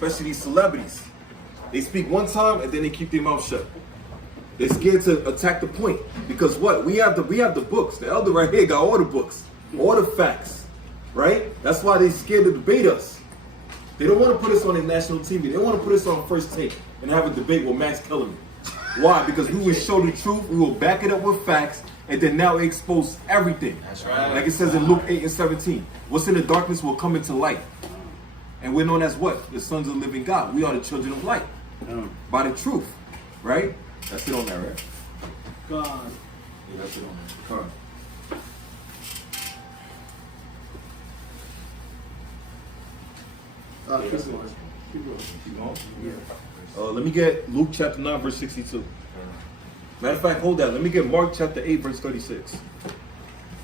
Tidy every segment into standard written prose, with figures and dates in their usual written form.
especially these celebrities. They speak one time and then they keep their mouth shut. They're scared to attack the point because what? We have the books. The elder right here got all the books, all the facts, right? That's why they're scared to debate us. They don't want to put us on a national TV. They want to put us on First Take and have a debate with Max Kellerman. Why? Because we will show the truth, we will back it up with facts, and then now expose everything. That's right. Like it says in Luke 8:17. What's in the darkness will come into light. And we're known as what? The sons of the living God. We are the children of light. By the truth. Right? That's it on that, right? God. Yeah, that's it on that. All right. Keep going. Yeah. Let me get Luke chapter 9, verse 62. Matter of fact, hold that. Let me get Mark chapter 8, verse 36.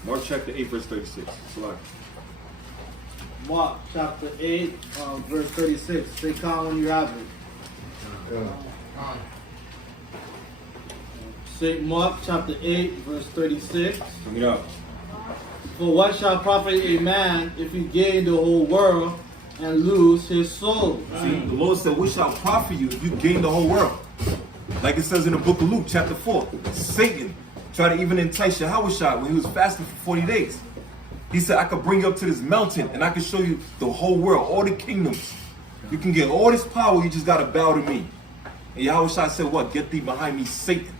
Mark chapter 8, verse 36. Mark chapter 8, verse 36. Say count when you have it. Say Mark chapter 8, verse 36. Bring it up. For what shall profit a man if he gain the whole world and lose his soul? See, the Lord said, what shall profit you if you gain the whole world? Like it says in the book of Luke, chapter 4. Satan tried to even entice H.O.I when he was fasting for 40 days. He said, I could bring you up to this mountain and I can show you the whole world, all the kingdoms. You can get all this power, you just got to bow to me. And Yahushua said, what? Get thee behind me, Satan.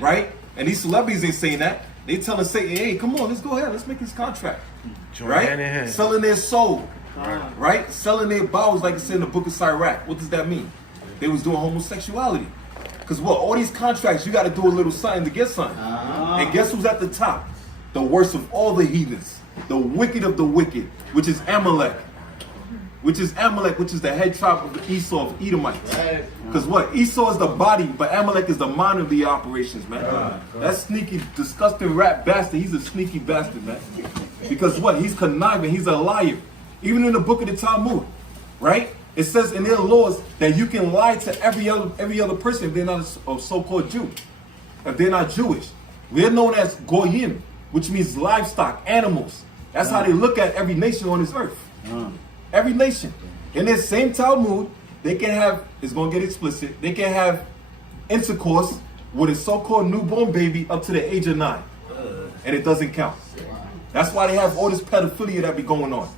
Right? And these celebrities ain't saying that. They telling Satan, hey, come on, let's go ahead. Let's make this contract. Right? Selling their soul. Right? Selling their bowels, like it said in the book of Sirach. What does that mean? They was doing homosexuality. Because what? All these contracts, you got to do a little something to get something. And guess who's at the top? The worst of all the heathens. The wicked of the wicked, which is Amalek. Which is the head tribe of the Esau of Edomites. Because what? Esau is the body, but Amalek is the mind of the operations, man. That sneaky, disgusting rat bastard, he's a sneaky bastard, man. Because what? He's conniving, he's a liar. Even in the book of the Talmud, right? It says in their laws that you can lie to every other person if they're not a so-called Jew. If they're not Jewish. We're known as Goyim, which means livestock, animals. That's how they look at every nation on this earth. Every nation. In this same Talmud, they can have, it's going to get explicit, they can have intercourse with a so-called newborn baby up to the age of 9. And it doesn't count. That's why they have all this pedophilia that be going on.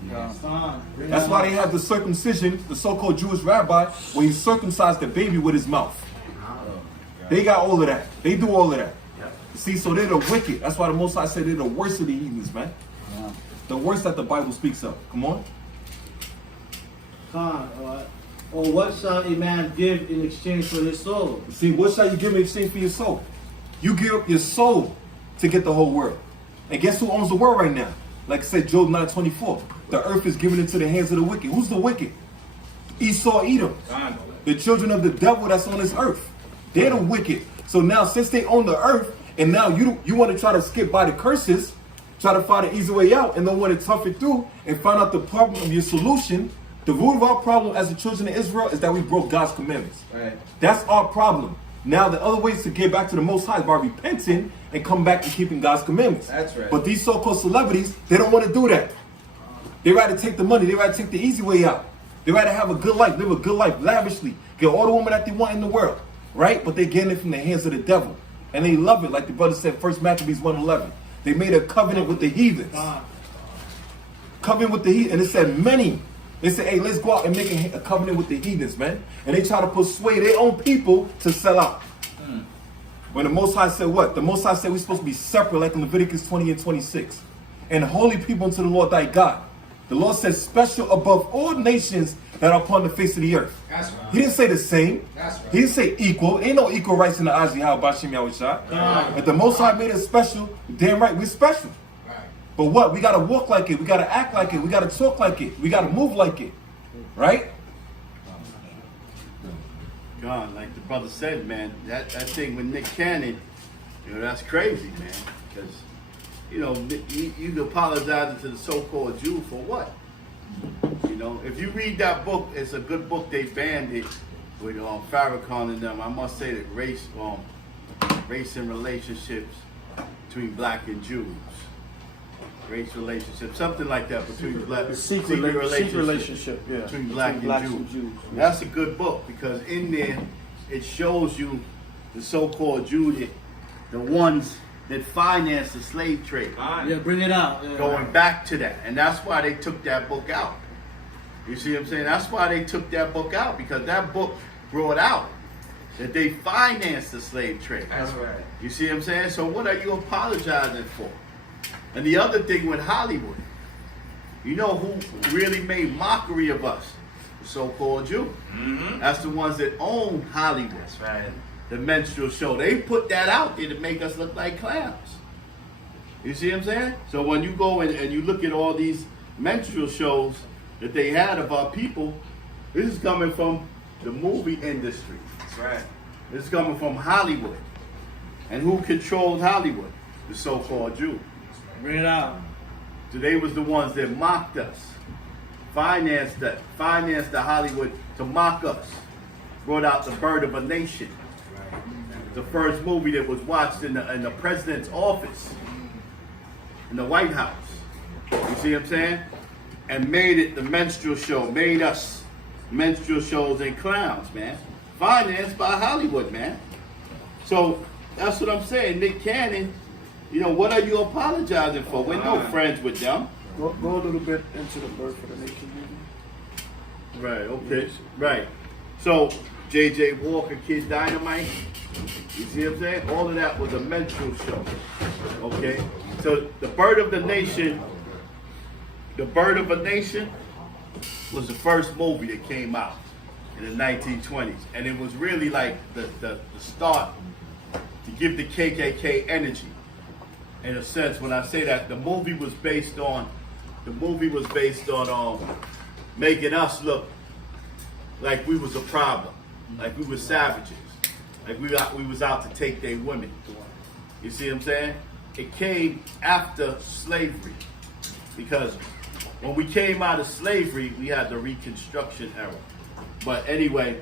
That's why they have the circumcision, the so-called Jewish rabbi, where he circumcised the baby with his mouth. They got all of that. They do all of that. See, so they're the wicked. That's why the Most High said they're the worst of the heathens, man. The worst that the Bible speaks of. Come on. Or what shall a man give in exchange for his soul? See, what shall you give in exchange for your soul? You give up your soul to get the whole world. And guess who owns the world right now? Like I said, Job 9:24. The earth is given into the hands of the wicked. Who's the wicked? Esau, Edom. The children of the devil that's on this earth. They're the wicked. So now, since they own the earth, and now you want to try to skip by the curses, try to find an easy way out, and don't want to tough it through and find out the problem of your solution. The root of our problem as the children of Israel is that we broke God's commandments. Right. That's our problem. Now the other ways to get back to the Most High is by repenting and come back and keeping God's commandments. That's right. But these so-called celebrities, they don't want to do that. They rather take the money. They rather take the easy way out. They rather have a good life, live a good life lavishly, get all the women that they want in the world, right? But they're getting it from the hands of the devil. And they love it, like the brother said, 1 Maccabees 1:11. They made a covenant with the heathens. Covenant with the heathens. And it said many. They said, hey, let's go out and make a covenant with the heathens, man. And they try to persuade their own people to sell out. When the Most High said what? The Most High said we're supposed to be separate, like in Leviticus 20 and 26. And holy people unto the Lord thy God. The Lord said special above all nations that are upon the face of the earth. That's right. He didn't say the same. That's right. He didn't say equal. Ain't no equal rights in the eyes of Yahweh Bashem Yahushua. If the Most High made us special, damn right, we're special. Right. But what? We got to walk like it. We got to act like it. We got to talk like it. We got to move like it. Right? God, like the brother said, man, that thing with Nick Cannon, that's crazy, man. Because, you apologizing to the so-called Jew for what? If you read that book, it's a good book. They banned it with Farrakhan and them. I must say that race and relationships between black and Jews. race relationship, something like that between black Secret relationship, yeah. between black and Jews. That's a good book because in there it shows you the so-called Jew, the ones that financed the slave trade. Yeah, bring it out. Yeah. Going back to that, and that's why they took that book out. You see what I'm saying? That's why they took that book out because that book brought out that they financed the slave trade. That's right. You see what I'm saying? So what are you apologizing for? And the other thing with Hollywood, you know who really made mockery of us? The so-called Jew. Mm-hmm. That's the ones that own Hollywood. That's right. The minstrel show. They put that out there to make us look like clowns. You see what I'm saying? So when you go in and you look at all these minstrel shows that they had of our people, this is coming from the movie industry. That's right. This is coming from Hollywood. And who controlled Hollywood? The so-called Jew. Bring it out. So they was the ones that mocked us, financed the Hollywood to mock us, brought out The Bird of a Nation, the first movie that was watched in the president's office, in the White House. You see what I'm saying? And made it the minstrel show, made us minstrel shows and clowns, man. Financed by Hollywood, man. So that's what I'm saying. Nick Cannon, you know, what are you apologizing for? We're no friends with them. Go a little bit into the Birth of the Nation movie. Right, okay. Right. So, J.J. Walker, Kid Dynamite, you see what I'm saying? All of that was a minstrel show. Okay? So, The Bird of a Nation was the first movie that came out in the 1920s. And it was really like the start to give the KKK energy. In a sense, when I say that, the movie was based on making us look like we was a problem, like we were savages, like we was out to take their women. You see what I'm saying? It came after slavery, because when we came out of slavery, we had the Reconstruction era. But anyway,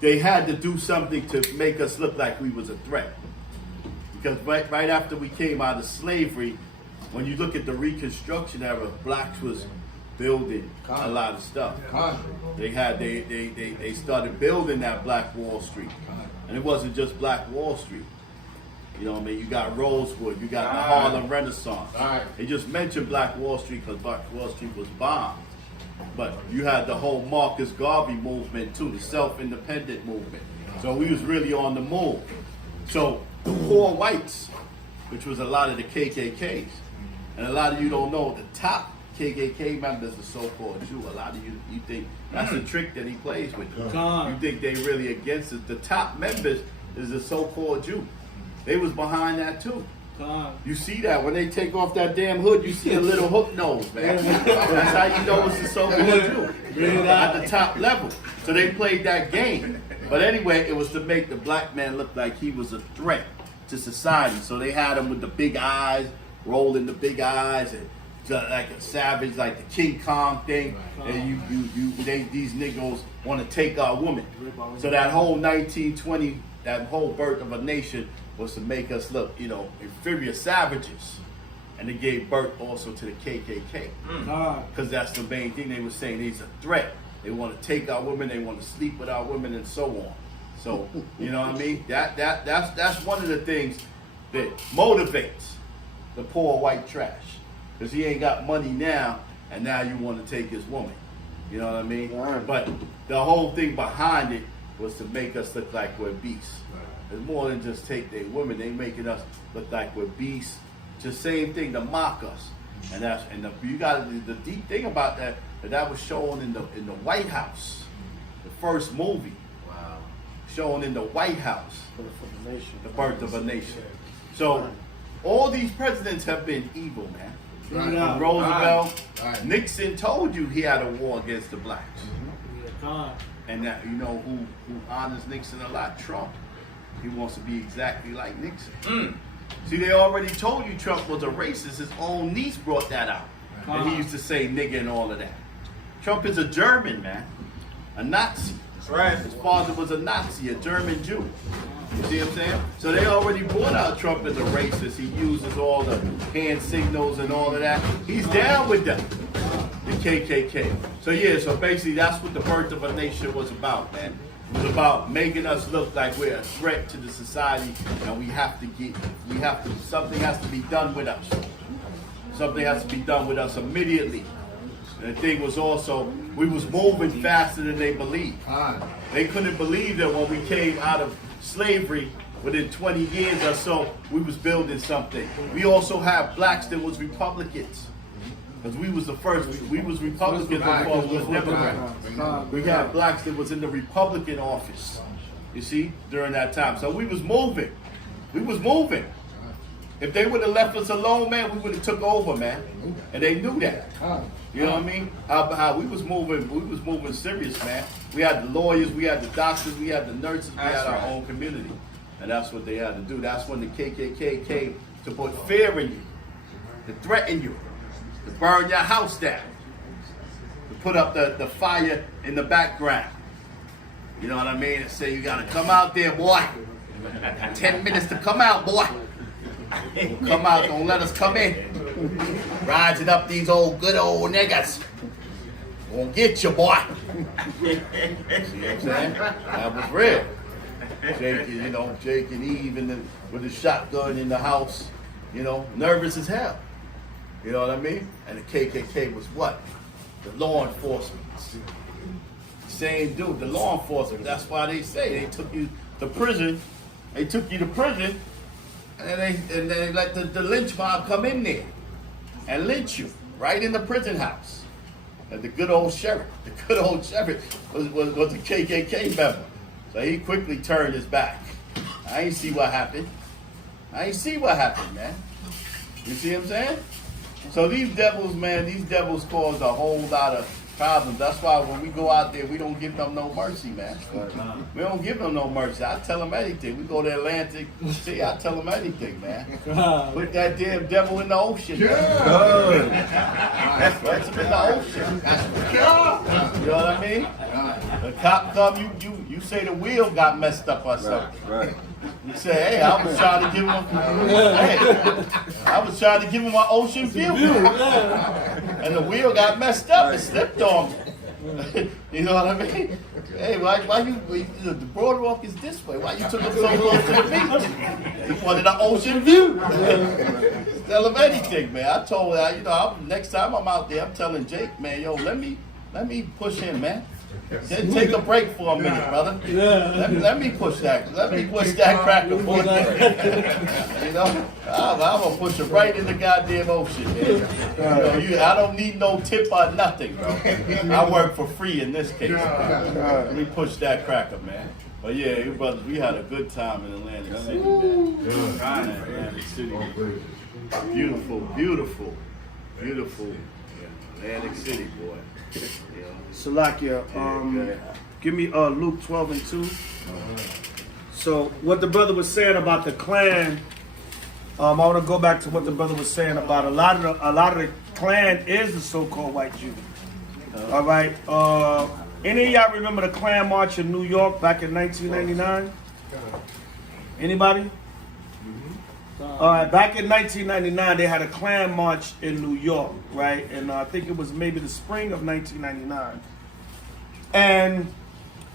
they had to do something to make us look like we was a threat. Because right after we came out of slavery, when you look at the Reconstruction era, blacks was building a lot of stuff. They started building that Black Wall Street. And it wasn't just Black Wall Street. You know what I mean? You got Rosewood, you got the Harlem Renaissance. They just mentioned Black Wall Street because Black Wall Street was bombed. But you had the whole Marcus Garvey movement too, the self-independent movement. So we was really on the move. So the poor whites, which was a lot of the KKKs, and a lot of you don't know, the top KKK members are so-called Jew. A lot of you think that's a trick that he plays with you. You think they really against it. The top members is the so-called Jew. They was behind that too. You see that when they take off that damn hood, you see a little hook nose, man. That's how you know it's the so-called Jew at the top level. So they played that game. But anyway, it was to make the black man look like he was a threat to society. So they had him with the big eyes, rolling the big eyes, and like a savage, like the King Kong thing. And these niggas want to take our woman. So that whole 1920, that whole Birth of a Nation was to make us look, you know, inferior savages. And they gave birth also to the KKK. Because that's the main thing they were saying. He's a threat. They want to take our women. They want to sleep with our women and so on. So, you know what I mean? That's one of the things that motivates the poor white trash. Because he ain't got money now, and now you want to take his woman. You know what I mean? But the whole thing behind it was to make us look like we're beasts. It's more than just take their women. They making us look like we're beasts. Just same thing to mock us. And you got the deep thing about that was shown in the White House, the first movie. Wow. Shown in the White House. The Birth of a Nation. So all these presidents have been evil, man. From Roosevelt, Nixon told you he had a war against the blacks. And that, you know who honors Nixon a lot? Trump. He wants to be exactly like Nixon. See, they already told you Trump was a racist. His own niece brought that out. And he used to say nigga and all of that. Trump is a German, man. A Nazi. That's right. His father was a Nazi, a German Jew. You see what I'm saying? So they already brought out Trump as a racist. He uses all the hand signals and all of that. He's down with them, the KKK. So yeah, so basically that's what the birth of a nation was about, man. It was about making us look like we're a threat to the society, and something has to be done with us. Something has to be done with us immediately. And the thing was also, we was moving faster than they believed. They couldn't believe that when we came out of slavery, within 20 years or so, we was building something. We also have blacks that was Republicans. Because we was the first, we was Republicans before we was Democrats. We had blacks that was in the Republican office, you see, during that time. So we was moving. We was moving. If they would have left us alone, man, we would have took over, man. And they knew that. You know what I mean? How we was moving serious, man. We had the lawyers, we had the doctors, we had the nurses, we had our own community. And that's what they had to do. That's when the KKK came to put fear in you, to threaten you, to burn your house down, to put up the fire in the background. You know what I mean? And say, you gotta come out there, boy. 10 minutes to come out, boy. Come out, don't let us come in. Rising up these good old niggas. Won't get you, boy. See what I'm saying? That was real. Jake and Eve with the shotgun in the house, nervous as hell. You know what I mean? And the KKK was what? The law enforcement. Same dude, the law enforcement. That's why they say they took you to prison. They took you to prison, and they let the lynch mob come in there and lynch you right in the prison house. And the good old sheriff was a KKK member. So he quickly turned his back. I ain't see what happened, man. You see what I'm saying? So these devils, man, cause a whole lot of problems. That's why when we go out there, we don't give them no mercy, man. We don't give them no mercy. I tell them anything. We go to Atlantic, I tell them anything, man. Put that damn devil in the ocean. That's right. In the ocean. You know what I mean? The cop come, you say the wheel got messed up or something. Right. You say, hey, I was trying to give him my ocean view. And the wheel got messed up and slipped on me. You know what I mean? Hey, why you, the boardwalk is this way. Why you took it so close to the beach? You wanted an ocean view. Tell him anything, man. I told her, next time I'm out there, I'm telling Jake, man, let me push him, man. Take a break for a minute, brother. Let me push that. Let me push that cracker for you. I'm gonna push it right in the goddamn ocean, man. I don't need no tip or nothing, bro. I work for free in this case. Let me push that cracker, man. But yeah, you brothers, we had a good time in Atlantic City, man. Atlantic City, beautiful, beautiful, beautiful. Atlantic City, boy. Salakia, give me Luke 12:2. So what the brother was saying about the Klan, I want to go back to what the brother was saying about a lot of the Klan is the so-called white Jew. All right. Any of y'all remember the Klan march in New York back in 1999? Anybody? All right, back in 1999, they had a Klan march in New York, right? And I think it was maybe the spring of 1999. And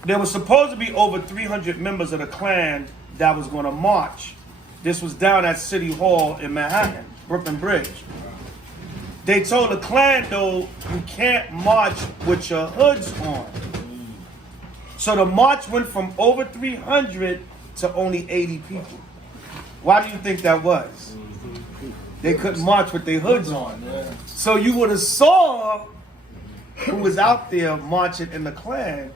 there was supposed to be over 300 members of the Klan that was going to march. This was down at City Hall in Manhattan, Brooklyn Bridge. They told the Klan, though, you can't march with your hoods on. So the march went from over 300 to only 80 people. Why do you think that was? They couldn't march with their hoods on. So you would have saw who was out there marching in the Klan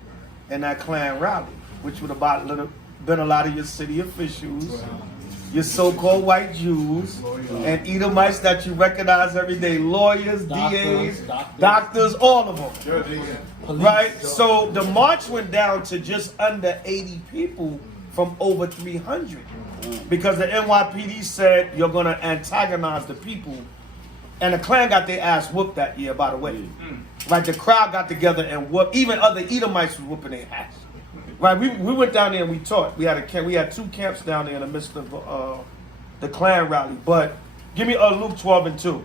in that Klan rally, which would have been a lot of your city officials, your so-called white Jews, and Edomites that you recognize every day, lawyers, DAs, doctors, all of them. Right? So the march went down to just under 80 people from over 300. Because the NYPD said you're going to antagonize the people. And the Klan got their ass whooped that year, by the way. Like the crowd got together and whooped. Even other Edomites was whooping their ass. Right, we went down there and we taught. We had 2 camps down there in the midst of the Klan rally. But give me Luke 12 and 2.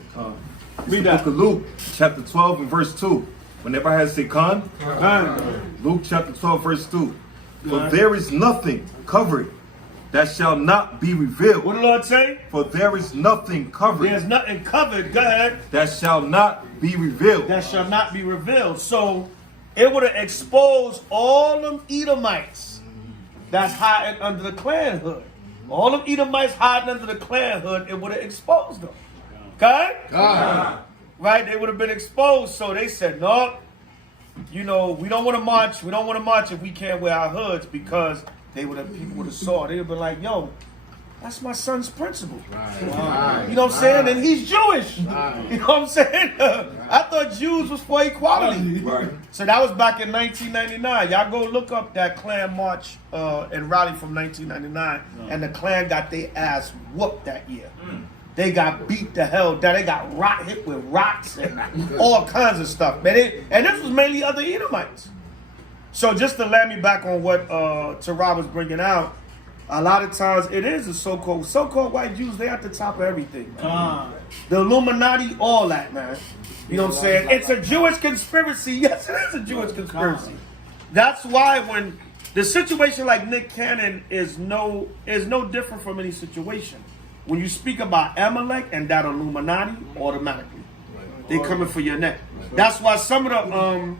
Read that. Book of Luke, chapter 12 and verse 2. Whenever I say con, Luke chapter 12, verse 2. For there is nothing covered that shall not be revealed. What did the Lord say? For there is nothing covered. There's nothing covered. Go ahead. That shall not be revealed. That shall not be revealed. So it would have exposed all them Edomites that's hiding under the clan hood. All them Edomites hiding under the clan hood, it would have exposed them. Okay? Right? They would have been exposed. So they said, no, we don't want to march. We don't want to march if we can't wear our hoods, because people would have saw. They would have been like, yo, that's my son's principle. You know what I'm saying? And he's Jewish. You know what I'm saying? I thought Jews was for equality. So that was back in 1999. Y'all go look up that Klan march and rally from 1999. And the Klan got their ass whooped that year. They got beat the hell down. They got hit with rocks and all kinds of stuff. And this was mainly other Edomites. So just to land me back on what Terah was bringing out, a lot of times it is the so-called white Jews. They at the top of everything. The Illuminati, all that, man. You know what I'm saying? It's a Jewish conspiracy. Yes, it is a Jewish conspiracy. That's why when the situation like Nick Cannon is no different from any situation. When you speak about Amalek and that Illuminati, automatically they coming for your neck. That's why some of the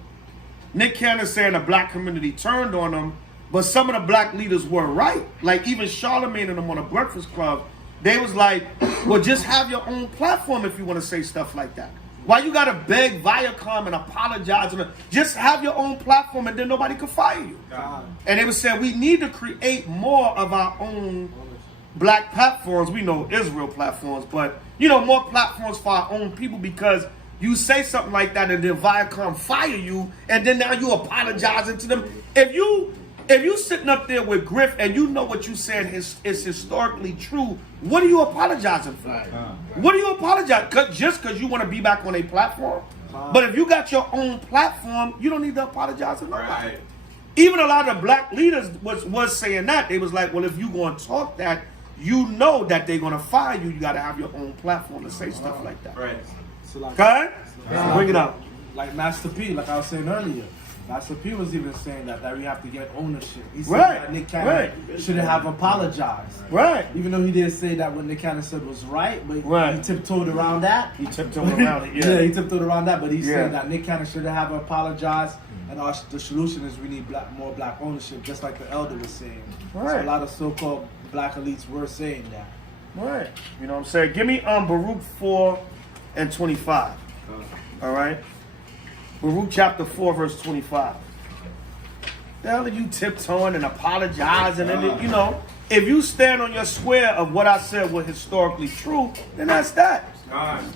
Nick Cannon saying the black community turned on them, but some of the black leaders were right. Like even Charlemagne and them on the Breakfast Club, they was like, well, just have your own platform if you want to say stuff like that. Why you gotta beg Viacom and apologize? Just have your own platform and then nobody can fire you. And they were saying we need to create more of our own black platforms. We know Israel platforms, but more platforms for our own people, because you say something like that and then Viacom fire you, and then now you apologizing to them. If you sitting up there with Griff and you know what you said is historically true, what are you apologizing for? What are you apologizing? Just because you want to be back on a platform? But if you got your own platform, you don't need to apologize to nobody. Even a lot of black leaders was saying that. They was like, well, if you going to talk that, you know that they're going to fire you. You got to have your own platform to say stuff like that. Right. So like, okay? Bring it up. Like Master P, like I was saying earlier. Master P was even saying that we have to get ownership. He said that Nick Cannon shouldn't have apologized. Right. Even though he didn't say that what Nick Cannon said was right, but he tiptoed around that. He tiptoed around it, yeah, he tiptoed around that, but he said that Nick Cannon shouldn't have apologized. And the solution is we need more black ownership, just like the elder was saying. Right. So a lot of so-called black elites were saying that. Right. You know what I'm saying? Give me Baruch 4 and 25. All right? Baruch chapter 4, verse 25. The hell are you tiptoeing and apologizing? And if you stand on your square of what I said was historically true, then that's that.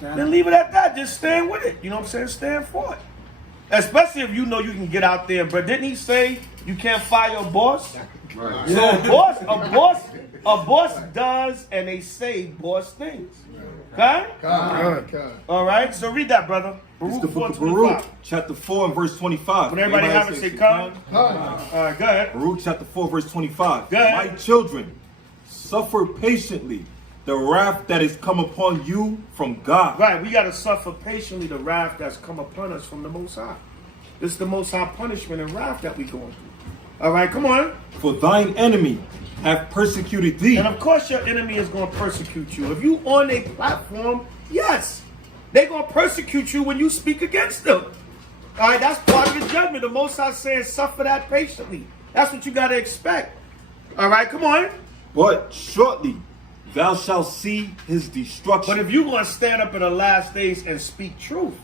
Then leave it at that. Just stand with it. You know what I'm saying? Stand for it. Especially if you know you can get out there. But didn't he say you can't fire a boss? Right. So a boss does, and they say boss things. Okay? All right. So read that, brother. Baruch, the book of Baruch, chapter 4 and verse 25. When everybody have it, say come. All right, go ahead. Baruch chapter 4, verse 25. Go ahead. My children, suffer patiently the wrath that is come upon you from God. Right, we got to suffer patiently the wrath that's come upon us from the Most High. This is the Most High punishment and wrath that we going through. All right, come on. For thine enemy have persecuted thee. And of course your enemy is going to persecute you. If you on a platform, yes, they're going to persecute you when you speak against them. All right, that's part of the judgment. The Most High saying suffer that patiently. That's what you got to expect. All right, come on. But shortly thou shalt see his destruction. But if you're going to stand up in the last days and speak truth,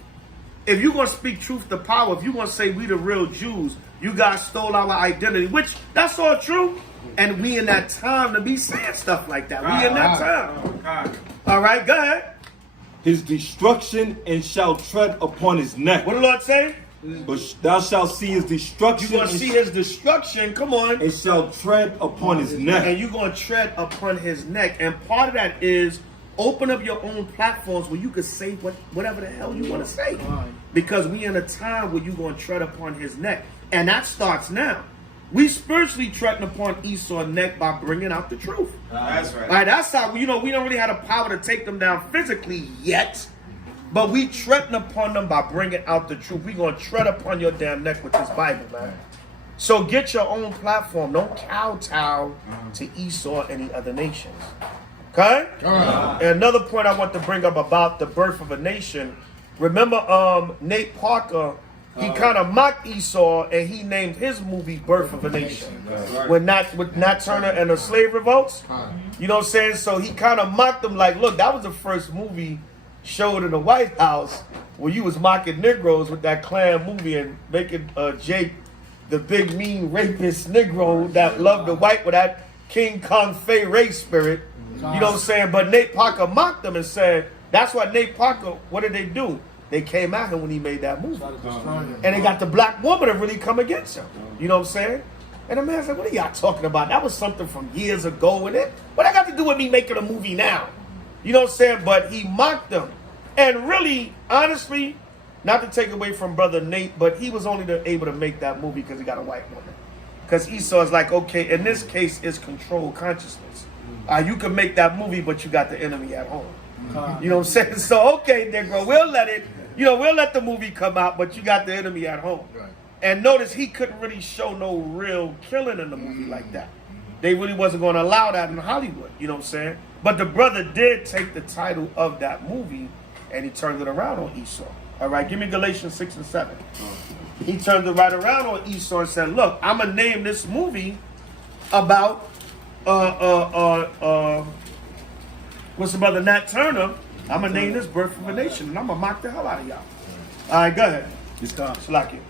if you're going to speak truth to power, if you're going to say we the real Jews, you guys stole our identity, which that's all true. And we in that time to be saying stuff like that. We in that time. All right, go ahead. His destruction, and shall tread upon his neck. What the Lord say? But thou shalt see his destruction. You're going to see his destruction. Come on. And shall tread upon his neck. And you're going to tread upon his neck. And part of that is open up your own platforms where you can say whatever the hell you want to say. Because we in a time where you're going to tread upon his neck. And that starts now. We spiritually treading upon Esau's neck by bringing out the truth. That's right. All right, that's how, we don't really have the power to take them down physically yet, but we treading upon them by bringing out the truth. We going to tread upon your damn neck with this Bible, man. So get your own platform. Don't kowtow to Esau or any other nations. Okay? And another point I want to bring up about the birth of a nation. Remember Nate Parker, he kind of mocked Esau and he named his movie Birth of a Nation. With Nat Turner and the slave revolts. You know what I'm saying? So he kind of mocked them like, look, that was the first movie showed in the White House where you was mocking Negroes with that Klan movie and making Jake the big mean rapist Negro that loved the white with that King Kong Fay race spirit. You know what I'm saying? But Nate Parker mocked them and said, that's why Nate Parker, what did they do? They came at him when he made that movie. And they got the black woman to really come against him. You know what I'm saying? And the man's like, what are y'all talking about? That was something from years ago. And what that got to do with me making a movie now? You know what I'm saying? But he mocked them. And really, honestly, not to take away from Brother Nate, but he was only able to make that movie because he got a white woman. Because Esau is like, okay, in this case, it's controlled consciousness. You can make that movie, but you got the enemy at home. You know what I'm saying? So, okay, Negro, we'll let it, we'll let the movie come out, but you got the enemy at home. Right. And notice he couldn't really show no real killing in the movie like that. They really wasn't going to allow that in Hollywood, you know what I'm saying? But the brother did take the title of that movie and he turned it around on Esau. All right, give me Galatians 6 and 7. He turned it right around on Esau and said, look, I'm going to name this movie about, what's the brother, Nat Turner. I'm going to name this Birth of a Nation, and I'm going to mock the hell out of y'all. All right, go ahead. It's calm. Slack it.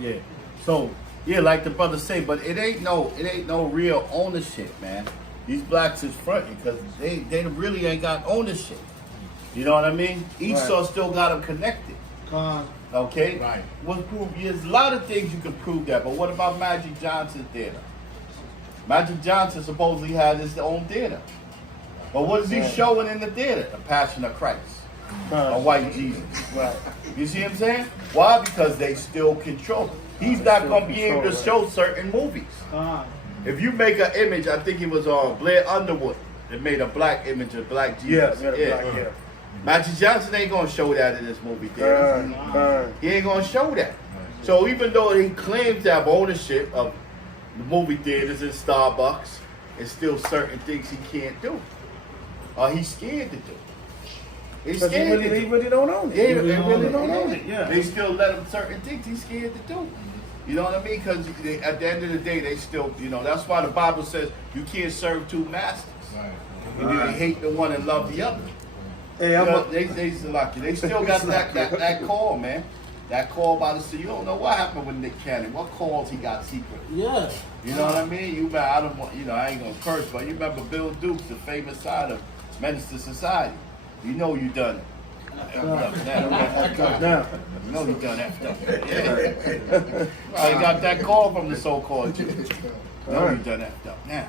Yeah. So, yeah, like the brother say, but it ain't no real ownership, man. These blacks is fronting because they really ain't got ownership. You know what I mean? Esau still got them connected. Okay? Right. What proof? There's a lot of things you can prove that, but what about Magic Johnson's theater? Magic Johnson supposedly had his own theater. But what is he showing in the theater? The Passion of Christ. A white Jesus. Right. You see what I'm saying? Why? Because they still control. He's not going to be able to show certain movies. If you make an image, I think it was Blair Underwood that made a black image of black Jesus. Yeah. Magic Johnson ain't going to show that in this movie theater. He ain't going to show that. So even though he claims to have ownership of the movie theaters and Starbucks, there's still certain things he can't do. He's scared to do. He's scared to do. He really don't own it. They really don't own it. Yeah. They still let him certain things he's scared to do. You know what I mean? Because at the end of the day, they still, that's why the Bible says you can't serve two masters. And you hate the one and love the other. Hey, they still got that call, man. That call by the sea. You don't know what happened with Nick Cannon. What calls he got secret? Yeah. You know what I mean? I don't want, I ain't gonna curse, but you remember Bill Dukes, the famous side of Menace to Society. You know you done effed up. You know you done effed up. Yeah. I got that call from the so-called Jew. You know you done effed up now.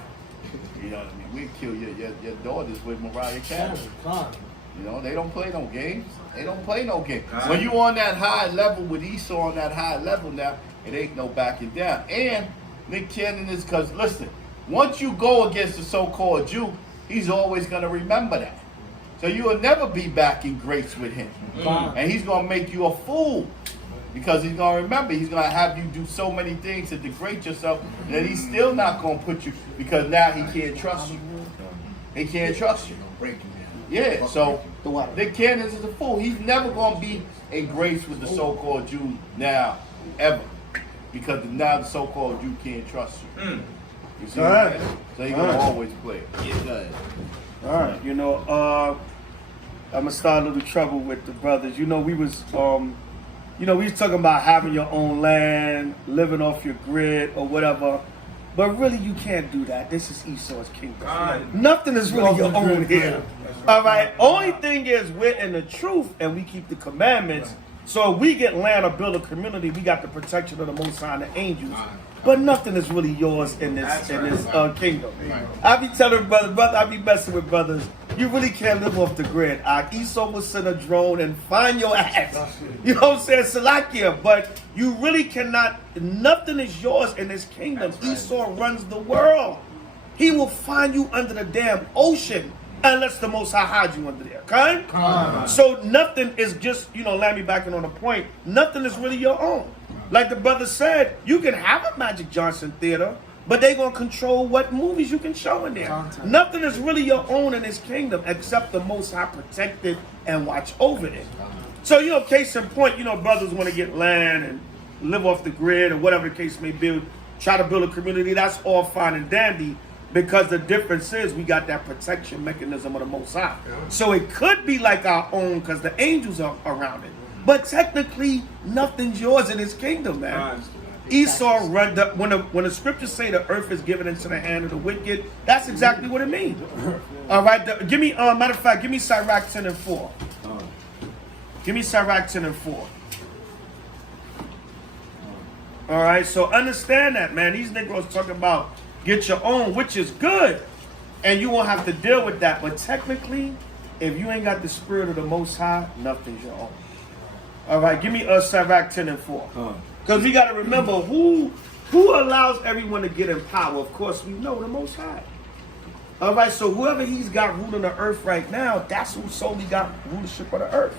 You know what I mean? We'd kill your daughters with Mariah Carey. They don't play no games. They don't play no games. When you on that high level with Esau on that high level now, it ain't no backing down. And Nick Cannon is, because listen, once you go against the so-called Jew, he's always going to remember that. So you will never be back in grace with him. And he's going to make you a fool. Because he's going to remember, he's going to have you do so many things to degrade yourself that he's still not going to put you, because now he can't trust you. He can't trust you. Yeah, so Nick Cannon is a fool. He's never going to be in grace with the so-called Jew now, ever. Because now the so-called Jew can't trust you. You see what I'm saying? So he's going to always play. All right, I'm going to start a little trouble with the brothers. We was talking about having your own land, living off your grid or whatever. But really, you can't do that. This is Esau's kingdom. Nothing is really your own here. All right? Only thing is, we're in the truth and we keep the commandments. So if we get land or build a community, we got the protection of the Most High and the angels. But nothing is really yours in this kingdom. I be telling brother, I be messing with brothers. You really can't live off the grid. Esau will send a drone and find your ass. You know what I'm saying? Salakia. But you really cannot, nothing is yours in this kingdom. Esau runs the world. He will find you under the damn ocean unless the Most High hides you under there. Okay? So nothing is just, let me back in on the point. Nothing is really your own. Like the brother said, you can have a Magic Johnson theater, but they're going to control what movies you can show in there. Nothing is really your own in this kingdom except the Most High protect it and watch over it. So, case in point, brothers want to get land and live off the grid or whatever the case may be, try to build a community. That's all fine and dandy because the difference is we got that protection mechanism of the Most High. So it could be like our own because the angels are around it. But technically, nothing's yours in this kingdom, man. Esau run when the scriptures say the earth is given into the hand of the wicked, that's exactly what it means. All right, give me matter of fact, give me Sirach 10 and 4. Give me Sirach 10 and 4. All right, so understand that, man. These Negroes talking about get your own, which is good, and you won't have to deal with that. But technically, if you ain't got the spirit of the Most High, nothing's your own. All right, give me Sirach 10 and 4. Because we got to remember who allows everyone to get in power. Of course, we know the Most High. All right, so whoever he's got ruling the earth right now, that's who solely got rulership of the earth.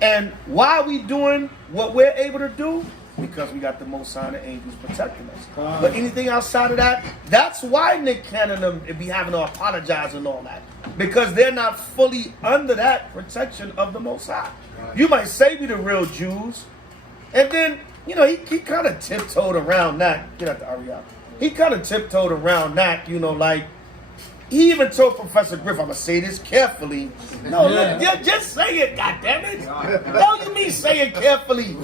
And why are we doing what we're able to do? Because we got the Most High and the angels protecting us. But anything outside of that, that's why Nick Cannon be having to apologize and all that. Because they're not fully under that protection of the Most High. You might say we the real Jews, and then he kind of tiptoed around that. Get out the Ariana. He kind of tiptoed around that, like he even told Professor Griff, I'm gonna say this carefully. No, just say it, goddammit. No, you mean say it carefully.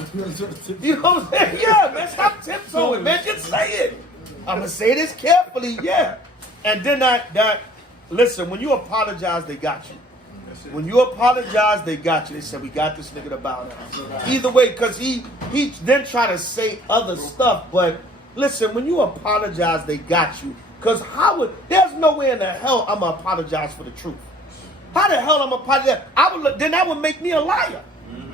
You know what I'm saying? Yeah, man, stop tiptoeing, man. Just say it. I'm gonna say this carefully, yeah. And then that listen, when you apologize, they got you. When you apologize, they got you. They said, we got this nigga to bow down. Either way, because he then try to say other stuff. But listen, when you apologize, they got you. Because there's no way in the hell I'm going to apologize for the truth. How the hell I'm going to apologize? Then that would make me a liar.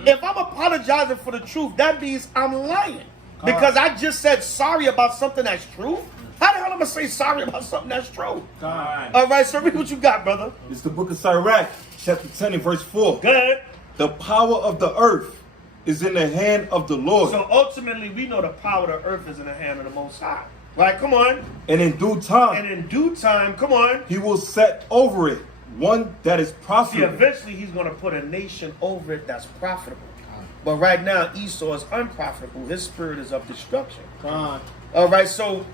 If I'm apologizing for the truth, that means I'm lying. Because I just said sorry about something that's true. How the hell am I going to say sorry about something that's true? All right, so read what you got, brother. It's the book of Sirach, chapter 10 and verse 4. Go ahead. The power of the earth is in the hand of the Lord. So ultimately, we know the power of the earth is in the hand of the Most High. Right, come on. And in due time, come on. He will set over it one that is profitable. See, eventually he's going to put a nation over it that's profitable. But right now, Esau is unprofitable. His spirit is of destruction. All right, so,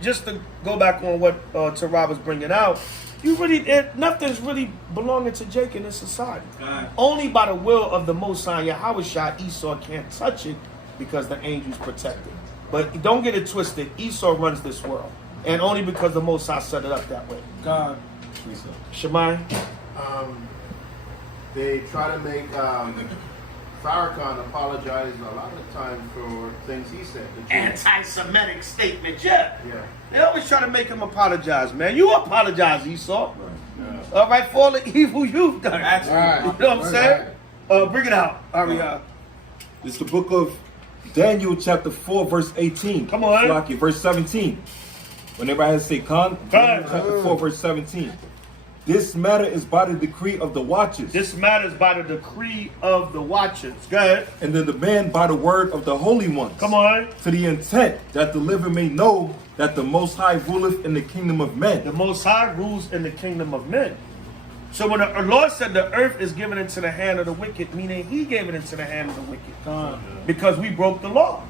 just to go back on what Tarab was bringing out, nothing's really belonging to Jake in this society. Only by the will of the Most High, Yahweh, Esau can't touch it because the angels protect it. But don't get it twisted. Esau runs this world. And only because the Most High set it up that way. God. Shemai? They try to make Farrakhan apologize a lot of times for things he said. Anti-Semitic statements, yeah. Yeah. They always try to make him apologize, man. You apologize, Esau. All right, for all the evil you've done. Right. You know what I'm saying? Bring it out, Ariana. It's the book of Daniel, chapter 4, verse 18. Come on. Slaki, verse 17. Whenever I say Daniel, chapter 4, verse 17. This matter is by the decree of the watchers. This matter is by the decree of the watchers. Go ahead. And the demand by the word of the holy ones. Come on. To the intent that the living may know that the Most High ruleth in the kingdom of men. The Most High rules in the kingdom of men. So when the Lord said the earth is given into the hand of the wicked, meaning he gave it into the hand of the wicked. Because we broke the law.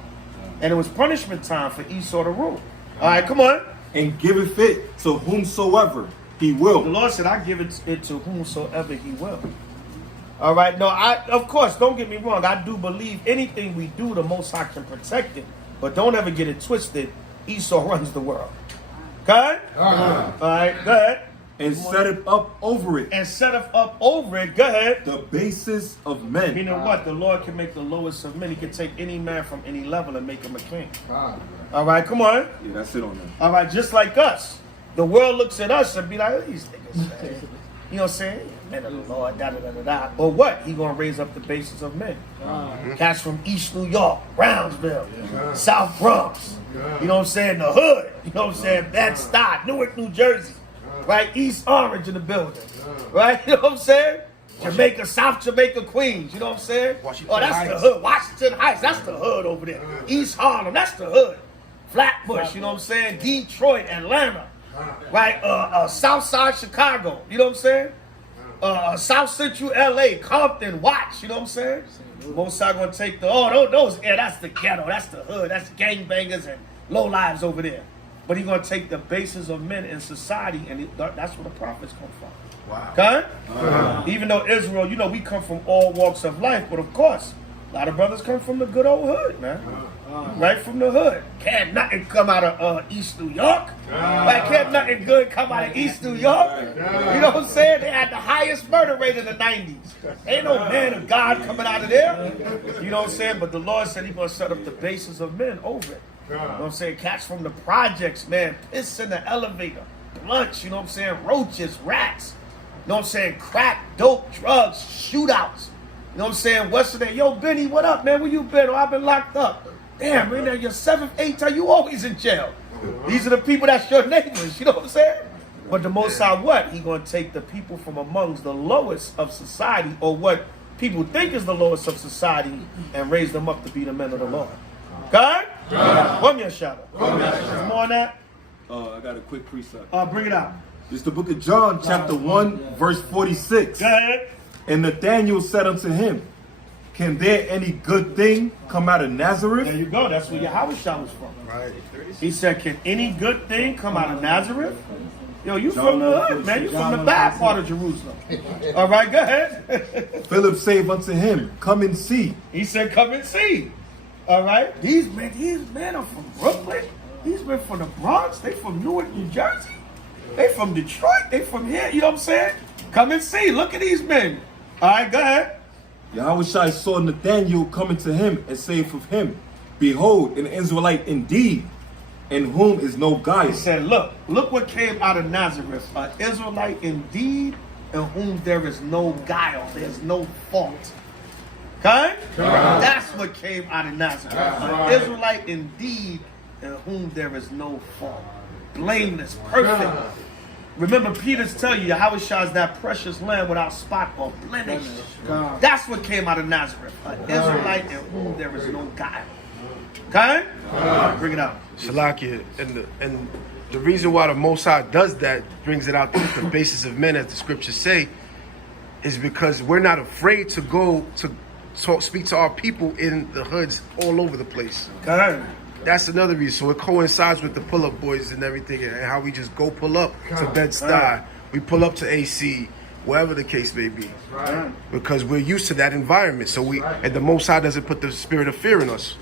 And it was punishment time for Esau to rule. All right, come on. And giveth it to whomsoever he will. The Lord said, I give it to whomsoever he will. All right. No, of course, don't get me wrong. I do believe anything we do, the Most High can protect it. But don't ever get it twisted. Esau runs the world. Okay? All right. Go ahead. And set it up over it. And set it up over it. Go ahead. The basis of men. Meaning what? The Lord can make the lowest of men. He can take any man from any level and make him a king. All right. Come on. Yeah, that's it on that. All right. Just like us. The world looks at us and be like, oh, these niggas. You know what I'm saying? Men of the Lord, da da da da da. Or what? He gonna raise up the bases of men. Cats from East New York, Brownsville, South Bronx. You know what I'm saying? The hood. You know what I'm saying? Bed-Stuy, Newark, New Jersey. Right? East Orange in the building. Right? You know what I'm saying? Jamaica, South Jamaica, Queens. You know what I'm saying? Washington Oh, that's Heights. the hood. Washington Heights. That's the hood over there. East Harlem. That's the hood. Flatbush. You know what I'm saying? Detroit, Atlanta. Right? South Side Chicago. You know what I'm saying? South Central LA, Compton, Watch. You know what I'm saying? Most are gonna take those. Yeah, that's the ghetto. That's the hood. That's gangbangers and low lives over there. But he's gonna take the bases of men in society, and that's where the prophets come from. Wow. Okay? Even though Israel, you know, we come from all walks of life, but of course, a lot of brothers come from the good old hood, man. Right from the hood. Can't nothing come out of East New York. Like, can't nothing good come out of East New York. You know what I'm saying? They had the highest murder rate in the 90s. Ain't no man of God coming out of there. You know what I'm saying? But the Lord said he's going to set up the bases of men over it. You know what I'm saying? Cats from the projects, man. Piss in the elevator. Blunts, you know what I'm saying? Roaches, rats. You know what I'm saying? Crack, dope, drugs, shootouts. You know what I'm saying? What's the name? Yo, Benny, what up, man? Where you been? Oh, I've been locked up. Damn, man, your 7th, 8th time, you always in jail. These are the people that's your neighbors, you know what I'm saying? But the Most High, what? He gonna take the people from amongst the lowest of society, or what people think is the lowest of society, and raise them up to be the men of the Lord. God? Come here, Shadow. Some more on that? I got a quick precept. Bring it out. It's the book of John, chapter 1, verse 46. Go ahead. And Nathanael said unto him, can there any good thing come out of There Nazareth? you go. That's where H.O.I was from. Right. He said, can any good thing come out of Nazareth? Yo, you from the hood, man. You from the bad part of Jerusalem. All right, go ahead. Philip said unto him, come and see. He said, come and see. All right. These men are from Brooklyn. These men from the Bronx. They from Newark, New Jersey. They from Detroit. They from here. You know what I'm saying? Come and see. Look at these men. All right, go ahead. Yahushua saw Nathanael coming to him and said of him, behold, an Israelite indeed, in whom is no guile. He said, look what came out of Nazareth. An Israelite indeed, in whom there is no guile. There's no fault. Okay? That's what came out of Nazareth. An Israelite indeed, in whom there is no fault. Blameless, perfect. Remember, Peter's tell you, Yahushua is that precious lamb without spot or blemish. That's what came out of Nazareth. An Israelite in whom there is no guile. Okay? Bring it out. Shalakia, and the reason why the Most High does that, brings it out the basis of men, as the scriptures say, is because we're not afraid to go to speak to our people in the hoods all over the place. Okay? That's another reason. So it coincides with the pull-up boys and everything, and how we just go pull up to Bed-Stuy. We pull up to AC, wherever the case may be. Because we're used to that environment. So and the Most High doesn't put the spirit of fear in us.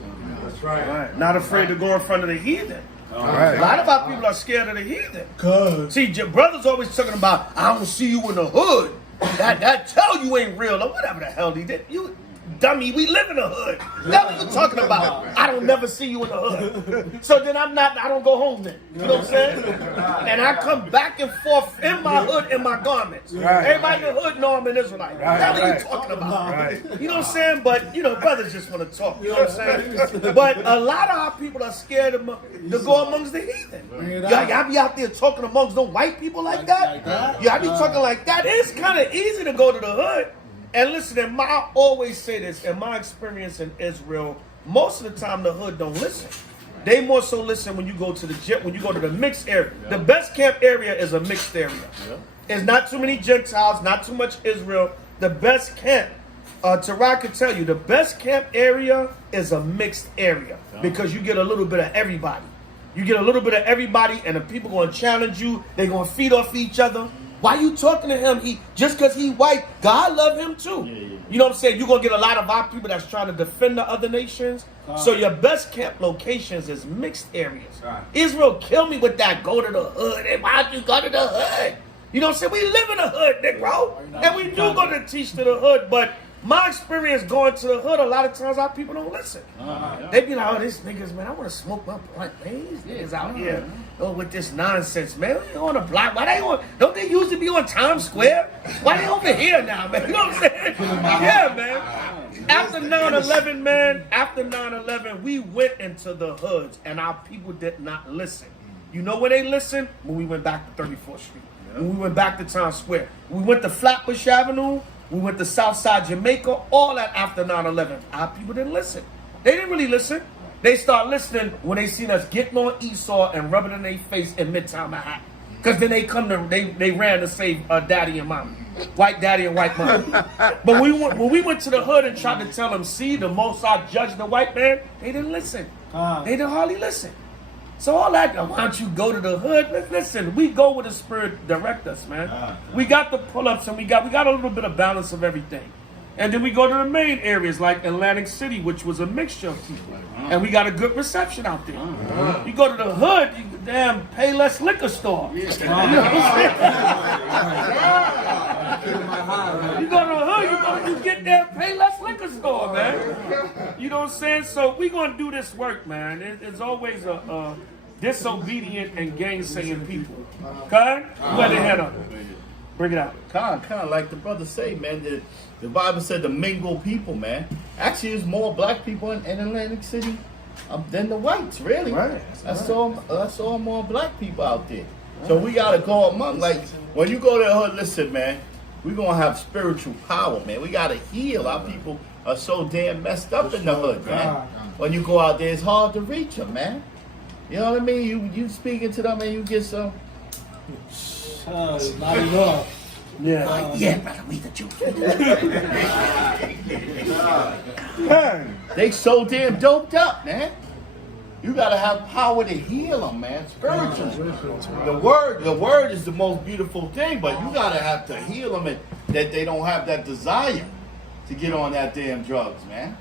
Right. Not afraid to go in front of the heathen. Right. A lot of our people are scared of the heathen. See, your brother's always talking about, I don't see you in the hood. That tell you ain't real, or whatever the hell he did. You dummy, we live in the hood. That's what you talking about. I don't never see you in the hood. So then I don't go home then. You know what I'm saying? And I come back and forth in my hood, in my garments. Right. Everybody in the hood know I'm an Israelite. That's what you talking about. Right. You know what I'm saying? But, you know, brothers just want to talk. You know what I'm saying? But a lot of our people are scared to go amongst the heathen. Y'all be out there talking amongst them white people like that? Y'all be talking like that? It's kind of easy to go to the hood. And listen, I always say this, in my experience in Israel, most of the time the hood don't listen. They more so listen when you go to the mixed area. The best camp area is a mixed area. There's not too many Gentiles, not too much Israel. The best camp, Tarak can tell you, the best camp area is a mixed area because you get a little bit of everybody. You get a little bit of everybody, and the people going to challenge you. They're going to feed off each other. Why you talking to him? Just because he white, God love him too. You know what I'm saying? You're going to get a lot of our people that's trying to defend the other nations. So your best camp locations is mixed areas. Israel kill me with that, go to the hood. Hey, why'd you go to the hood? You know what I'm saying? We live in the hood, Nick, bro. And we do go to teach to the hood, but my experience going to the hood, a lot of times our people don't listen. They be like, oh, these niggas, man, I want to smoke my blunt, man. These niggas out here with this nonsense, man. They on the block. Why they on? Don't they usually be on Times Square? Why they over here now, man? You know what I'm saying? Yeah, man. After 9/11, man, after 9/11, we went into the hoods and our people did not listen. You know where they listened? When we went back to 34th Street. When we went back to Times Square. We went to Flatbush Avenue. We went to Southside Jamaica. All that after 9/11. Our people didn't listen. They didn't really listen. They start listening when they seen us getting on Esau and rubbing in their face in Midtown Manhattan. Because then they they ran to save daddy and mama. White daddy and white mama. But when we went to the hood and tried to tell them, see, the Most High judged the white man, they didn't listen. They didn't hardly listen. So all that, why don't you go to the hood? Listen, we go where the Spirit direct us, man. We got the pull-ups and we got a little bit of balance of everything. And then we go to the main areas like Atlantic City, which was a mixture of people. And we got a good reception out there. You go to the hood, you damn pay less liquor store. You know what I'm saying? You go to the hood, you get there, pay less liquor store, man. You know what I'm saying? So we gonna do this work, man. It's always a disobedient and gainsaying people. Okay? Where they head up? Bring it out. Kind of like the brother say, man. The Bible said to mingle people, man. Actually, there's more black people in Atlantic City than the whites, really. Right. I saw more black people out there. So we gotta go among. Like when you go to the hood, listen, man. We're gonna have spiritual power, man. We gotta heal. Our people are so damn messed up in the hood, man. When you go out there, it's hard to reach them, man. You know what I mean? You speaking to them and you get some. Not enough. Yeah. Yeah, brother, we the Jews. They so damn doped up, man. You gotta have power to heal them, man. Spiritually. The word is the most beautiful thing, but you gotta have to heal them and that they don't have that desire to get on that damn drugs, man.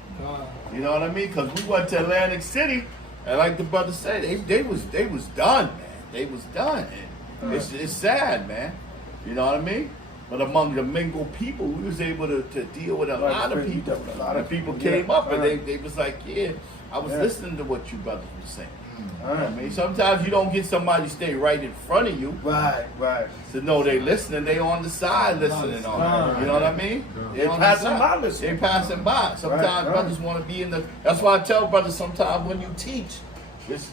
You know what I mean? Because we went to Atlantic City, and like the brother said, they was done, man. They was done. And it's sad, man. You know what I mean? But among the mingled people, we was able to deal with a lot of people. A lot of people came up and they was like, yeah, I was listening to what you brothers were saying. I mean, sometimes you don't get somebody stay right in front of you. Right. To know they listening, they on the side listening on it. You know what I mean? They passing by listening. They passing by. Sometimes brothers want to be in the. That's why I tell brothers sometimes when you teach,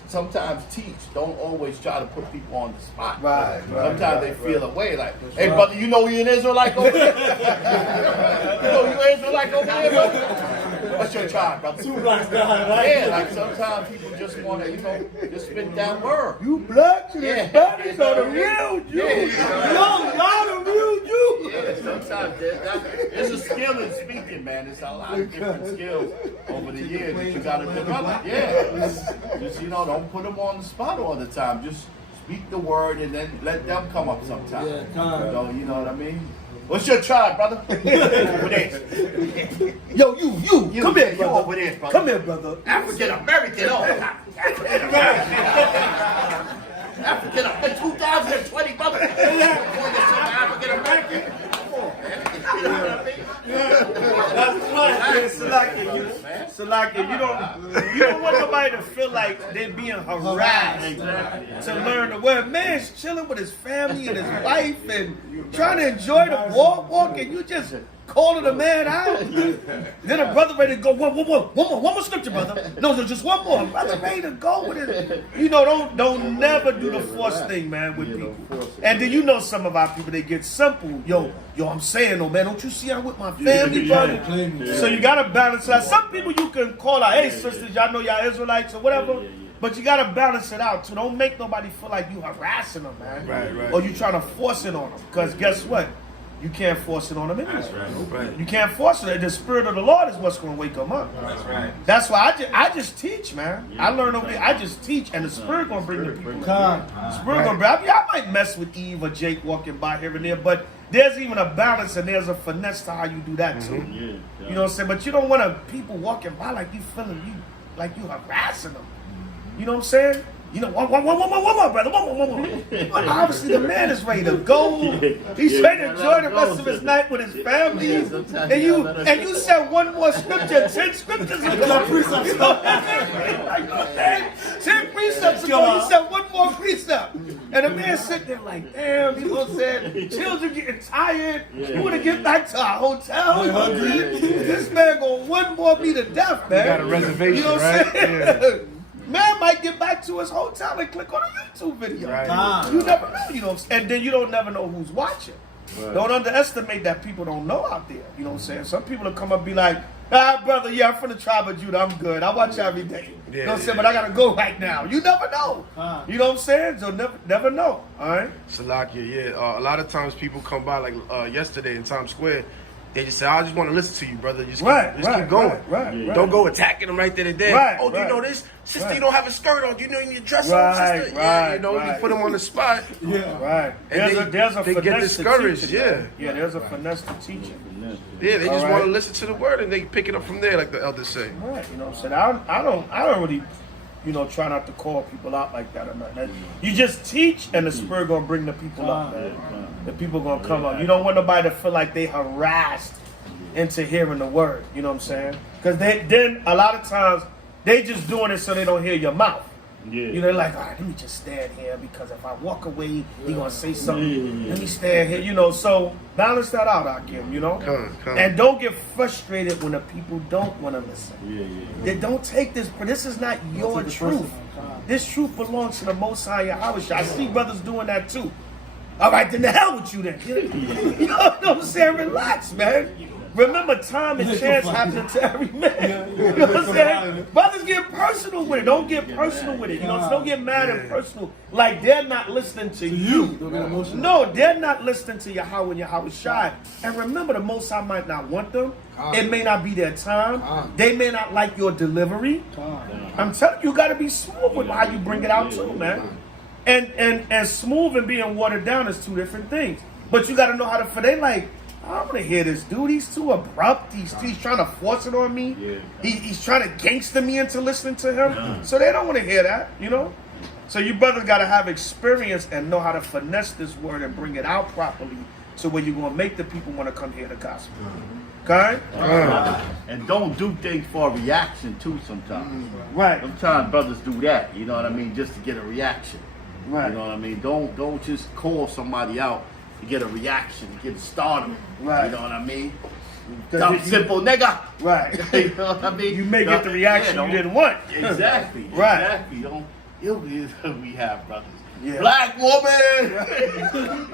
sometimes teach. Don't always try to put people on the spot. Right. Sometimes they feel away like, hey brother, you know you an Israelite over there? You know you an Israelite over there, brother? What's your tribe, brother? Yeah, like sometimes people just want to, just spit that word. You blacks and Hispanics are the real Jews. Yeah. Y'all the real Jews. Yeah, sometimes there's a skill in speaking, man. There's a lot of different skills over the years that you got to develop. Yeah. Just, don't put them on the spot all the time. Just speak the word and then let them come up sometime. Yeah, you know what I mean? What's your tribe, brother? Over there. Yo, you, come here, You brother. over there, brother. Come here, brother. African American. African 2020, brother. African American. That's right, Salaki. You don't want nobody to feel like they're being harassed to learn the word. Man's chilling with his family and his wife and trying to enjoy the walk, and you just calling a man out. Then a brother ready to go. One more scripture, brother. No, just one more. Brother ready to go with it. Don't never do the force thing, man, with people. And then some of our people, they get simple. Yo, I'm saying, man, don't you see I'm with my family, brother? So you gotta balance it out. Some people you can call out, hey sisters, y'all know y'all Israelites or whatever. But you gotta balance it out too. Don't make nobody feel like you harassing them, man. Right. Or you trying to force it on them. Because guess what? You can't force it on them anyway. Right. You can't force it. The Spirit of the Lord is what's going to wake them up. That's right. That's why I just teach, man. I learn over there. I just teach, and the Spirit going to bring the people. Spirit going to bring. I might mess with Eve or Jake walking by here and there, but there's even a balance and there's a finesse to how you do that too. You know what I'm saying? But you don't want people walking by like you feeling like you harassing them. You know what I'm saying? You know, one more, brother, one more. But obviously, the man is ready to go. He's ready to enjoy the rest of his night with his family. And you said one more scripture, 10 scriptures ago. 10 precepts ago, you said one more precept. And the man sitting there like, damn, you know what I'm saying? Children getting tired. We want to get back to our hotel. This man gonna one more be to death, man. You got a reservation, you know what I'm saying? Yeah. Man might get back to his hotel and click on a YouTube video. Right. You never know, you know, and then you don't never know who's watching. Right. Don't underestimate that people don't know out there. You know what I'm saying? Some people will come up and be like, brother, yeah, I'm from the tribe of Judah. I'm good. I watch every day. You know what I'm saying? But I got to go right now. You never know. You know what I'm saying? So never know. All right? Salakia, yeah. A lot of times people come by, like yesterday in Times Square. They just say, I just want to listen to you, brother. Just keep going. Right. Don't go attacking them right there and there. Right, Oh, do you right. know this? Sister, you don't have a skirt on. Do you know you need to dress Right, up, sister? right, You right. you put them on the spot. Right. And There's a they get finesse to discouraged, teaching, yeah. man. Yeah, there's a finesse to teaching. Yeah, they All just right. want to listen to the word and they pick it up from there, like the elders say. Right, you know what I'm saying? I don't really, you know, try not to call people out like that or nothing. You just teach and the Spirit gonna bring the people up, man. The people gonna come up. You don't want nobody to feel like they harassed into hearing the word, you know what I'm saying? Because then a lot of times they just doing it so they don't hear your mouth. Yeah. You know, like, all right, let me just stand here because if I walk away, he gonna say something. Let me stand here, you know. So balance that out, Akim, you know. Come. And don't get frustrated when the people don't want to listen. They don't take this. This is not your truth. This truth belongs to the Most High Yahweh. I see brothers doing that too. All right, then the hell with you then. You know what I'm saying? Relax, man. Remember, time and chance happen to every man. You know what I'm saying? Brothers get personal with it. Don't get personal with it. You know, so don't get mad and personal. Like they're not listening to you. No, they're not listening to Yahweh and Yahweh Shai. And remember, the Most High might not want them. It may not be their time. They may not like your delivery. I'm telling you, you got to be smooth with how you bring it out too, man. And smooth and being watered down is two different things. But you got to know how to, for they like, I don't want to hear this dude. He's too abrupt. He's trying to force it on me. He's trying to gangster me into listening to him. So they don't want to hear that, you know. So you brothers got to have experience and know how to finesse this word and bring it out properly. So where you're going to make the people want to come hear the gospel. Okay? And don't do things for a reaction too sometimes. Right. Sometimes brothers do that, you know what I mean, just to get a reaction. Right. You know what I mean? Don't just call somebody out to get a reaction, to get started. Right. You know what I mean? 'Cause Dumb, if you- simple nigga. Right. You know what I mean? You may get the reaction you didn't want. Exactly. Right. Exactly. We have brothers. Yeah. Black woman.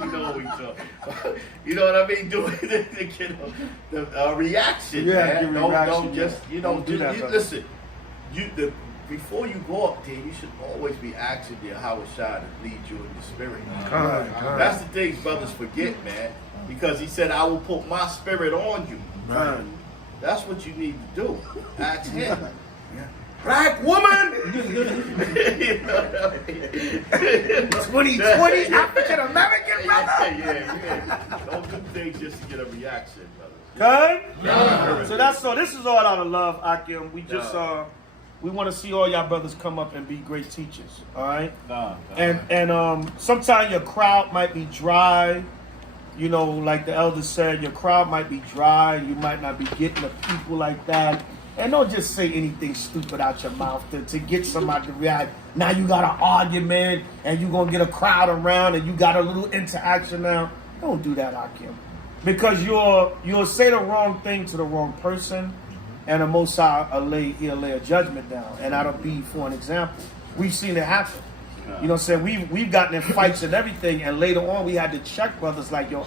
You know we talk. You know what I mean? Doing it to get a reaction. Yeah, man. give a Don't reaction, just yeah. don't do that, brother. listen. Before you go up there, you should always be asking the Yahweh Shai to lead you in the spirit. That's the things brothers forget, man. Because he said, I will put my spirit on you. Right. That's what you need to do. Ask him. Black woman! You know what I mean? 2020 African American brother. Yeah. Don't do things just to get a reaction, brother. Okay? So this is all out of love, Akim. We just we want to see all y'all brothers come up and be great teachers. All right? And sometimes your crowd might be dry. You know, like the elder said, your crowd might be dry. You might not be getting the people like that. And don't just say anything stupid out your mouth to get somebody to react. Now you got an argument and you're going to get a crowd around and you got a little interaction now. Don't do that, Akim. Because you'll say the wrong thing to the wrong person and the Most High he'll lay a judgment down. And that'll be for an example. We've seen it happen. You know what I'm saying? We've gotten in fights and everything, and later on we had to check brothers like, yo,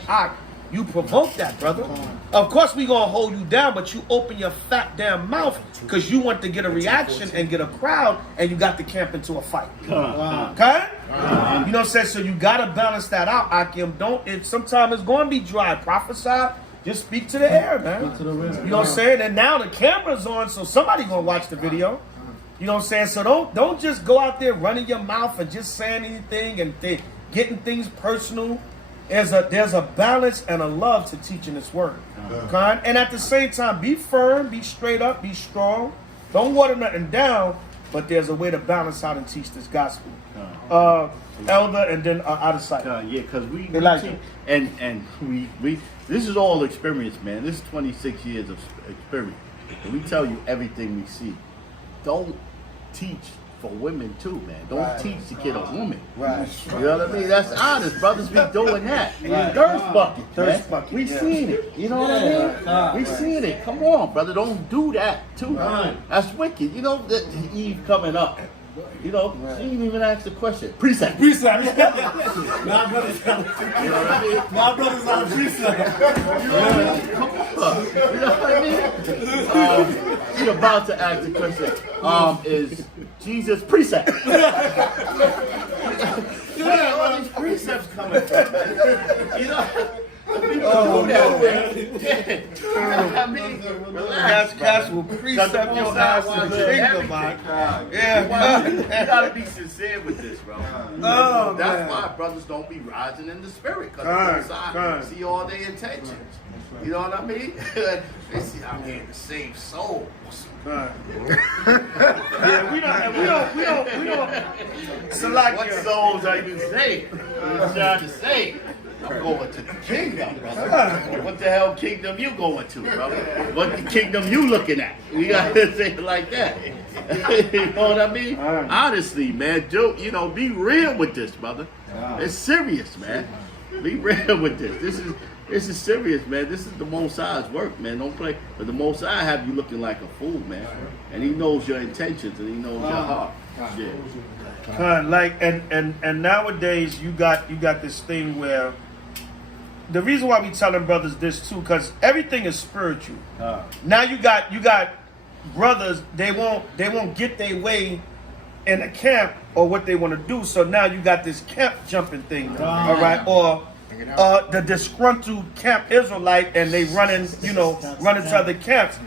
you provoked that, brother. Of course we gonna hold you down, but you open your fat damn mouth because you want to get a reaction and get a crowd, and you got to camp into a fight. Okay? You know what I'm saying? So you gotta balance that out, Akim. Sometimes it's gonna be dry. Prophesy. Just speak to the air, man. You know what I'm saying? And now the camera's on, so somebody gonna watch the video. You know what I'm saying? So don't just go out there running your mouth and just saying anything and getting things personal. There's a balance and a love to teaching this word. Okay? And at the same time, be firm, be straight up, be strong. Don't water nothing down, but there's a way to balance out and teach this gospel. Elder, and then out of sight. Yeah, because we Elijah. teach, and we this is all experience, man. This is 26 years of experience, and we tell you everything we see. Don't teach for women too, man. Don't teach to get a woman. Right. You know what I mean? That's honest. Brothers be doing that. Thirst bucket. Thirst man. bucket, We yeah. seen it. You know what I mean? We seen it. Come on, brother. Don't do that too. That's wicked. You know, that Eve coming up. You know, she didn't even ask the question. Precept. Precept. My brother's on You know what I mean? my brother's on precept. You know what I mean? Come on. You know what I mean? She about to ask the question. Is Jesus precept? Where are all these precepts coming from? You know? People do that, man. Yeah. I mean, relax, That's will brother. precept your ass in the kingdom, man. You gotta be sincere with this, bro. Oh, That's man. why brothers don't be rising in the spirit, Right, because right. see all their intentions. You know what I mean? They see I'm getting to save souls. Right. Yeah, we don't. What Salakia. souls are you saving? I'm trying to say, I'm going to the kingdom, brother. What the hell kingdom you going to, brother? What the kingdom you looking at? We gotta say it like that. You know what I mean? Honestly, man, you know, be real with this, brother. It's serious, man. Be real with this. This is serious, man. This is the Most High's work, man. Don't play. But the Most High have you looking like a fool, man. And He knows your intentions and He knows your heart. Yeah. Like and nowadays you got this thing where the reason why we telling brothers this too, because everything is spiritual. Now you got brothers, they won't get their way in a camp or what they want to do. So now you got this camp jumping thing, all right, or the disgruntled camp Israelite, and they running to other camps.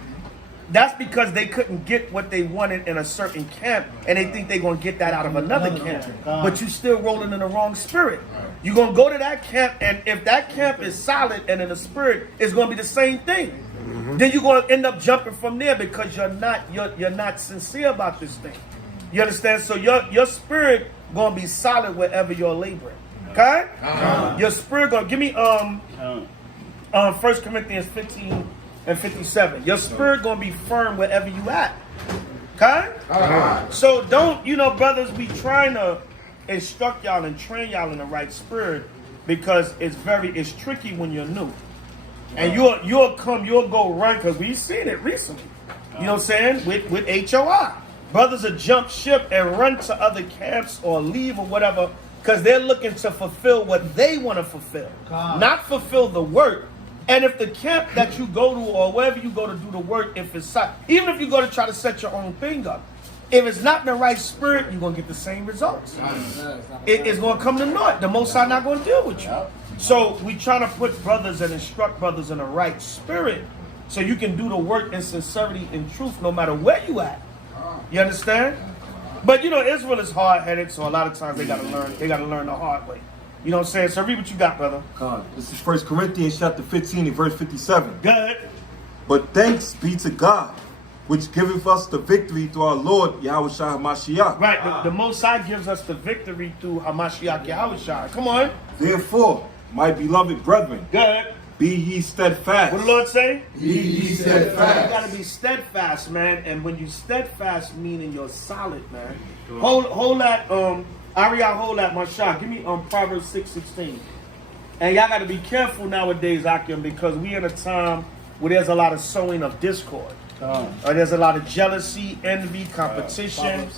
That's because they couldn't get what they wanted in a certain camp, and they think they're going to get that out of another camp. But you still rolling in the wrong spirit. You're going to go to that camp, and if that camp is solid and in the spirit, it's going to be the same thing. Then you're going to end up jumping from there because you're not sincere about this thing. You understand? So your spirit going to be solid wherever you're laboring. Okay? Your spirit going to give me 1 Corinthians 15 and 57. Your spirit gonna be firm wherever you at. Okay? So don't, brothers, be trying to instruct y'all and train y'all in the right spirit, because it's tricky when you're new. And you'll go run, because we've seen it recently. You know what I'm saying? With H.O.I. Brothers will jump ship and run to other camps or leave or whatever, because they're looking to fulfill what they want to fulfill. Not fulfill the work. And if the camp that you go to or wherever you go to do the work, if it's even if you go to try to set your own thing up, if it's not in the right spirit, you're going to get the same results. It's going to come to naught. The Most High not going to deal with you. So we try to put brothers and instruct brothers in the right spirit so you can do the work in sincerity and truth no matter where you at. You understand? But Israel is hard-headed, so a lot of times they got to learn the hard way. You know what I'm saying? So read what you got, brother. This is 1 Corinthians chapter 15 and verse 57. Good. But thanks be to God, which giveth us the victory through our Lord Yahushua HaMashiach. Right, the Most High gives us the victory through Hamashiach Yahushua. Come on. Therefore, my beloved brethren, Good. be ye steadfast. What the Lord say? Be ye steadfast. You gotta be steadfast, man. And when you steadfast, meaning you're solid, man. Hold that, Ariel, hold that, my shot. Give me Proverbs 6:16. And y'all gotta be careful nowadays, Akim, because we in a time where there's a lot of sowing of discord. There's a lot of jealousy, envy, competition.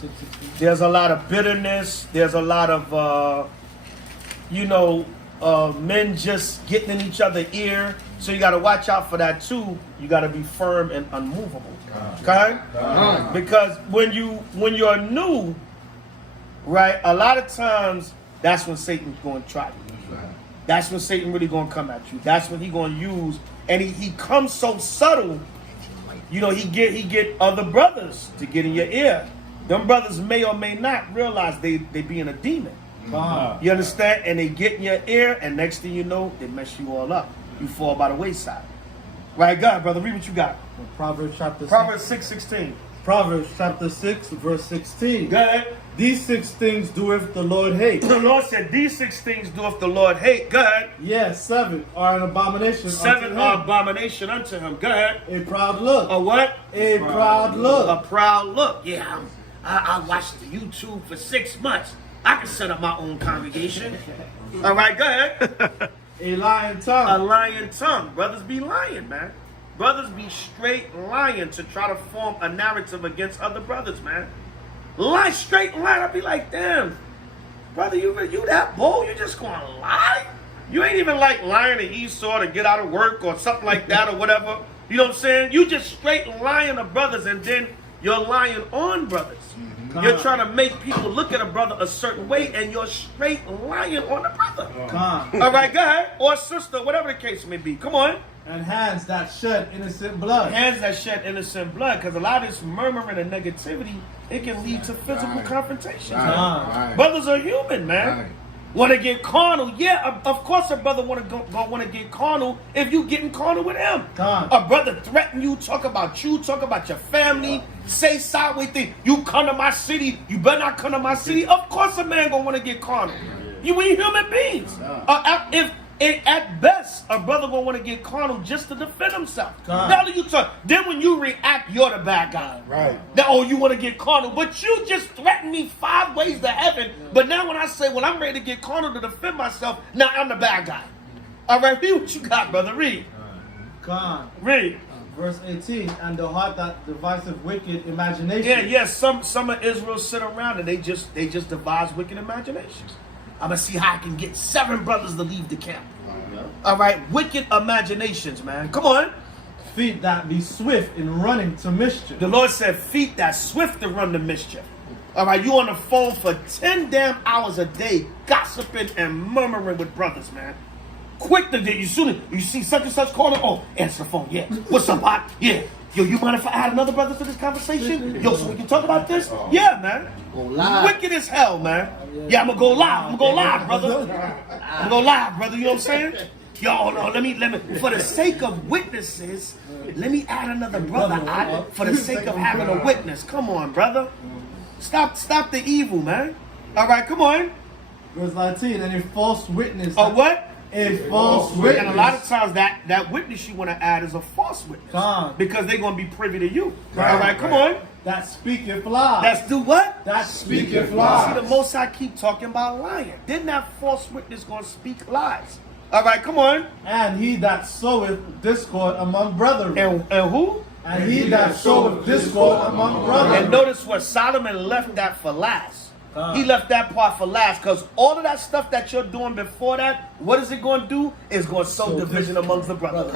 There's a lot of bitterness. There's a lot of men just getting in each other's ear. So you got to watch out for that too. You got to be firm and unmovable. Okay? Because when you're new, right, a lot of times that's when Satan's going to try you. That's when Satan really going to come at you. That's when he going to use, and he comes so subtle. He get other brothers to get in your ear. Them brothers may or may not realize they being a demon. You understand? And they get in your ear, and next thing you know, they mess you all up. You fall by the wayside. Right, God, brother, read what you got. Proverbs chapter Proverbs 6:16. Proverbs chapter 6, verse 16. Go ahead. These 6 things doeth the Lord hate. The Lord said, these 6 things doeth the Lord hate. Go ahead. Yes, 7 are an abomination 7 unto are him. abomination unto him. Go ahead. A proud look. A what? A proud look. A proud look. Yeah, I watched the YouTube for 6 months. I can set up my own congregation. All right, go ahead. A lying A tongue. lying tongue. Brothers be lying, man. Brothers be straight lying to try to form a narrative against other brothers, man. Lie, straight lie. I be like, damn, brother, you that bold? You just gonna lie? You ain't even like lying to Esau to get out of work or something like that or whatever. You know what I'm saying? You just straight lying to brothers, and then you're lying on brothers. You're trying to make people look at a brother a certain way, and you're straight lying on the brother. All right, go ahead. Or sister, whatever the case may be. Come on. And hands that shed innocent blood. Hands that shed innocent blood, because a lot of this murmuring and negativity, it can lead to physical confrontation. Brothers are human, man. Want to get carnal? Yeah, of course a brother want to get carnal if you getting carnal with him. A brother threaten you, talk about your family, say sideways thing. You come to my city, you better not come to my city. Of course a man gonna want to get carnal. You ain't human beings. At best, a brother gonna want to get carnal just to defend himself. Now you talk. Then when you react, you're the bad guy. Right. Now, you want to get carnal, but you just threatened me 5 ways to heaven. But now when I say, well, I'm ready to get carnal to defend myself, now I'm the bad guy. All right, read what you got, brother. Read. Read. Verse 18. And the heart that deviseth wicked imagination. Yeah. Some of Israel sit around and they just devise wicked imaginations. I'm going to see how I can get 7 brothers to leave the camp. All right, wicked imaginations, man. Come on. Feet that be swift in running to mischief. The Lord said feet that swift to run to mischief. All right, you on the phone for 10 damn hours a day, gossiping and murmuring with brothers, man. Quick to do. You see such and such calling. Oh, answer the phone. Yeah. What's up, hot? Yeah. Yo, you mind if I add another brother to this conversation? Yo, so we can talk about this? Yeah, man. Wicked as hell, man. Yeah, I'm gonna go live. brother. I'm gonna go live, brother. You know what I'm saying? Yo, no, let me. For the sake of witnesses, let me add another brother out for the sake of having a witness. Come on, brother. Stop the evil, man. All right, come on. Verse 19. And a false witness. A what? A false witness. And a lot of times that witness you want to add is a false witness. Because they're going to be privy to you. All right, come on. That speaketh lies. That's do what? That speaketh lies. See, the Most High keep talking about lying. Didn't that false witness going to speak lies? All right, come on. And he that soweth discord among brethren. And who? And he that soweth discord among brethren. And notice what Solomon left that for last. He left that part for last because all of that stuff that you're doing before that, what is it going to do? It's going to sow division amongst the brothers.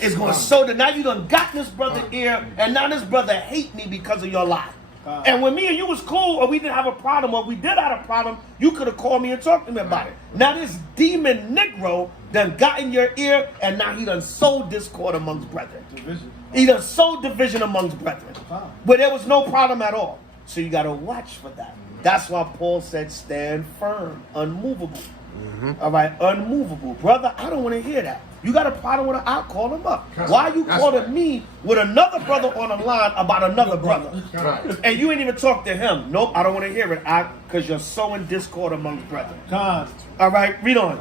It's going to sow that now you done got this brother here, and now this brother hate me because of your lie. And when me and you was cool, or we didn't have a problem, or we did have a problem, you could have called me and talked to me about it. Now this demon Negro done got in your ear, and now he done sowed discord amongst brethren. He done sowed division amongst brethren. But there was no problem at all. So you got to watch for that. That's why Paul said, stand firm, unmovable. All right, unmovable. Brother, I don't want to hear that. You got a problem with him, I'll call him up. Why are you calling me with another brother on the line about another brother? And you ain't even talk to him. Nope, I don't want to hear it. Because you're sowing discord amongst brethren. All right, read on.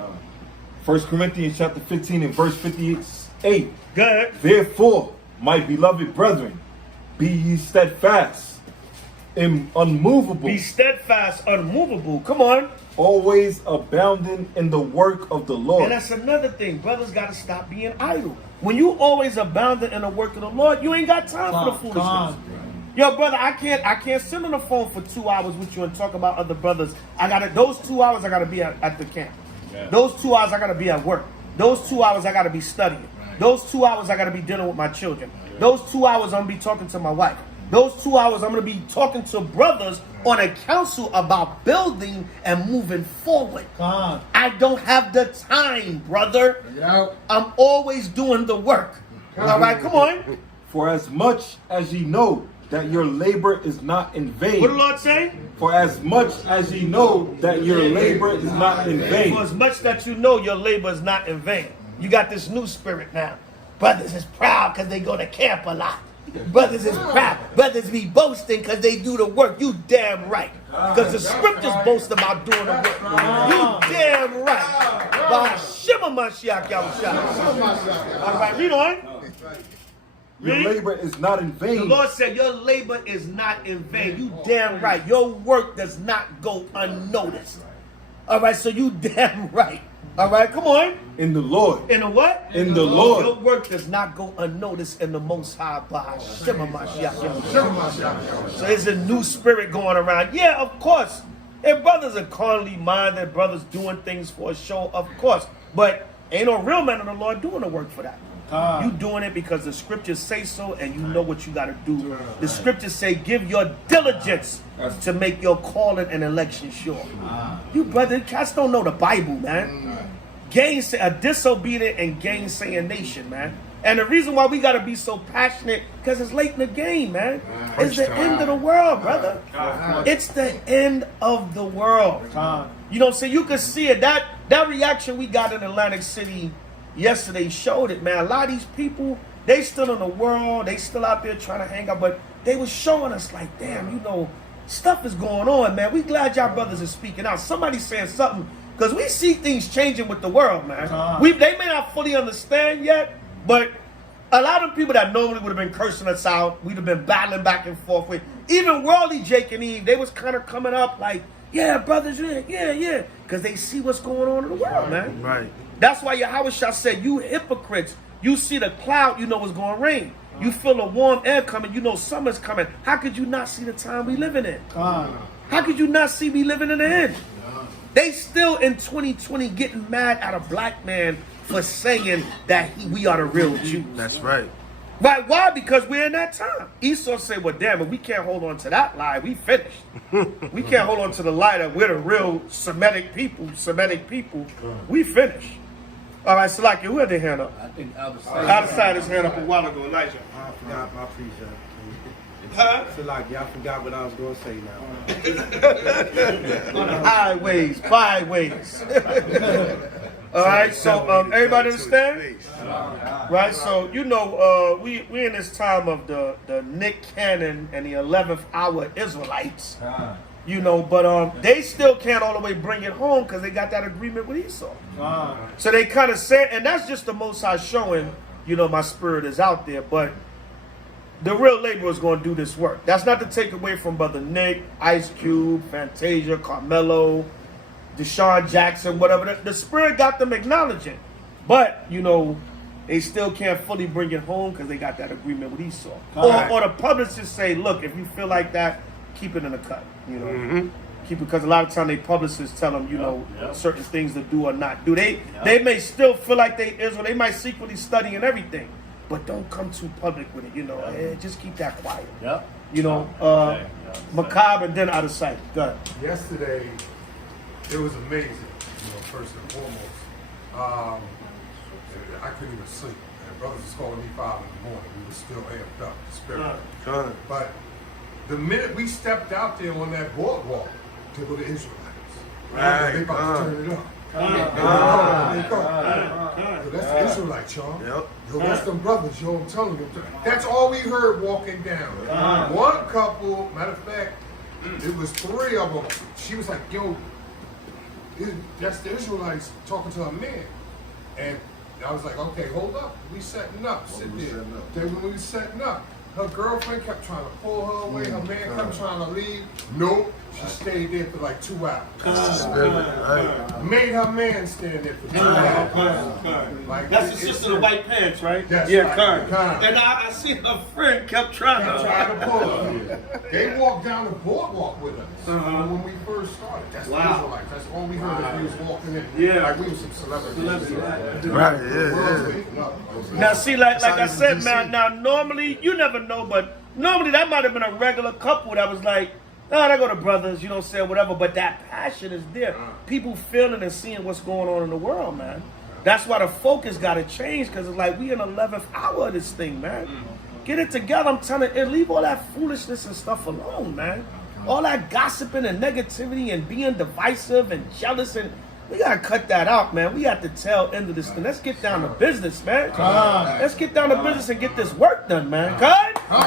1 Corinthians chapter 15 and verse 58. Go ahead. Therefore, my beloved brethren, be ye steadfast, unmovable. Be steadfast, unmovable. Come on. Always abounding in the work of the Lord. And that's another thing. Brothers got to stop being idle. When you always abounding in the work of the Lord, you ain't got time for the foolishness. Yo, brother, I can't sit on the phone for 2 hours with you and talk about other brothers. Those 2 hours I gotta be at the camp. Those 2 hours I gotta be at work. Those 2 hours I gotta be studying. Those 2 hours I gotta be dealing with my children. Those 2 hours I'm gonna be talking to my wife. Those 2 hours I'm going to be talking to brothers on a council about building and moving forward. I don't have the time, brother. I'm always doing the work. All right, come on. For as much as ye know that your labor is not in vain. What the Lord say? For as much as ye know that your labor is not in vain. For as much that you know your labor is not in vain. You got this new spirit now. Brothers is proud because they go to camp a lot. Brothers is crap. Brothers be boasting because they do the work. You damn right. Because the scriptures boast about doing the work. You damn right. By Shema Mashiach Yahushua. All right, read on. Your labor is not in vain. The Lord said your labor is not in vain. You damn right. Your work does not go unnoticed. All right, so you damn right. All right, come on. In the Lord. In the what? In the Lord. Your work does not go unnoticed in the Most High by Shema Mashiach. So there's a new spirit going around. Yeah, of course. If brothers are carnally minded, brothers doing things for a show, of course. But ain't no real man of the Lord doing the work for that. You doing it because the scriptures say so and you know what you got to do. The scriptures say give your diligence to make your calling and election sure. You brother, cats don't know the Bible, man. A disobedient and gainsaying nation, man. And the reason why we got to be so passionate, because it's late in the game, man. It's the end of the world, brother. It's the end of the world. You know what I'm saying? You can see it. That reaction we got in Atlantic City yesterday showed it, man. A lot of these people, they still in the world, they still out there trying to hang out, but they was showing us like, damn, you know, stuff is going on, man. We glad y'all brothers are speaking out. Somebody saying something, because we see things changing with the world, man. They may not fully understand yet, but a lot of people that normally would have been cursing us out, we'd have been battling back and forth with. Even worldly Jake and Eve, they was kind of coming up like, yeah, brothers, yeah. Because they see what's going on in the world, man. Right. That's why Yahushua said, you hypocrites, you see the cloud, you know it's going to rain. You feel the warm air coming, you know summer's coming. How could you not see the time we living in? How could you not see me living in the end? They still in 2020 getting mad at a black man for saying that we are the real Jews. That's right. Right? Why? Because we're in that time. Esau said, well, damn it, we can't hold on to that lie. We finished. We can't hold on to the lie that we're the real Semitic people. We finished. All right, Salakia, who had their hand up? I think Outside his hand up a while ago, Elijah. I forgot my preacher. Huh? Salaki, I forgot what I was going to say now. On the highways, byways. All right, so everybody understand? Right, so you know we in this time of the Nick Cannon and the 11th hour Israelites. You know, but they still can't all the way bring it home because they got that agreement with Esau. So they kind of said, and that's just the Most High showing, you know, my spirit is out there, but the real labor is going to do this work. That's not to take away from Brother Nick, Ice Cube, Fantasia, Carmelo, Deshaun Jackson, whatever. The spirit got them acknowledging. But, you know, they still can't fully bring it home because they got that agreement with Esau. Or the publicists say, look, if you feel like that, keep it in the cut. You know, keep it, because a lot of time they publicists tell them, you know, certain things to do or not do. They may still feel like they Israel. They might secretly study and everything, but don't come too public with it. You know, just keep that quiet. You know, macabre and then out of sight. Go ahead. Yesterday, it was amazing. You know, first and foremost, I couldn't even sleep. And brothers was calling me 5 in the morning. We were still amped up, the spirit. But the minute we stepped out there on that boardwalk to go to Israelites, they about to turn it up. Yo, that's the Israelites, y'all. Yo, that's them brothers, yo, I'm telling you. That's all we heard walking down. One couple, matter of fact, it was 3 of them. She was like, yo, that's the Israelites talking to a man. And I was like, okay, hold up. We setting up. Sit there. Then when we setting up, her girlfriend kept trying to pull her away. Her man kept trying to leave. Nope. She stayed there for like 2 hours. Made her man stand there for 2 hours. Like, That's the sister in the white pants, right? That's yeah, right. Karen. And I see her friend kept trying to pull her. They walked down the boardwalk with us when we first started. That's the Israelites. That's all we heard as we was walking in. Like we were some celebrities. Now see, like I said, man, now normally, you never know, but normally that might have been a regular couple that was like, oh, they go to brothers, you know what I'm saying, whatever, but that passion is there. People feeling and seeing what's going on in the world, man. That's why the focus got to change, because it's like we in the 11th hour of this thing, man. Get it together. I'm telling you, leave all that foolishness and stuff alone, man. All that gossiping and negativity and being divisive and jealous, and we got to cut that out, man. We have to tell end of this thing. Let's get down to business, man. Let's get down to business and get this work done, man. Cut? Hold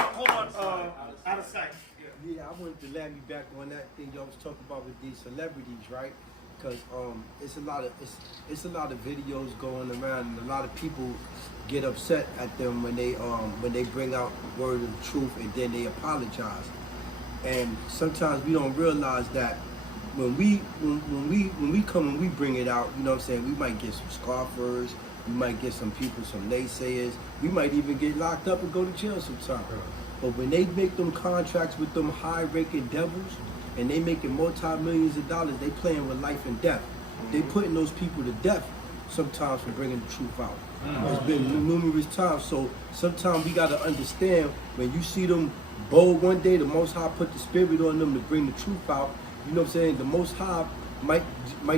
on. Out of sight. Yeah, I wanted to land me back on that thing y'all was talking about with these celebrities, right? Because it's a lot of videos going around, and a lot of people get upset at them when they bring out the word of the truth and then they apologize. And sometimes we don't realize that when we come and we bring it out, you know what I'm saying, we might get some scoffers, we might get some people, some naysayers, we might even get locked up and go to jail sometime. But when they make them contracts with them high-ranking devils and they making multi-millions of dollars, they playing with life and death. They putting those people to death sometimes for bringing the truth out. It's been numerous times. So sometimes we got to understand when you see them bold one day, the Most High put the spirit on them to bring the truth out. You know what I'm saying? The Most High might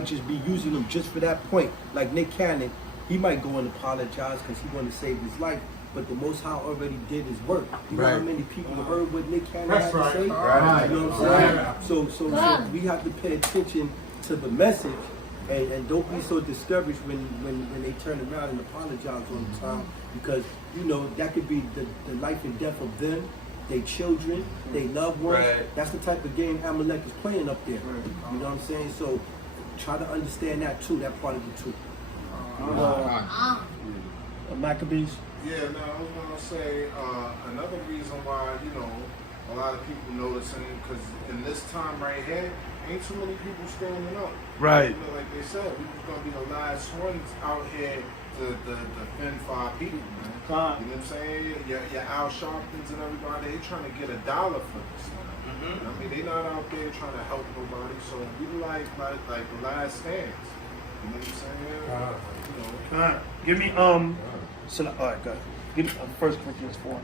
just be using them just for that point. Like Nick Cannon, he might go and apologize because he want to save his life. But the Most High already did his work. You know how many people heard what Nick Cannon had to say? Right. You know what I'm saying? So we have to pay attention to the message and don't be so discouraged when they turn around and apologize all the time, because you know that could be the life and death of them, their children, their loved ones. That's the type of game Amalek is playing up there. You know what I'm saying? So try to understand that too, that part of the truth. Maccabees. Yeah, no, I was gonna say another reason why, you know, a lot of people noticing, because in this time right here, ain't too many people standing up. Right. You know, like they said, we was gonna be the last ones out here to defend for our people, man. You know what I'm saying? Your Al Sharptons and everybody, they trying to get $1 for this, man. I mean, they not out there trying to help nobody, so we like the last stands. You know what I'm saying? You know. Give me so, all right, go ahead. Give me 1 Corinthians 4 now.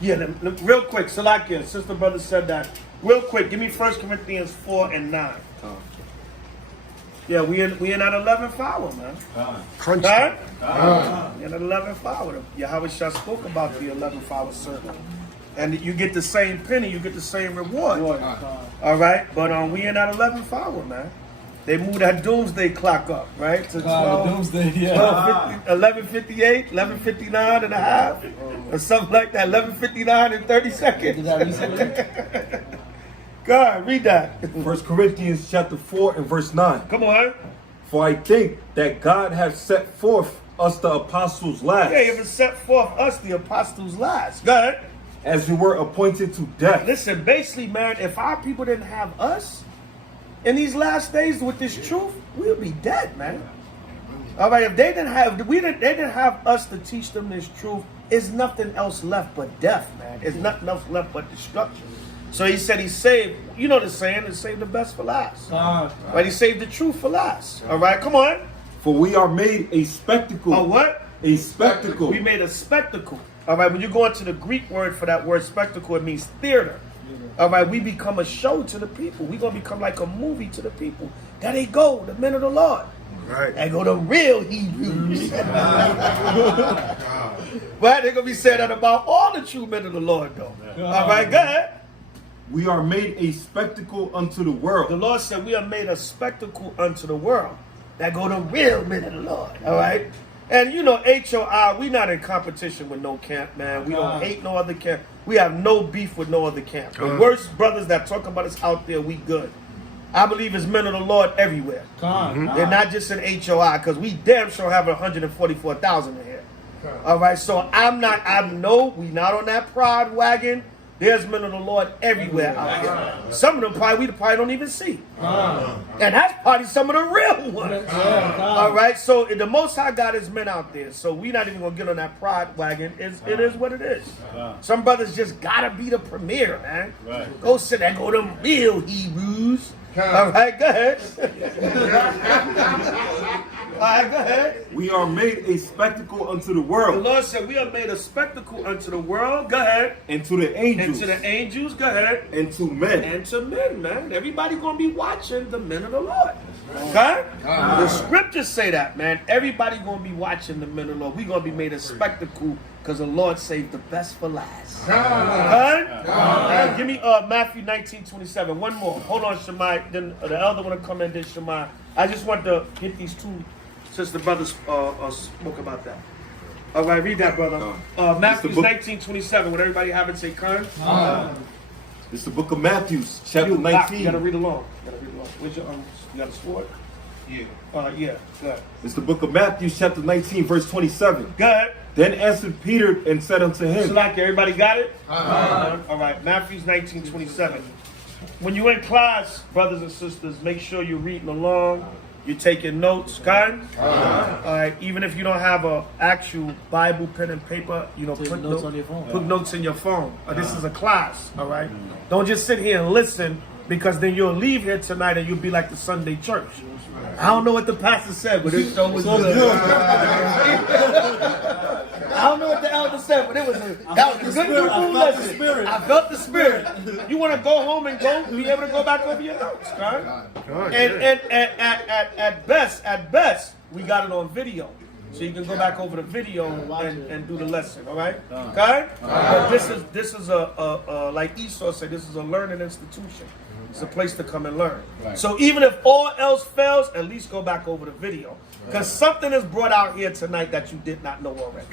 Yeah, real quick, Salakia, sister brother said that. Real quick, give me 1 Corinthians 4 and 9. Yeah, we in that 11th hour, man. Crunch Right? time. We in that 11th hour. Yahweh Shah spoke about the 11th hour sermon. And you get the same penny, you get the same reward. All right, but we in that 11th hour, man. They moved that doomsday clock up, right? To 11:58, 11:59 and a half, or something like that. 11:59 and 30 seconds. Go ahead, read that. 1 Corinthians chapter 4 and verse 9. Come on. For I think that God hath set forth us the apostles last, Yeah, you ever set forth us, the apostles last. Go ahead. as we were appointed to death. Listen, basically, man, if our people didn't have us in these last days with this truth, we would be dead, man. All right, if they didn't have, they didn't have us to teach them this truth, it's nothing else left but death, man. It's nothing else left but destruction. So he said he saved, you know the saying, he saved the best for last. Right, he saved the truth for last. All right, come on. For we are made a spectacle. A what? A spectacle. We made a spectacle. All right, when you go into the Greek word for that word spectacle, it means theater. All right, we become a show to the people. We're going to become like a movie to the people. There they go, the men of the Lord. Right. They go the real Hebrews. Right, they're going to be saying that about all the true men of the Lord, though. All right, go ahead. We are made a spectacle unto the world. The Lord said we are made a spectacle unto the world. That go the real men of the Lord. All right? And you know, H.O.I, we not in competition with no camp, man. We don't hate no other camp. We have no beef with no other camp. The worst brothers that talk about us out there, we good. I believe it's men of the Lord everywhere. They're not just in H.O.I, because we damn sure have 144,000 in here. All right, so we not on that pride wagon. There's men of the Lord everywhere out there. Some of them we probably don't even see. And that's probably some of the real ones. All right, so the Most High got his men out there. So we're not even going to get on that pride wagon. It is what it is. Some brothers just got to be the premier, man. Go sit there, go them real Hebrews. All right, go ahead. All right, go ahead. We are made a spectacle unto the The world. Lord said we are made a spectacle unto the world. Go ahead. And to the angels. And to the angels. Go ahead. And to men. And to men, man. Everybody gonna be watching the men of the Lord. Okay? The scriptures say that, man. Everybody gonna be watching the men of the Lord. We gonna be made a spectacle because the Lord saved the best for last. Right? Give me Matthew 19:27. One more. Hold on, Shemai. Then the elder want to come in, then Shemai. I just want to get these two, since the brothers spoke about that. All right, read that, brother. Matthew 19:27. Would everybody have it? Say, Khan. It's the book of Matthew, chapter You 19. gotta read along. Where's your you got a sword? Yeah. Yeah. Go ahead. It's the book of Matthew, chapter 19, verse 27. Go ahead. Then answered Peter and said unto him, Salaki, everybody got it? All right, Matthew 19:27. When you're in class, brothers and sisters, make sure you're reading along, you're taking notes, kind? All right, even if you don't have an actual Bible, pen, and paper, put notes on your phone. Put notes in your phone. This is a class, all right? Don't just sit here and listen, because then you'll leave here tonight and you'll be like the Sunday church. I don't know what the pastor said, but it show was good. I don't know what the elder said, but that was a good lesson. I felt the spirit. You want to go home and be able to go back over your notes, right? And at best, we got it on video. So you can go back over the video and do the lesson, all right? Okay? But this is a like Esau said, this is a learning institution. It's a place to come and learn. So even if all else fails, at least go back over the video. Because something is brought out here tonight that you did not know already.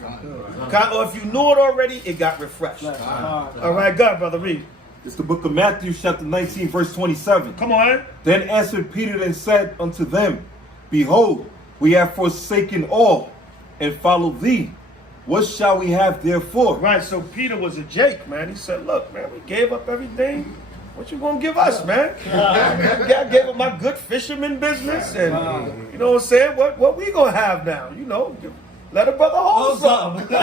Okay? Or if you knew it already, it got refreshed. All right, go ahead, brother, read. It's the book of Matthew, chapter 19, verse 27. Come on. Then answered Peter and said unto them, Behold, we have forsaken all and followed thee. What shall we have therefore? Right, so Peter was a Jake, man. He said, look, man, we gave up everything. What you gonna give us, man? I gave up my good fisherman business, and you know what I'm saying? What we gonna have now? Let a brother hold something. All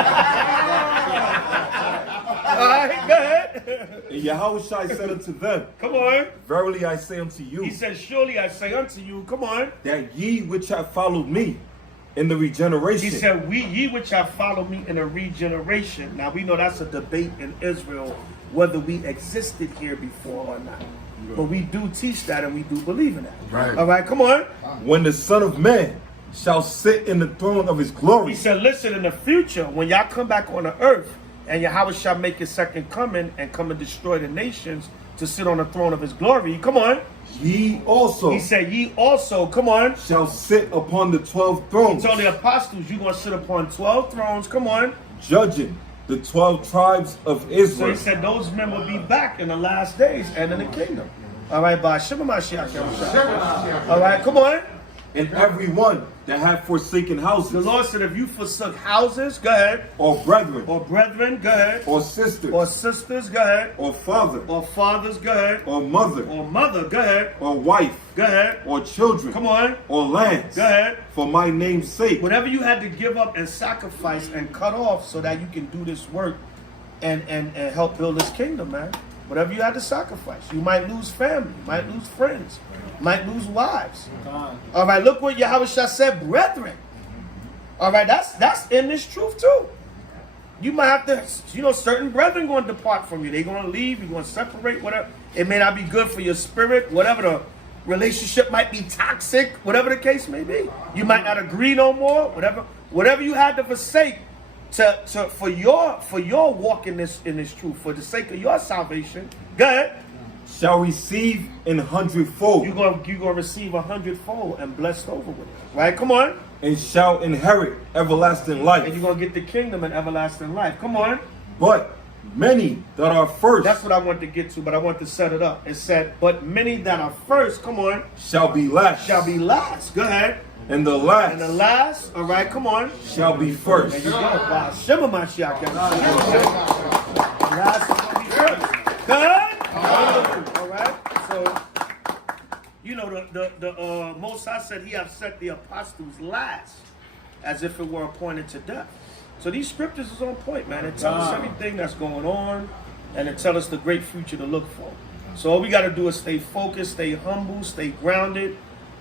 right, go ahead. And Yahushua said unto them, Come on. Verily I say unto you, He said, surely I say unto you, come on. that ye which have followed me in the regeneration. He said, ye which have followed me in a regeneration. Now we know that's a debate in Israel, whether we existed here before or not. But we do teach that and we do believe in that. Right. All right, come on. When the Son of Man shall sit in the throne of his glory. He said, listen, in the future, when y'all come back on the earth and Yahweh shall make his second coming and come and destroy the nations to sit on the throne of his glory, come on. Ye also. He said, ye also, come on. Shall sit upon the 12 thrones. He told the apostles, you're going to sit upon 12 thrones, come on. Judging the 12 tribes of Israel. So he said those men will be back in the last days and in the kingdom. All right, by Shema Mashiach. All right, come on. And every one that have forsaken houses. The Lord said, if you forsook houses, go ahead. Or brethren. Or brethren, go ahead. Or sisters. Or sisters, go ahead. Or father. Or fathers, go ahead. Or mother. Or mother, go ahead. Or wife. Go ahead. Or children. Come on. Or lands. Go ahead. For my name's sake. Whatever you had to give up and sacrifice and cut off so that you can do this work and help build this kingdom, man. Whatever you had to sacrifice. You might lose family. You might lose friends. You might lose wives. All right, look what Yahushua said, brethren. All right, that's in this truth too. You might have to, certain brethren going to depart from you. They're going to leave. You're going to separate, whatever. It may not be good for your spirit, whatever the relationship might be toxic, whatever the case may be. You might not agree no more, whatever you had to forsake for your walk in this truth, for the sake of your salvation. Go ahead. Shall receive in 100-fold. You're gonna receive 100-fold and blessed over with it. Right? Come on. And shall inherit everlasting life. And you're gonna get the kingdom and everlasting life. Come on. But many that are first. That's what I want to get to, but I want to set it up. It said, but many that are first, come on. Shall be last. Shall be last. Go ahead. And the last. And the last, all right, come on. Shall be first. There you go. Wow. Shema Mashiach. Last is gonna be first. Good? All right. So, the Most High said he have set the apostles last, as if it were appointed to death. So these scriptures is on point, man. It tells us everything that's going on, and it tells us the great future to look for. So all we got to do is stay focused, stay humble, stay grounded,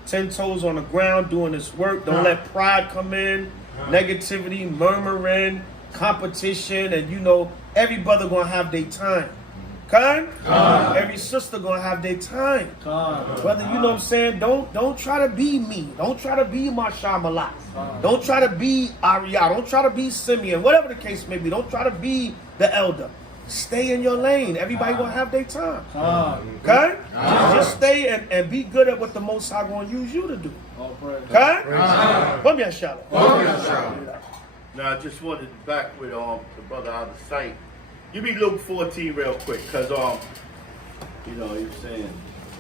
10 toes on the ground doing this work. Don't let pride come in, negativity, murmuring, competition, and every brother gonna have their time. Every sister gonna have their time. Whether you know what I'm saying, don't try to be me. Don't try to be Marshamallah. Don't try to be Arya. Don't try to be Simeon. Whatever the case may be. Don't try to be the elder. Stay in your lane. Everybody gonna have their time. Okay? Just stay and be good at what the Most High gonna use you to do. Okay? Come here, Shalom. Now I just wanted to back with the brother out of sight. Give me Luke 14 real quick, cause you know, he was saying,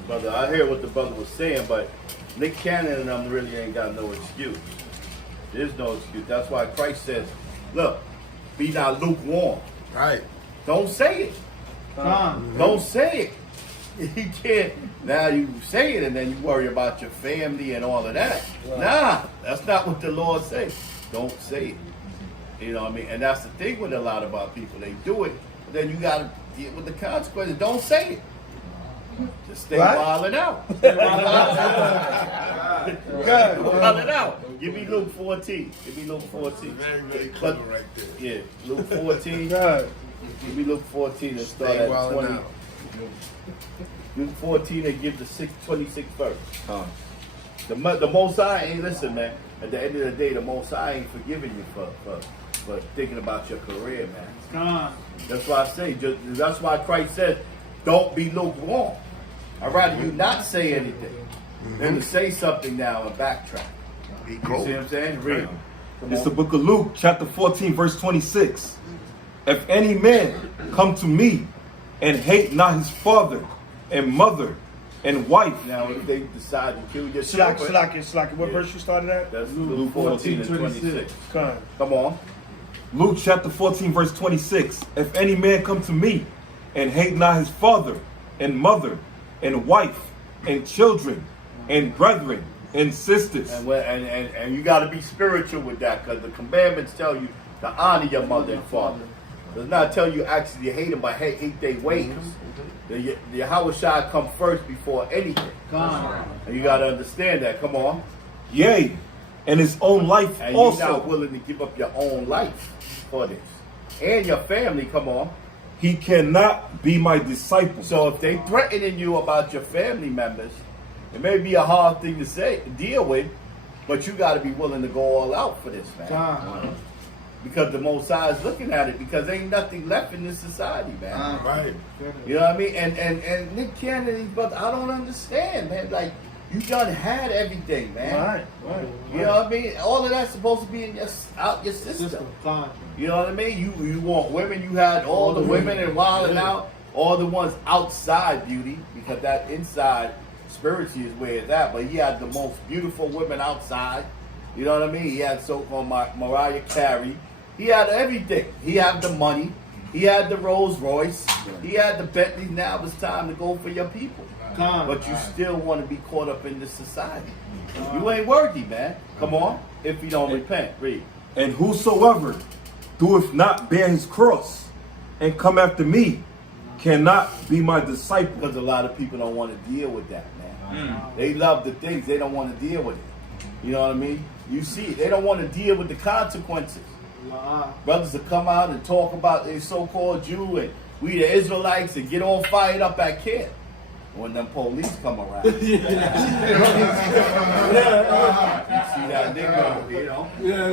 brother, I hear what the brother was saying, but Nick Cannon and them really ain't got no excuse. There's no excuse. That's why Christ says, look, be not lukewarm. Right. Don't say it. Don't say it. You can't. Now you say it and then you worry about your family and all of that. Nah, that's not what the Lord says. Don't say it. You know what I mean? And that's the thing with a lot of our people. They do it, but then you got to deal with the consequences. Don't say it. Just stay wilding out. Wilding out. Give me Luke 14. Give me Luke 14. Very clever right there. Yeah, Luke 14. Give me Luke 14 and start at 20. Luke 14 and give the 26th verse. The Most High ain't, listen, man. At the end of the day, the Most High ain't forgiving you for thinking about your career, man. That's why I say. That's why Christ said, "Don't be lukewarm." I'd rather you not say anything than to say something now and backtrack. You see what I'm saying? Read. It's the book of Luke, chapter 14, verse 26. If any man come to me and hate not his father and mother and wife. Now, if they decide to kill your children. Slack. What verse you started at? That's Luke 14 and 26. Come on. Luke chapter 14, verse 26. If any man come to me and hate not his father and mother and wife and children and brethren and sisters. And you got to be spiritual with that, because the commandments tell you to honor your mother and father. It does not tell you actually hate them, but hate their ways. The H.O.I come first before anything. And you got to understand that. Come on. Yea, and his own life and also. You're not willing to give up your own life for this. And your family, come on. He cannot be my disciple. So if they threatening you about your family members, it may be a hard thing to deal with, but you got to be willing to go all out for this, man. Because the Most High is looking at it, because ain't nothing left in this society, man. Right. You know what I mean? And Nick Cannon, but I don't understand, man. Like, you done had everything, man. Right. You know what I mean? All of that's supposed to be in your system. You know what I mean? You want women, you had all the women and wilding out, all the ones outside beauty, because that inside spiritually is where it's at. But he had the most beautiful women outside. You know what I mean? He had so-called Mariah Carey. He had everything. He had the money. He had the Rolls Royce. He had the Bentley. Now it's time to go for your people. But you still want to be caught up in this society. You ain't worthy, man. Come on. If you don't repent. Read. And whosoever doeth not bear his cross and come after me cannot be my disciple. Because a lot of people don't want to deal with that, man. They love the things. They don't want to deal with it. You know what I mean? You see, they don't want to deal with the consequences. Brothers will come out and talk about their so-called Jew and we the Israelites and get all fired up at camp when them police come around. You see that nigga, you know?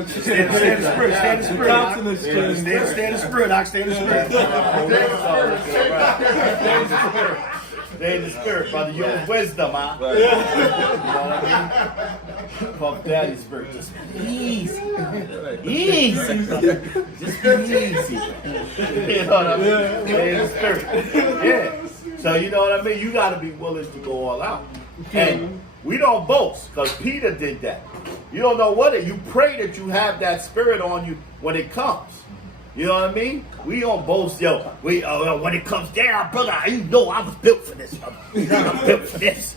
Stay in the spirit. Stay in the spirit. Stay in the spirit. Stay in the spirit. Stay in the spirit, brother. Use wisdom, huh? You know what I mean? Puff Daddy's spirit. Just easy. Easy. Just be easy. You know what I mean? Stay in the spirit. Yeah. So you know what I mean? You got to be willing to go all out. And we don't boast, because Peter did that. You don't know what it. You pray that you have that spirit on you when it comes. You know what I mean? We don't boast, yo. When it comes down, brother, you know I was built for this, brother. I'm built for this.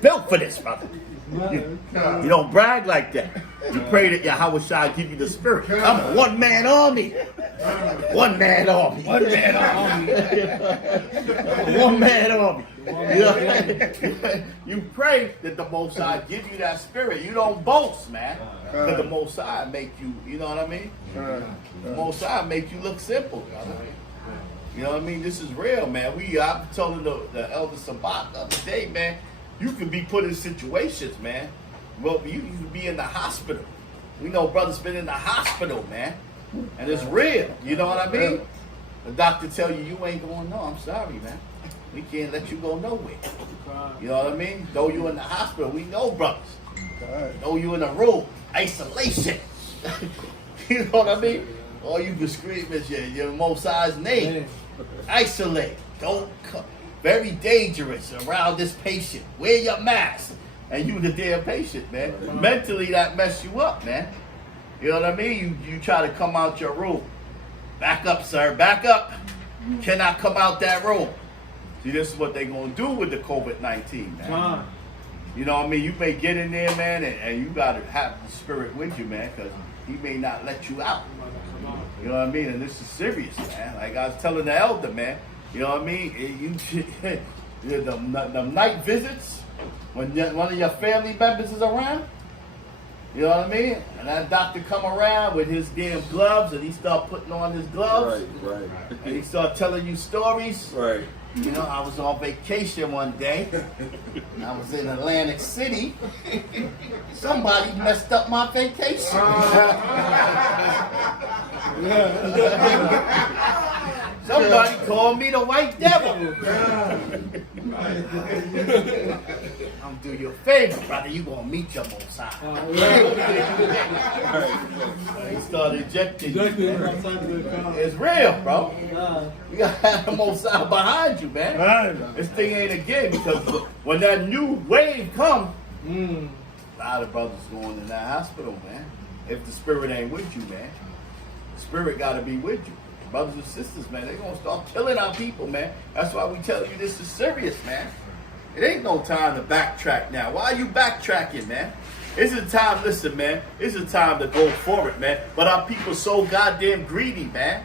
Built for this, brother. You don't brag like that. You pray that Yahweh give you the spirit. I'm a one-man army. One-man army. One-man army. One-man army. You pray that the Most High give you that spirit. You don't boast, man. Because the Most High make you, you know what I mean? The Most High make you look simple. You know what I mean? This is real, man. I'm telling the elder Sabat the other day, man, you can be put in situations, man. Well, you can be in the hospital. We know brothers been in the hospital, man. And it's real. You know what I mean? The doctor tell you ain't going no. I'm sorry, man. We can't let you go nowhere. You know what I mean? Though you in the hospital, we know brothers. Though you in a room, isolation. You know what I mean? All you can scream is your Most High's name. Isolate. Don't come. Very dangerous around this patient. Wear your mask. And you the damn patient, man. Mentally, that mess you up, man. You know what I mean? You try to come out your room. Back up, sir. Back up. Cannot come out that room. See, this is what they going to do with the COVID-19, man. You know what I mean? You may get in there, man, and you got to have the spirit with you, man, because he may not let you out. You know what I mean? And this is serious, man. Like I was telling the elder, man. You know what I mean? The night visits, when one of your family members is around, you know what I mean? And that doctor come around with his damn gloves, and he start putting on his gloves. Right. And he start telling you stories. Right. You know, I was on vacation one day. I was in Atlantic City. Somebody messed up my vacation. Somebody called me the white devil. I'm do you a favor, brother. You gonna meet your Most High. He started injecting you. It's real, bro. You gotta have the Most High behind you, man. This thing ain't a game, because when that new wave come, a lot of brothers going in that hospital, man. If the spirit ain't with you, man, the spirit gotta be with you. Brothers and sisters, man, they're gonna start killing our people, man. That's why we tell you this is serious, man. It ain't no time to backtrack now. Why are you backtracking, man? It's a time, listen, man, it's a time to go forward, man. But our people so goddamn greedy, man.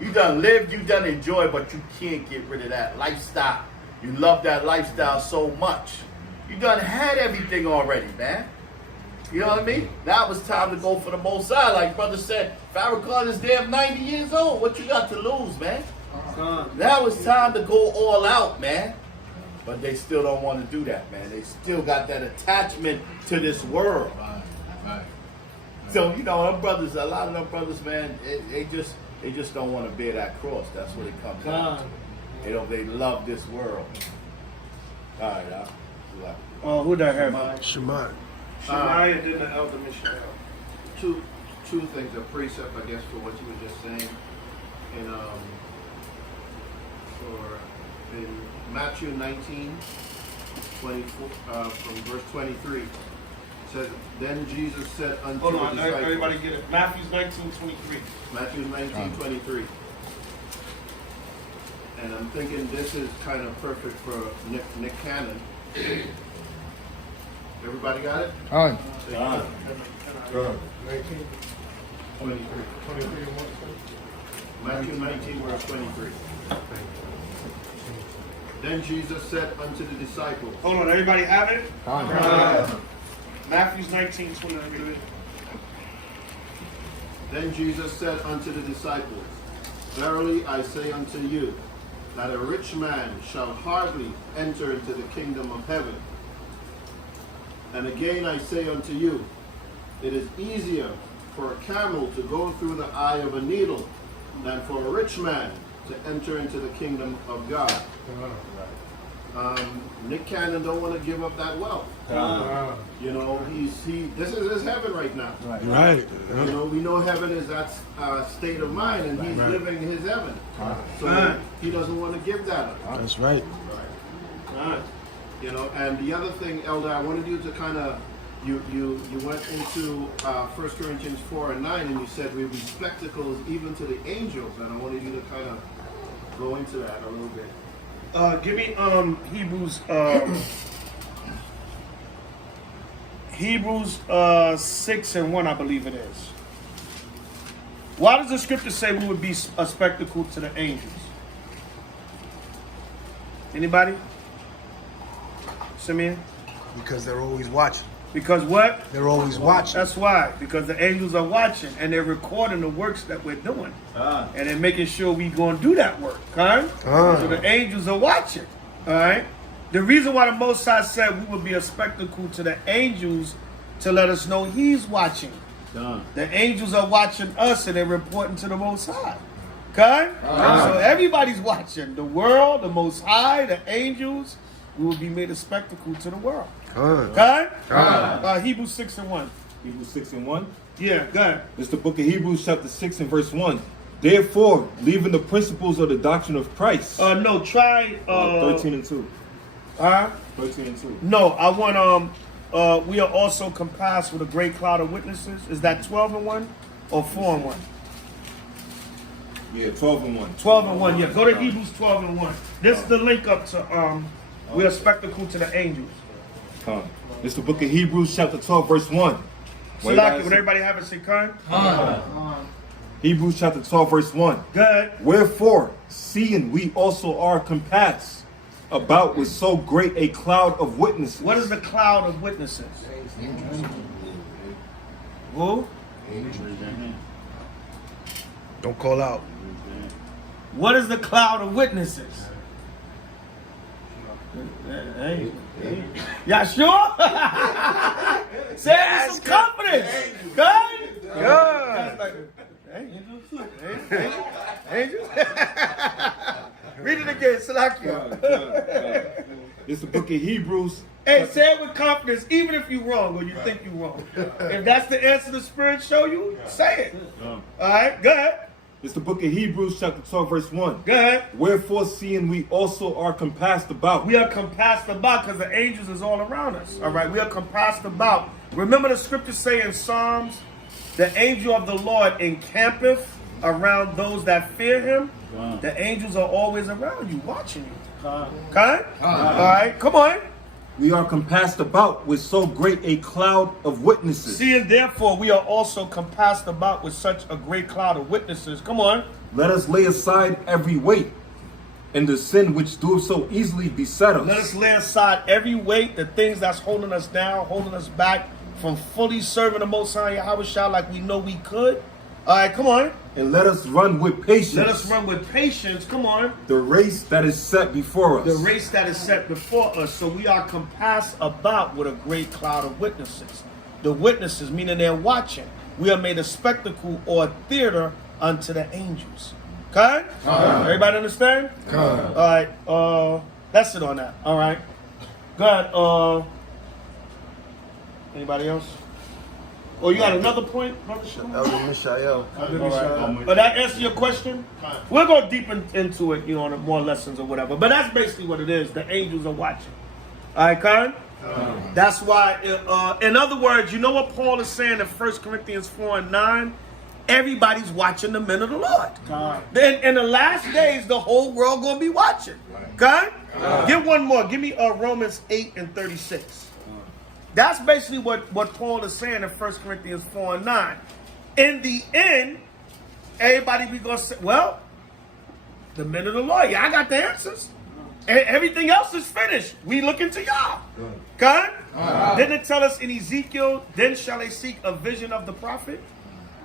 You done lived, you done enjoyed, but you can't get rid of that lifestyle. You love that lifestyle so much. You done had everything already, man. You know what I mean? Now it's time to go for the Most High. Like brother said, Farrakhan is damn 90 years old. What you got to lose, man? Now it's time to go all out, man. But they still don't want to do that, man. They still got that attachment to this world. So, you know, them brothers, a lot of them brothers, man, they just don't want to bear that cross. That's what it comes down to. They love this world. All right, who that have? Shemai. Shemai and then the elder Michelle. Two things, a precept, I guess, for what you were just saying. In Matthew 19, 24, from verse 23, it says, "Then Jesus said unto Hold the on, disciples." everybody get it. Matthew 19:23. Matthew 19:23. And I'm thinking this is kind of perfect for Nick Cannon. Everybody got it? All right. 23. Matthew 19, verse 23. Then Jesus said unto the disciples. Hold on, everybody have it? Matthew 19:23. Then Jesus said unto the disciples, Verily I say unto you, that a rich man shall hardly enter into the kingdom of heaven. And again I say unto you, it is easier for a camel to go through the eye of a needle than for a rich man to enter into the kingdom of God. Nick Cannon don't want to give up that wealth. You know, this is his heaven right now. Right. You know, we know heaven is that state of mind, and he's living his heaven. So he doesn't want to give that up. That's right. You know, and the other thing, Elder, I wanted you to kind of, you went into 1 Corinthians 4 and 9, and you said we be spectacles even to the angels, and I wanted you to kind of go into that a little bit. Give me Hebrews 6 and 1, I believe it is. Why does the scripture say we would be a spectacle to the angels? Anybody? Simeon? Because they're always watching. Because what? They're always watching. That's why. Because the angels are watching and they're recording the works that we're doing. And they're making sure we going to do that work. Okay? So the angels are watching. All right? The reason why the Most High said we would be a spectacle to the angels to let us know he's watching. The angels are watching us and they're reporting to the Most High. Okay? So everybody's watching. The world, the Most High, the angels. We will be made a spectacle to the world. Okay? Hebrews 6:1. Hebrews 6:1. Yeah, go ahead. It's the book of Hebrews chapter 6 and verse 1. Therefore, leaving the principles of the doctrine of Christ. No, try 13 and 2. 13 and 2. No, I want we are also compassed with a great cloud of witnesses. Is that 12 and 1 or 4 and 1? Yeah, 12 and 1. 12 and 1, yeah. Go to Hebrews 12 and 1. This is the link up to we are spectacle to the angels. It's the book of Hebrews chapter 12 verse 1. Would everybody have it say kind? Hebrews chapter 12 verse 1. Good. Wherefore, seeing we also are compassed about with so great a cloud of witnesses. What is the cloud of witnesses? Who? Don't call out. What is the cloud of witnesses? Hey. Y'all sure? Say it with some confidence. Good? Good. Angels? Read it again, Salakia. It's the book of Hebrews. Hey, say it with confidence, even if you're wrong or you think you're wrong. If that's the answer the Spirit show you, say it. All right, go ahead. It's the book of Hebrews chapter 12 verse 1. Go ahead. Wherefore, seeing we also are compassed about. We are compassed about because the angels is all around us. All right, we are compassed about. Remember the scriptures say in Psalms, the angel of the Lord encampeth around those that fear him. The angels are always around you, watching you. Okay? All right, come on. We are compassed about with so great a cloud of witnesses. Seeing therefore we are also compassed about with such a great cloud of witnesses. Come on. Let us lay aside every weight and the sin which doeth so easily beset us. Let us lay aside every weight, the things that's holding us down, holding us back from fully serving the Most High Yahweh like we know we could. All right, come on. And let us run with patience. Let us run with patience. Come on. The race that is set before us. The race that is set before us. So we are compassed about with a great cloud of witnesses. The witnesses, meaning they're watching. We are made a spectacle or a theater unto the angels. Okay? Everybody understand? All right. That's it on that. All right. Go ahead. Anybody else? Oh, you got another point, Brother Shimon? Elder Mishael. But that answer your question? We'll go deep into it, on more lessons or whatever. But that's basically what it is. The angels are watching. All right, Khan? That's why, in other words, you know what Paul is saying in 1 Corinthians 4 and 9? Everybody's watching the men of the Lord. Then in the last days, the whole world going to be watching. Okay? Get one more. Give me Romans 8 and 36. That's basically what Paul is saying in 1 Corinthians 4 and 9. In the end, everybody be going to say, well, the men of the Lord, y'all got the answers. Everything else is finished. We looking to y'all. Okay? Didn't it tell us in Ezekiel, then shall they seek a vision of the prophet?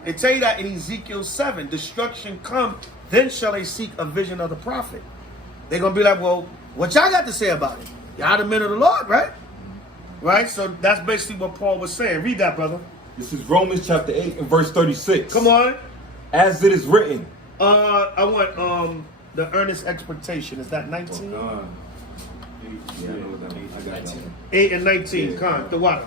It tell you that in Ezekiel 7, destruction come, then shall they seek a vision of the prophet. They're going to be like, well, what y'all got to say about it? Y'all the men of the Lord, right? Right? So that's basically what Paul was saying. Read that, brother. This is Romans chapter 8 and verse 36. Come on. As it is written. I want the earnest expectation. Is that 19? 8 and 19. Con, the water.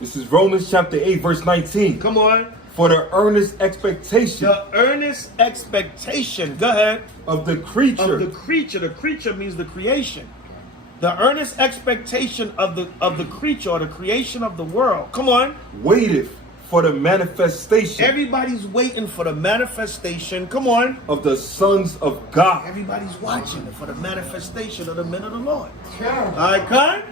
This is Romans chapter 8 verse 19. Come on. For the earnest expectation. The earnest expectation. Go ahead. Of the creature. Of the creature. The creature means the creation. The earnest expectation of the creature or the creation of the world. Come on. Waiteth for the manifestation. Everybody's waiting for the manifestation. Come on. Of the sons of God. Everybody's watching for the manifestation of the men of the Lord. All right, Con?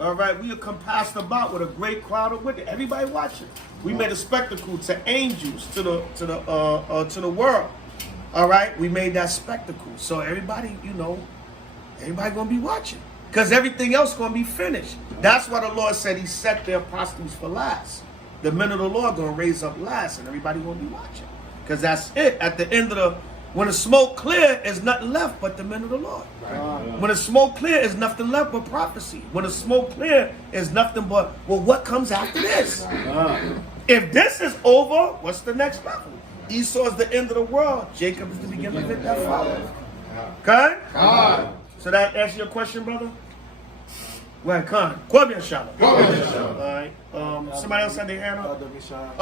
All right, we are compassed about with a great cloud of witnesses. Everybody watching. We made a spectacle to angels, to the world. All right, we made that spectacle. So everybody, everybody gonna be watching. Because everything else going to be finished. That's why the Lord said he set the apostles for last. The men of the Lord going to raise up last, and everybody going to be watching. Because that's it. At the end of the, when the smoke clear, there's nothing left but the men of the Lord. When the smoke clear, there's nothing left but prophecy. When the smoke clear, there's nothing but, well, what comes after this? If this is over, what's the next level? Esau is the end of the world. Jacob is the beginning of it that follows. Okay? So that answers your question, brother? Well, Khan. Kwame Inshallah. All right. Somebody else had their hand up?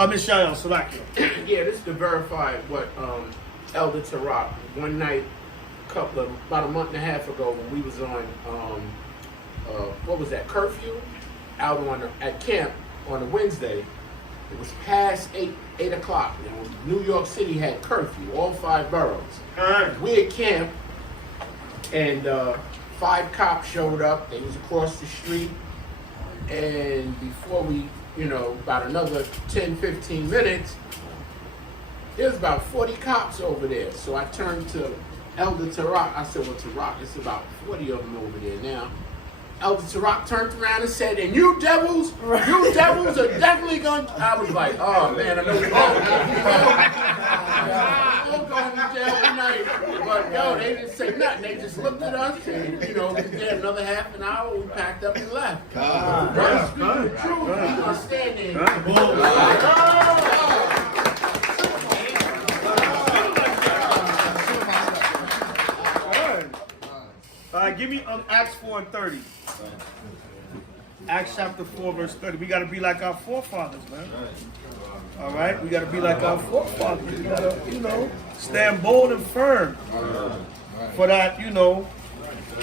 Mishael, Salakia. Yeah, this is to verify what Elder Tarak, one night, about a month and a half ago, when we was on, what was that, curfew? Out at camp on a Wednesday. It was past 8 o'clock. New York City had curfew, all 5 boroughs. We at camp, and 5 cops showed up. They was across the street, and before we, about another 10, 15 minutes, there's about 40 cops over there. So I turned to Elder Tarak. I said, well, Tarak, it's about 40 of them over there now. Elder Tarak turned around and said, and you devils are definitely going to... I was like, oh, man, I know we're going to jail tonight. But, yo, they didn't say nothing. They just looked at us and, we was there another half an hour. We packed up and left. Brother, speaking the truth, we are standing. Give me Acts 4 and 30. Acts chapter 4, verse 30. We got to be like our forefathers, man. All right? We got to be like our forefathers. We got to, stand bold and firm for that,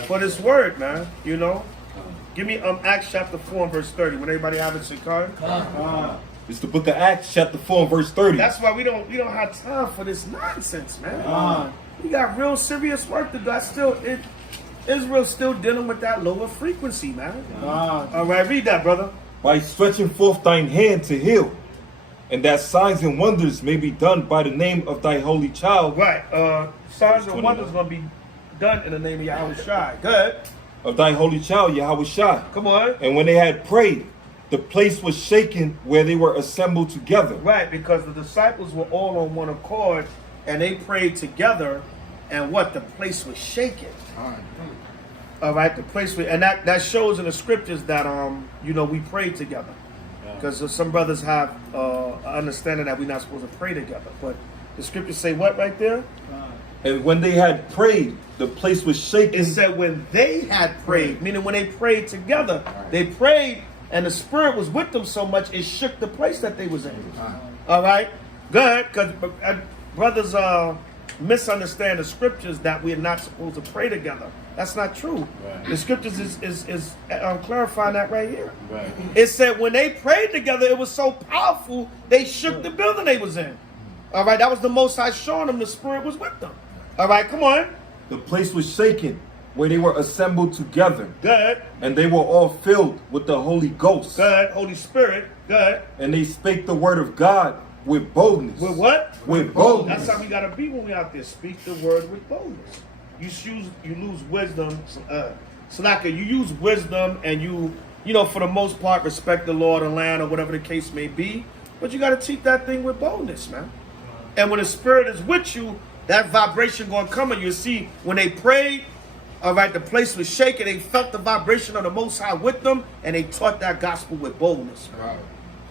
for this word, man. Give me Acts chapter 4 and verse 30. When everybody have it, Shikar? It's the book of Acts, chapter 4 and verse 30. That's why we don't have time for this nonsense, man. We got real serious work to do. Israel's still dealing with that lower frequency, man. All right, read that, brother. By stretching forth thine hand to heal, and that signs and wonders may be done by the name of thy holy child. Right. Signs and wonders going to be done in the name of Yahushua. Good. Of thy holy child, Yahushua. Come on. And when they had prayed, the place was shaken where they were assembled together. Right, because the disciples were all on one accord, and they prayed together, and what? The place was shaken. All right, the place was, and that shows in the scriptures that we prayed together, because some brothers have understanding that we're not supposed to pray together, but the scriptures say what right there? And when they had prayed, the place was shaken. It said when they had prayed, meaning when they prayed together, they prayed, and the Spirit was with them so much it shook the place that they was in. All right, good, because brothers misunderstand the scriptures that we're not supposed to pray together. That's not true. Right. The scriptures is clarifying that right here. Right. It said when they prayed together, it was so powerful, they shook the building they was in. All right, that was the Most High showing them the Spirit was with them. All right, come on. The place was shaken where they were assembled together. Good. And they were all filled with the Holy Ghost. Good. Holy Spirit. Good. And they spake the word of God with boldness. With what? With boldness. That's how we got to be when we out there. Speak the word with boldness. You lose wisdom. Slaka, you use wisdom and you for the most part, respect the law of the land or whatever the case may be. But you got to teach that thing with boldness, man. And when the Spirit is with you, that vibration going to come and you see when they prayed, all right, the place was shaking. They felt the vibration of the Most High with them, and they taught that gospel with boldness. Right.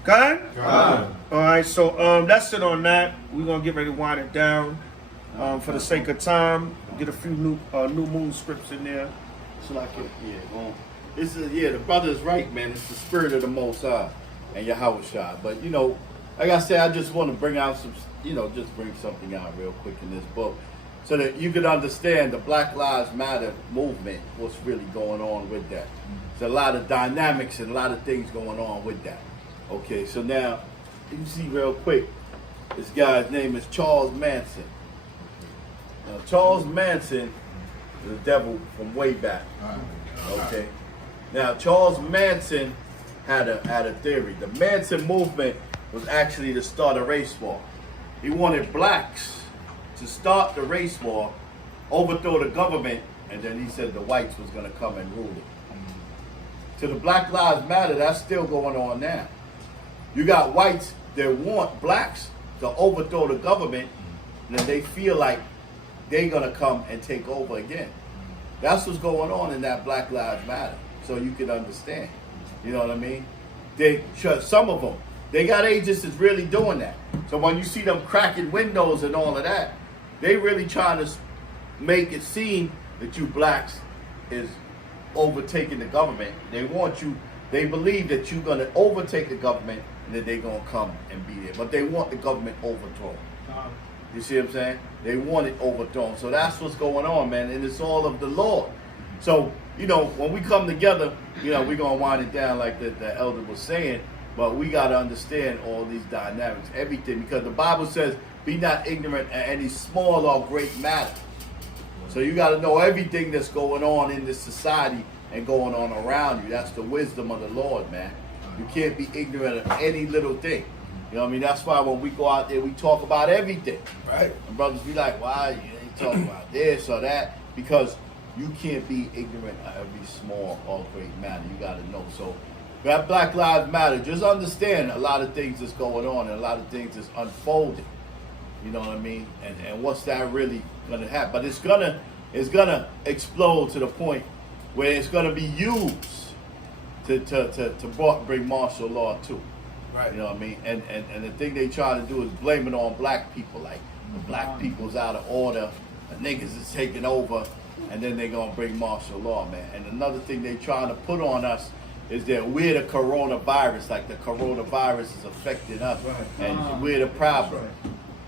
Okay? All right, so that's it on that. We're going to get ready to wind it down. For the sake of time, get a few new moon scripts in there. So like the brother's right, man. It's the Spirit of the Most High and Yahushua. But like I said, I just want to bring out some, just bring something out real quick in this book, so that you could understand the Black Lives Matter movement. What's really going on with that? There's a lot of dynamics and a lot of things going on with that. Okay, so now you can see real quick. This guy's name is Charles Manson. Now, Charles Manson is the devil from way back. Okay. Now, Charles Manson had a theory. The Manson movement was actually to start a race war. He wanted blacks to start the race war, overthrow the government, and then he said the whites was going to come and rule it. to the Black Lives Matter, that's still going on now. You got whites that want blacks to overthrow the government, and then they feel like they're gonna come and take over again. That's what's going on in that Black Lives Matter, so you can understand. You know what I mean? Some of them, they got agents that's really doing that. So when you see them cracking windows and all of that, they really trying to make it seem that you blacks is overtaking the government. They want you, they believe that you're going to overtake the government and that they're going to come and be there. But they want the government overthrown. You see what I'm saying? They want it overthrown. So that's what's going on, man. And it's all of the Lord. So, you know, when we come together, you know, we're going to wind it down like the elder was saying. But we got to understand all these dynamics, everything. Because the Bible says, be not ignorant at any small or great matter. So you got to know everything that's going on in this society and going on around you. That's the wisdom of the Lord, man. You can't be ignorant of any little thing. You know what I mean? That's why when we go out there, we talk about everything. Right. And brothers be like, why you ain't talking about this or that? Because you can't be ignorant of every small or great matter. You got to know. So that Black Lives Matter, just understand a lot of things that's going on and a lot of things that's unfolding. You know what I mean? And what's that really gonna happen? But it's gonna explode to the point where it's gonna be used to bring martial law too. Right. You know what I mean? And the thing they try to do is blame it on black people, like the black people's out of order, the niggas is taking over, and then they're gonna bring martial law, man. And another thing they trying to put on us is that we're the coronavirus, like the coronavirus is affecting us, and we're the problem.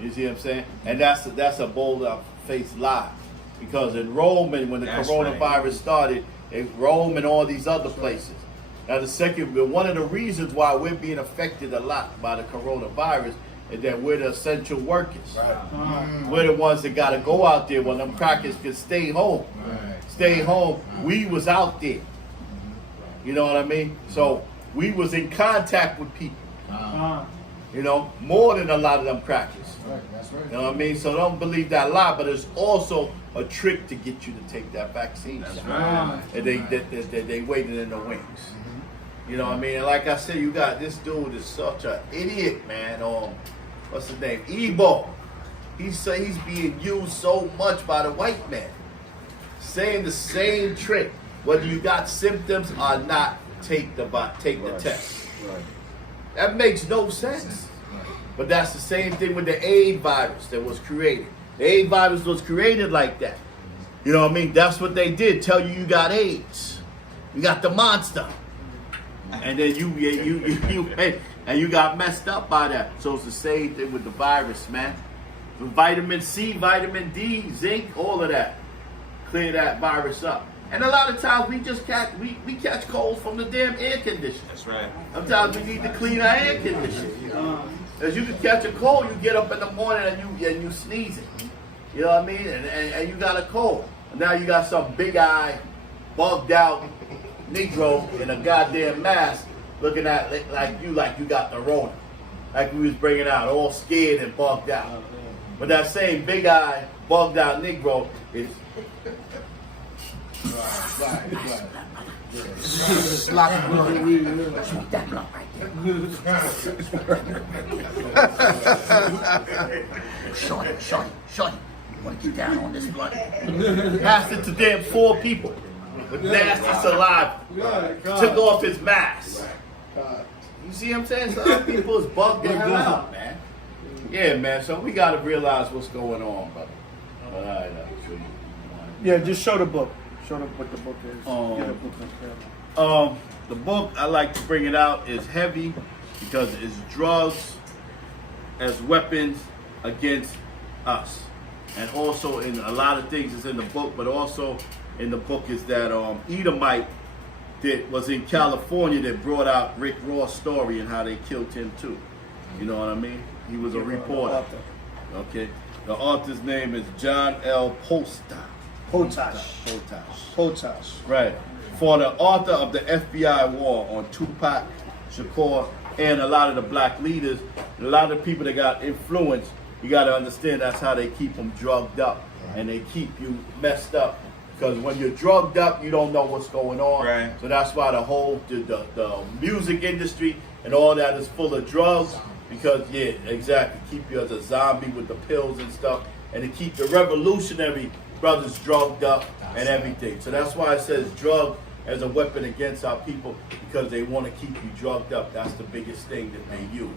You see what I'm saying? And that's a bold-faced lie. Because in Rome, and when the coronavirus started, in Rome and all these other places. Now one of the reasons why we're being affected a lot by the coronavirus is that we're the essential workers. Right. We're the ones that got to go out there when them crackers can stay home. Right. Stay home. We was out there. You know what I mean? So we was in contact with people. You know, more than a lot of them crackers. Right, that's right. You know what I mean? So don't believe that lie, but it's also a trick to get you to take that vaccine. That's right. And they waited in the wings. Mm-hmm. You know what I mean? And like I said, you got this dude is such an idiot, man. What's his name? Ebo. He's being used so much by the white man. Saying the same trick. Whether you got symptoms or not, take the test. Right. That makes no sense. But that's the same thing with the AIDS virus that was created. The AIDS virus was created like that. You know what I mean? That's what they did. Tell you got AIDS. You got the monster. And then you got messed up by that. So it's the same thing with the virus, man. The vitamin C, vitamin D, zinc, all of that. Clear that virus up. And a lot of times we just catch colds from the damn air conditioner. That's right. Sometimes we need to clean our air conditioner. As you can catch a cold, you get up in the morning and you sneeze it. You know what I mean? And you got a cold. And now you got some big eye, bugged out Negro in a goddamn mask looking at like you got the Rona. Like we was bringing out, all scared and bugged out. But that same big eye, bugged out Negro is... Right. Slap blood. That blood right there. Shorty. You want to get down on this blood? Passed it to damn 4 people with nasty saliva. Took off his mask. You see what I'm saying? Some people is bugged out, man. Yeah, man. So we got to realize what's going on, brother. But all right, I'll show you. Yeah, just show the book. Show them what the book is. Get a book the book, I like to bring it out, is heavy because it's drugs as weapons against us. And also in a lot of things is in the book, but also in the book is that Edomite that was in California that brought out Rick Ross' story and how they killed him too. You know what I mean? He was a reporter. Okay. The author's name is John L. Potash. Right. For the author of the FBI war on Tupac Shakur and a lot of the black leaders, a lot of people that got influence, you got to understand that's how they keep them drugged up and they keep you messed up Because when you're drugged up, you don't know what's going on. Right. So that's why the whole the music industry and all that is full of drugs. Because yeah, exactly, keep you as a zombie with the pills and stuff, and to keep the revolutionary brothers drugged up and everything. So that's why it says drug as a weapon against our people, because they want to keep you drugged up. That's the biggest thing that they use.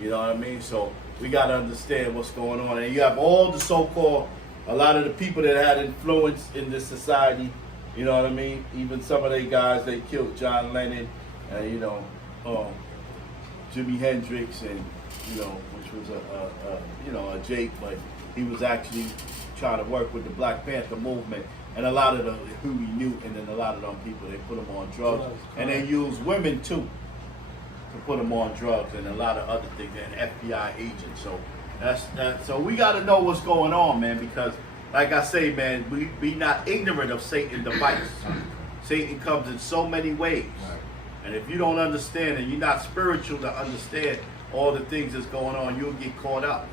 You know what I mean? So we got to understand what's going on. And you have all the so-called, a lot of the people that had influence in this society, you know what I mean? Even some of they guys, they killed John Lennon, and Jimi Hendrix, and which was a Jake, but he was actually trying to work with the Black Panther movement, and a lot of the Huey Newton and a lot of them people, they put them on drugs, and they use women too to put them on drugs and a lot of other things, and FBI agents. So that's that. So we got to know what's going on, man, because like I say, man, we be not ignorant of Satan's device. Satan comes in so many ways. And if you don't understand and you're not spiritual to understand all the things that's going on, you'll get caught up.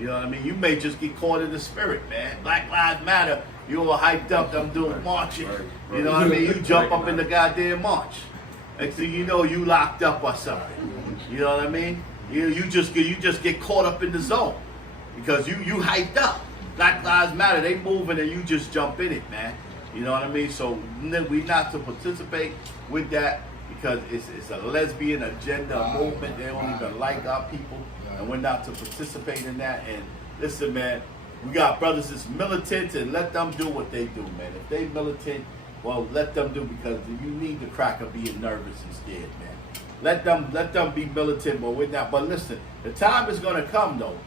You know what I mean? You may just get caught in the spirit, man. Black Lives Matter, you're all hyped up, them doing marching. You know what I mean? You jump up in the goddamn march. Next thing you know, you locked up or something. You know what I mean? You just get caught up in the zone because you hyped up. Black Lives Matter, they moving and you just jump in it, man. You know what I mean? So we not to participate with that, because it's a lesbian agenda movement. They don't even like our people, and we're not to participate in that. And listen, man, we got brothers that's militant, and let them do what they do, man. If they militant, well, let them do, because you need the cracker being nervous and scared, man. Let them be militant, but we're not. But listen, the time is gonna come, though.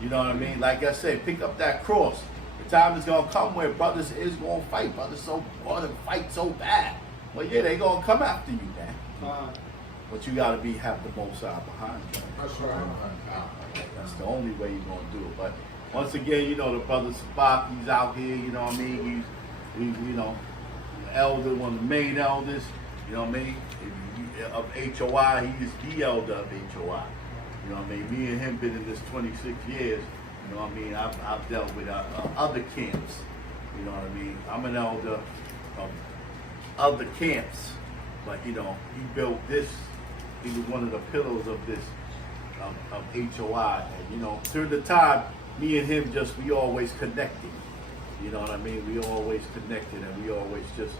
You know what I mean? Like I said, pick up that cross. The time is gonna come where brothers is gonna fight. Brothers want to fight so bad. Well, yeah, they gonna come after you, man. But you gotta have the Most High behind you. That's right. That's the only way you're gonna do it. But once again, the brother Sabak, he's out here. You know what I mean? He's the elder, one of the main elders. You know what I mean? Of H.O.I. He's the elder of H.O.I. You know what I mean? Me and him been in this 26 years. You know what I mean? I've dealt with other camps. You know what I mean? I'm an elder of other camps, but he built this. He was one of the pillars of this of H.O.I. And through the time, me and him we always connected. You know what I mean? We always connected, and we always just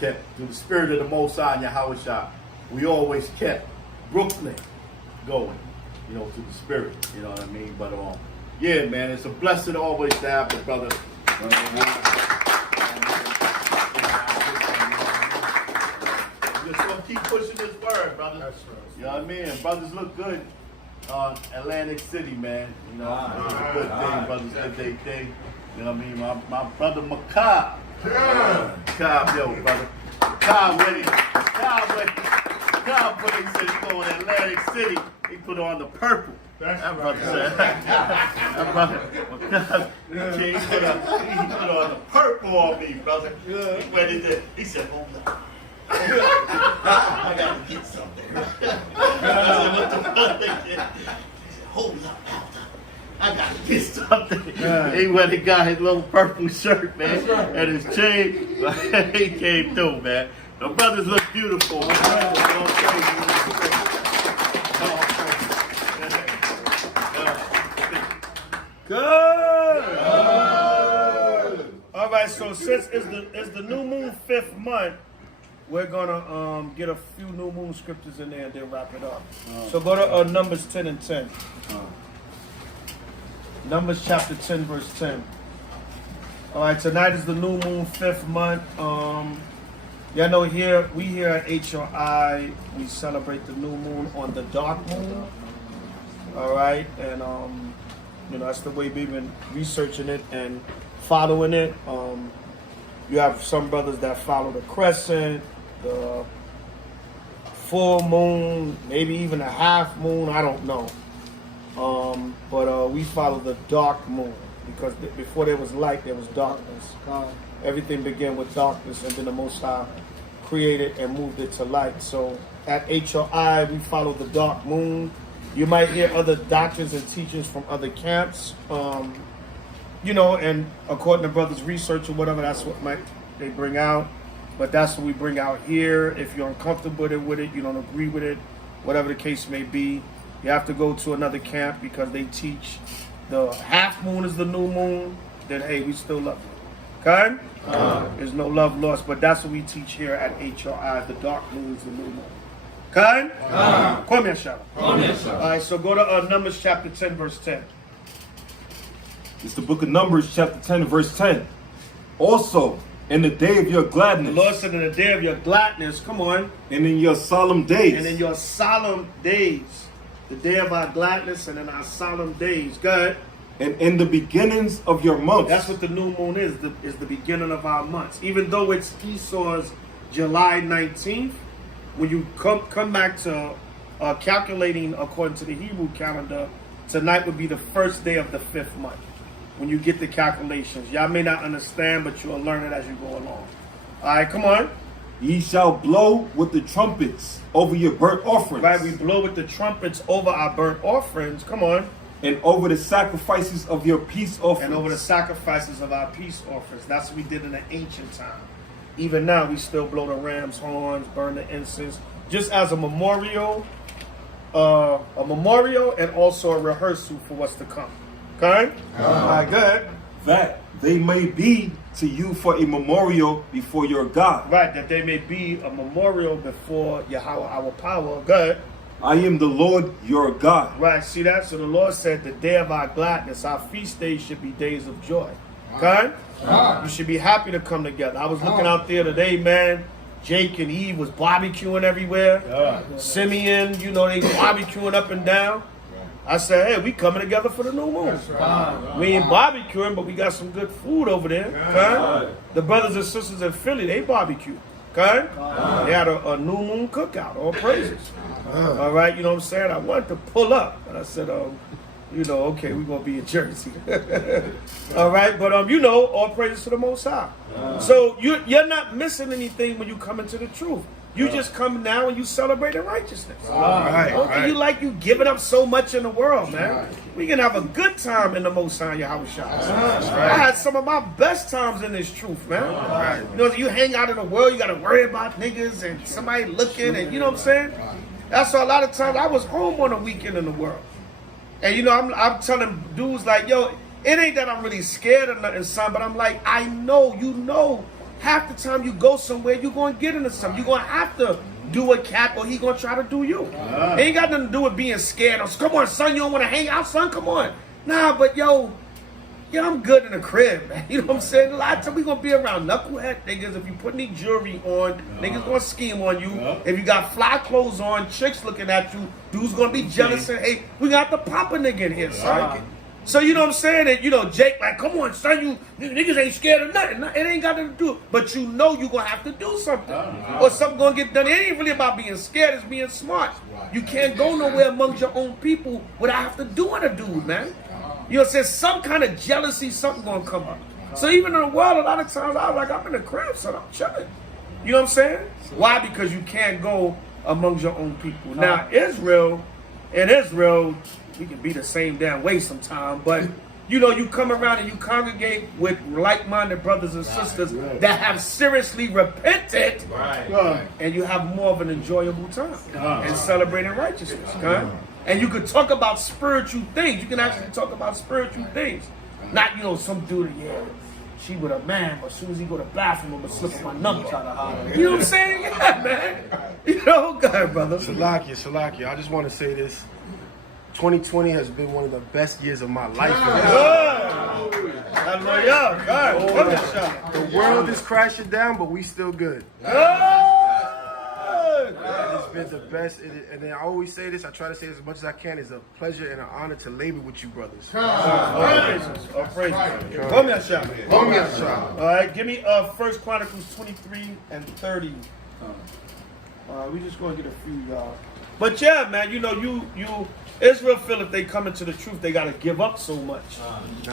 kept, through the spirit of the Most High and H.O.I., we always kept Brooklyn going. Through the spirit. You know what I mean? But yeah, man, it's a blessing always to have the brother. Just gonna keep pushing this word, brother. That's right. You know what I mean? Brothers look good on Atlantic City, man. It's a good thing, brothers did their thing. You know what I mean? My brother Macabre. Macabre, yo, brother. Macabre with it. Macabre put he said he going to Atlantic City. He put on the purple. That brother said. That brother Macabre. He put on the purple on me, brother. He went in there. He said, hold up. I gotta get something. I said, what the fuck? He said, hold up, Elder. I gotta get something. He went and got his little purple shirt, man, and his chain. He came through, man. The brothers look beautiful. Good. All right, so since it's the new moon 5th month, we're gonna get a few new moon scriptures in there and then wrap it up. So go to Numbers 10 and 10. Numbers chapter 10, verse 10. All right, tonight is the new moon 5th month. Y'all know we here at H.O.I. we celebrate the new moon on the dark moon. All right, and that's the way we've been researching it and following it. You have some brothers that follow the crescent, the full moon, maybe even a half moon, I don't know. But we follow the dark moon, because before there was light, there was darkness. Everything began with darkness, and then the Most High created and moved it to light. So at H.O.I. we follow the dark moon. You might hear other doctrines and teachings from other camps. And according to brothers' research or whatever, that's what might they bring out. But that's what we bring out here. If you're uncomfortable with it, you don't agree with it, whatever the case may be, you have to go to another camp because they teach the half moon is the new moon. Then hey, we still love you. Okay? There's no love lost, but that's what we teach here at H.O.I. The dark moon is the new moon. Okay? Come here, Shabbat. All right, so go to Numbers chapter 10, verse 10. It's the book of Numbers, chapter 10, verse 10. Also, in the day of your gladness. The Lord said in the day of your gladness, come on. And in your solemn days. And in your solemn days. The day of our gladness and in our solemn days. Good. And in the beginnings of your months. That's what the new moon is the beginning of our months. Even though it's Esau's July 19th, when you come back to calculating according to the Hebrew calendar, tonight would be the first day of the 5th month. When you get the calculations. Y'all may not understand, but you'll learn it as you go along. All right, come on. Ye shall blow with the trumpets over your burnt offerings. Right, we blow with the trumpets over our burnt offerings. Come on. And over the sacrifices of your peace offerings. And over the sacrifices of our peace offerings. That's what we did in the ancient time. Even now, we still blow the ram's horns, burn the incense, just as a memorial and also a rehearsal for what's to come. Okay? All right, good. That they may be to you for a memorial before your God. Right, that they may be a memorial before Yahweh, our power. Good. I am the Lord your God. Right, see that? So the Lord said the day of our gladness, our feast days should be days of joy. Okay? You should be happy to come together. I was looking out there today, man. Jake and Eve was barbecuing everywhere. Simeon, you know, they barbecuing up and down. I said, hey, we coming together for the new moon. We ain't barbecuing, but we got some good food over there. Okay? The brothers and sisters in Philly, they barbecue. Okay? They had a new moon cookout. All praises. All right, you know what I'm saying? I wanted to pull up. And I said, you know, okay, we're going to be in Jersey. All right, but, you know, all praises to the Most High. So you're not missing anything when you come into the truth. You just come now and you celebrate in righteousness. You like you giving up so much in the world, man. We can have a good time in the Most High Yahweh. I had some of my best times in this truth, man. You know, you hang out in the world, you got to worry about niggas and somebody looking, and you know what I'm saying? That's why a lot of times I was home on a weekend in the world. And you know, I'm telling dudes like, yo, it ain't that I'm really scared or nothing, son, but I'm like, I know, you know, half the time you go somewhere, you're going to get into something. You're going to have to do a cap or he going to try to do you. It ain't got nothing to do with being scared. Or, come on, son, you don't want to hang out, son? Come on. Nah, but yo, I'm good in the crib, man. You know what I'm saying? A lot of times we going to be around knucklehead niggas. If you put any jewelry on, niggas going to scheme on you. If you got fly clothes on, chicks looking at you, dudes going to be jealous and, hey, we got the pop a nigga in here, son. So you know what I'm saying? And you know, Jake, like, come on, son, you niggas ain't scared of nothing. It ain't got nothing to do. But you know you're gonna have to do something. Or something gonna get done. It ain't really about being scared, it's being smart. You can't go nowhere amongst your own people without have to doing a dude, man. You know what I'm saying? Some kind of jealousy, something gonna come up. So even in the world, a lot of times I was like, I'm in the crib, son, I'm chilling. You know what I'm saying? Why? Because you can't go amongst your own people. Now, Israel, we can be the same damn way sometime, but you know, you come around and you congregate with like-minded brothers and sisters that have seriously repented, and you have more of an enjoyable time and celebrating righteousness. And you could talk about spiritual things. You can actually talk about spiritual things. Not, you know, some dude, she with a man, but as soon as he go to the bathroom, I'm gonna slip on my number. You know what I'm saying? Yeah, man. You know, go ahead, brother. Salakia, I just want to say this. 2020 has been one of the best years of my life. The world is crashing down, but we still good. It's been the best. And then I always say this, I try to say this as much as I can. It's a pleasure and an honor to labor with you brothers. All praises. All right, give me 1 Chronicles 23 and 30. We just gonna get a few, y'all. But yeah, man, you know, Israel feel if they come into the truth, they got to give up so much.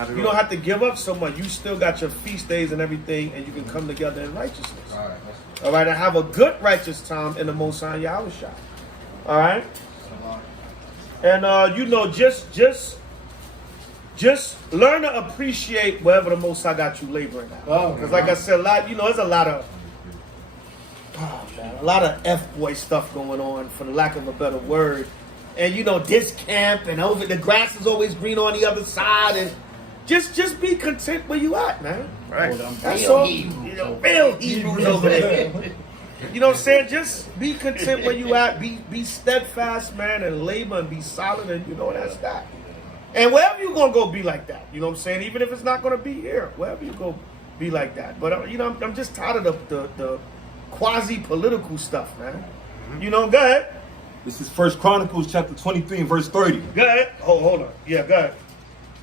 You don't have to give up so much. You still got your feast days and everything, and you can come together in righteousness. All right, and have a good righteous time in the Most High Yahweh. All right? And, you know, just just learn to appreciate wherever the Most High got you laboring at. Because like I said, there's a lot of F-boy stuff going on, for the lack of a better word. And this camp and over the grass is always green on the other side, and just be content where you at, man. Right. That's all. Real Hebrews over there. You know what I'm saying? Just be content where you at. Be steadfast, man, and labor and be solid, and that's that. And wherever you gonna go, be like that. You know what I'm saying? Even if it's not gonna be here, wherever you go, be like that. But I'm just tired of the quasi-political stuff, man. Go ahead. This is 1 Chronicles chapter 23 and verse 30. Go ahead. Hold on. Yeah, go ahead.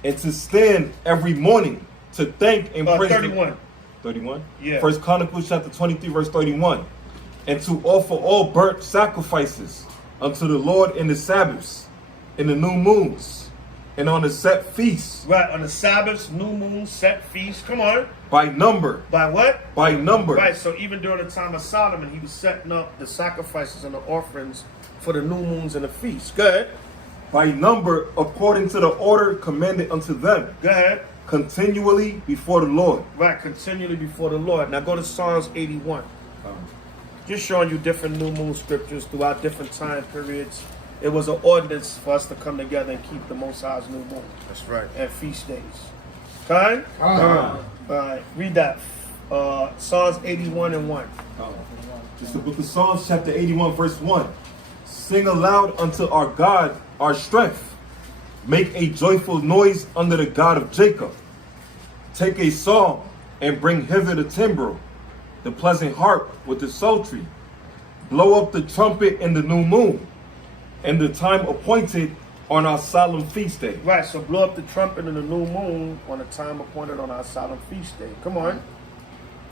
And to stand every morning to thank and praise. 31. 31? Yeah. 1 Chronicles chapter 23 verse 31. And to offer all burnt sacrifices unto the Lord in the Sabbaths, in the new moons, and on the set feasts. Right, on the Sabbaths, new moon, set feasts. Come on. By number. By what? By number. Right, so even during the time of Solomon, he was setting up the sacrifices and the offerings for the new moons and the feasts. Go ahead. By number, according to the order commanded unto them. Go ahead. Continually before the Lord. Right, continually before the Lord. Now go to Psalms 81. Just showing you different new moon scriptures throughout different time periods. It was an ordinance for us to come together and keep the Most High's new moon. That's right. And feast days. Okay? All right, read that. Psalms 81 and 1. Just the book of Psalms chapter 81 verse 1. Sing aloud unto our God, our strength. Make a joyful noise unto the God of Jacob. Take a song and bring hither the timbrel, the pleasant harp with the psaltery. Blow up the trumpet in the new moon, and the time appointed on our solemn feast day. Right, so blow up the trumpet in the new moon on the time appointed on our solemn feast day. Come on.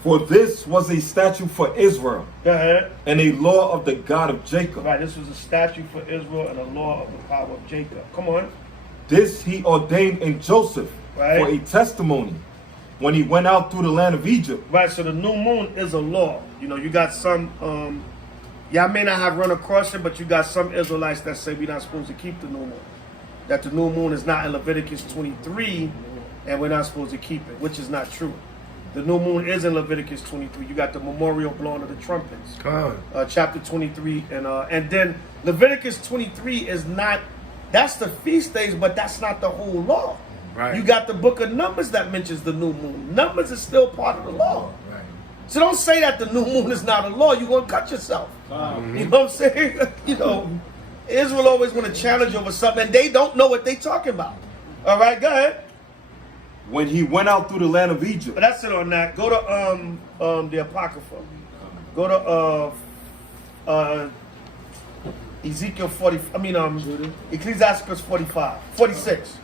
For this was a statute for Israel. Go ahead. And a law of the God of Jacob. Right, this was a statute for Israel and a law of the power of Jacob. Come on. This he ordained in Joseph right. for a testimony when he went out through the land of Egypt. Right, so the new moon is a law. You got some, y'all may not have run across it, but you got some Israelites that say we're not supposed to keep the new moon. That the new moon is not in Leviticus 23, and we're not supposed to keep it, which is not true. The new moon is in Leviticus 23. You got the memorial blowing of the trumpets. Chapter 23. And then Leviticus 23 is not, that's the feast days, but that's not the whole law. Right. You got the book of Numbers that mentions the new moon. Numbers is still part of the law. Right. So don't say that the new moon is not a law. You're going to cut yourself. You know what I'm saying? Israel always want to challenge over something, and they don't know what they're talking about. All right, go ahead. When he went out through the land of Egypt. But that's it on that. Go to the Apocrypha. Go to Ezekiel 40. Ecclesiasticus 46.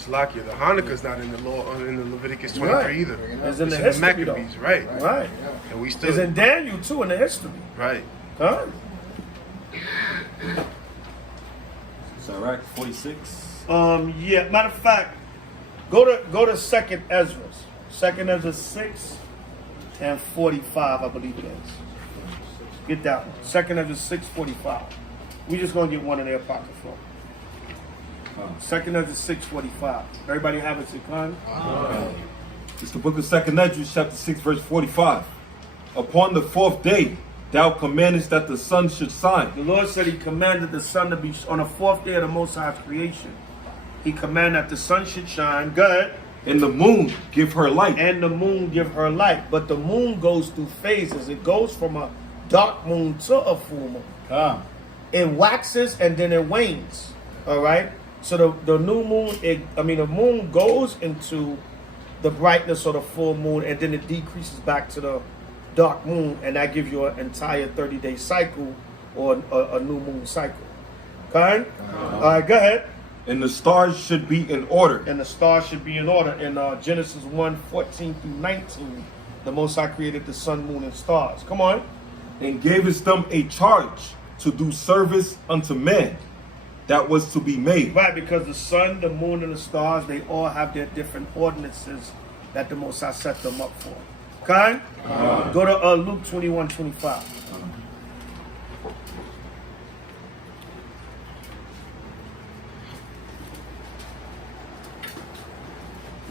Slakia, the Hanukkah's not in the law in the Leviticus 23 either. It's in the history, Maccabees, right? Right. And we still. It's in Daniel too in the history. Right. Huh? Sirach 46. Yeah. Matter of fact, go to Second Ezra. Second Ezra 6 and 45, I believe it is. Get that one. Second Ezra 6:45. We just gonna get one in the Apocrypha. Second Ezra 6:45. Everybody have it, Sikhan? It's the book of Second Ezra, chapter 6, verse 45. Upon the fourth day, thou commandest that the sun should shine. The Lord said he commanded the sun to be, on the fourth day of the Most High's creation, he commanded that the sun should shine. Good. And the moon give her light. And the moon give her light. But the moon goes through phases. It goes from a dark moon to a full moon. It waxes and then it wanes. All right? So the new moon, the moon goes into the brightness of the full moon, and then it decreases back to the dark moon, and that gives you an entire 30-day cycle or a new moon cycle. Okay? All right, go ahead. And the stars should be in order. And the stars should be in order. In Genesis 1:14 through 19, the Most High created the sun, moon, and stars. Come on. And gavest them a charge to do service unto men that was to be made. Right, because the sun, the moon, and the stars, they all have their different ordinances that the Most High set them up for. Okay? Go to Luke 21:25.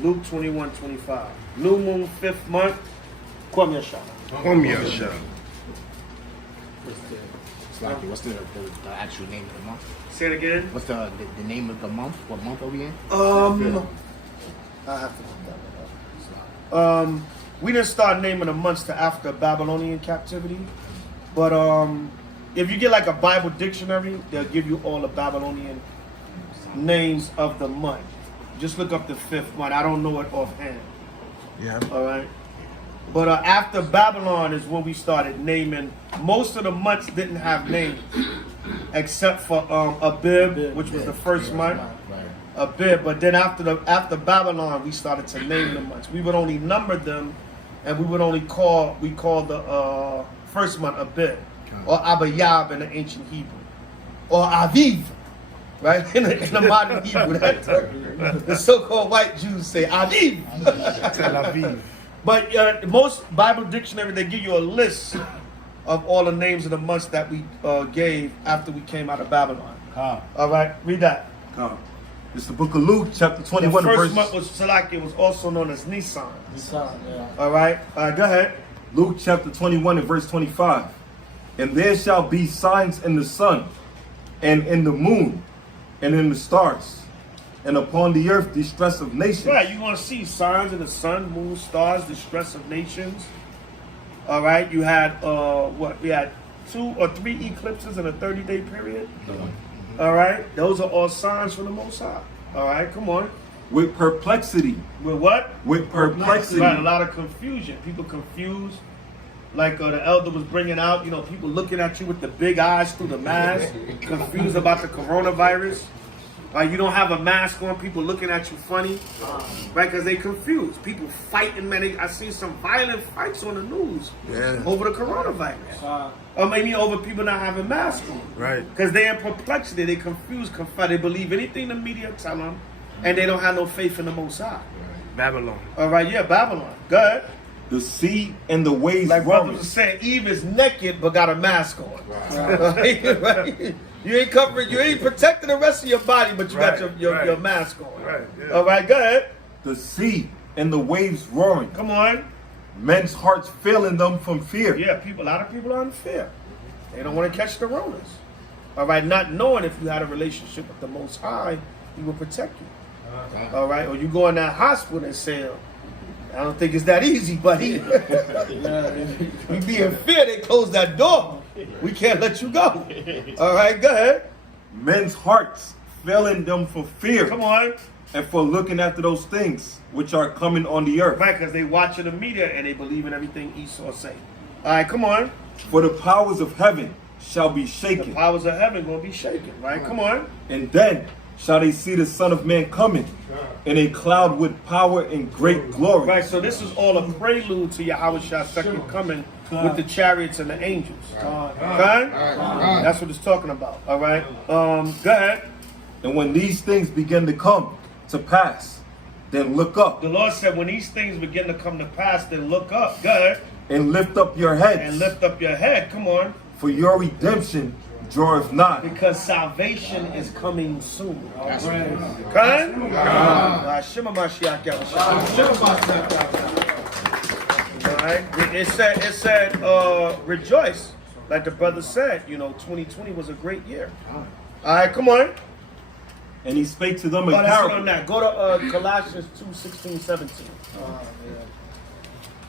Luke 21:25. New moon, 5th month. Kwame Yashara. Come here, shut. What's the actual name of the month? Say it again. What's the name of the month? What month are we in? I have to look that up. We didn't start naming the months to after Babylonian captivity, but if you get like a Bible dictionary, they'll give you all the Babylonian names of the month. Just look up the 5th month. I don't know it offhand. Yeah. All right. But after Babylon is when we started naming. Most of the months didn't have names, except for Abib, which was the first month. Abib. But then after Babylon, we started to name the months. We would only number them, and we would only call the first month Abib, or Abayab in the ancient Hebrew, or Aviv, right? In the modern Hebrew, the so-called white Jews say Aviv. Tel Aviv. But most Bible dictionary, they give you a list of all the names of the months that we gave after we came out of Babylon. All right, read that. It's the book of Luke, chapter 21. The verse. first month was Salaki. It was also known as Nisan. All right, go ahead. Luke chapter 21 and verse 25. And there shall be signs in the sun, and in the moon, and in the stars, and upon the earth distress of nations. Right, you're going to see signs in the sun, moon, stars, distress of nations. All right, you had, we had 2 or 3 eclipses in a 30-day period. All right, those are all signs from the Most High. All right, come on. With perplexity. With what? With perplexity. Right, a lot of confusion. People confused. Like the elder was bringing out, people looking at you with the big eyes through the mask, confused about the coronavirus. You don't have a mask on, people looking at you funny, right? Because they confused. People fighting, man. I see some violent fights on the news over the coronavirus. Or maybe over people not having masks on. Right. Because they're in perplexity, they confused, they believe anything the media tell them, and they don't have no faith in the Most High. Babylon. All right, yeah, Babylon. Go ahead. The sea and the waves Like roaring. brothers are saying, Eve is naked but got a mask on. Right? You ain't covering, you ain't protecting the rest of your body, but you got your mask on. Right, yeah. All right, go ahead. The sea and the waves roaring. Come on. Men's hearts failing them from fear. Yeah, a lot of people are in fear. They don't want to catch the Ronas. All right, not knowing if you had a relationship with the Most High, He will protect you. All right, or you go in that hospital and say, I don't think it's that easy, buddy. We be in fear, they close that door. We can't let you go. All right, go ahead. Men's hearts failing them for fear. Come on. And for looking after those things which are coming on the earth. Right, because they watching the media and they believe in everything Esau say. All right, come on. For the powers of heaven shall be shaken. The powers of heaven going to be shaken, right? Come on. And then shall they see the Son of Man coming in a cloud with power and great glory. Right, so this is all a prelude to Yahweh's second coming with the chariots and the angels. Okay? That's what it's talking about. All right? Go ahead. And when these things begin to come to pass, then look up. The Lord said, when these things begin to come to pass, then look up. Go ahead. And lift up your heads. And lift up your head. Come on. For your redemption draweth nigh. Because salvation is coming soon. Okay? Shema Mashiach All right. It said, rejoice. Like the brother said, 2020 was a great year. All right, come on. And he spake to them in that's parable. on that. Go to Colossians 2, 16, 17.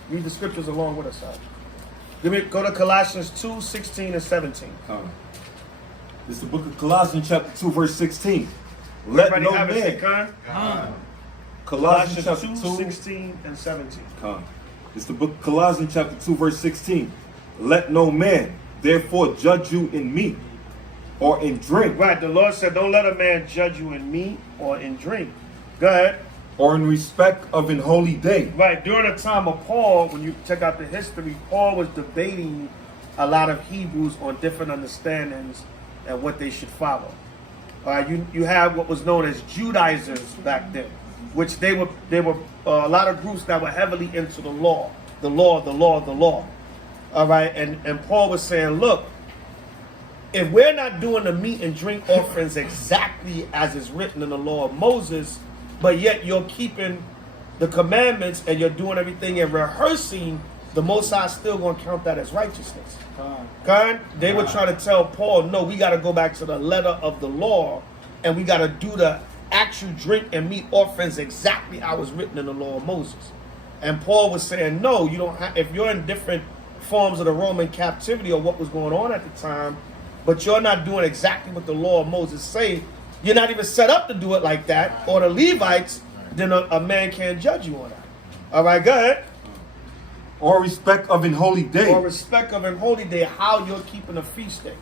Read the scriptures along with us. Go to Colossians 2, 16, and 17. This is the book of Colossians chapter 2, verse 16. Let no man. Colossians chapter 2, 16, and 17. It's the book of Colossians chapter 2, verse 16. Let no man therefore judge you in meat or in drink. Right, the Lord said, don't let a man judge you in meat or in drink. Go ahead. Or in respect of an holy day. Right, during the time of Paul, when you check out the history, Paul was debating a lot of Hebrews on different understandings and what they should follow. You have what was known as Judaizers back then, which they were a lot of groups that were heavily into the law. All right, and Paul was saying, look, if we're not doing the meat and drink offerings exactly as is written in the law of Moses, but yet you're keeping the commandments and you're doing everything and rehearsing, the Most High is still going to count that as righteousness. They were trying to tell Paul, no, we got to go back to the letter of the law and we got to do the actual drink and meat offerings exactly how it was written in the law of Moses. And Paul was saying, no, you don't have, if you're in different forms of the Roman captivity or what was going on at the time, but you're not doing exactly what the law of Moses say, you're not even set up to do it like that, or the Levites, then a man can't judge you on that. All right, go ahead. Or respect of an holy day. Or respect of an holy day, how you're keeping a feast day.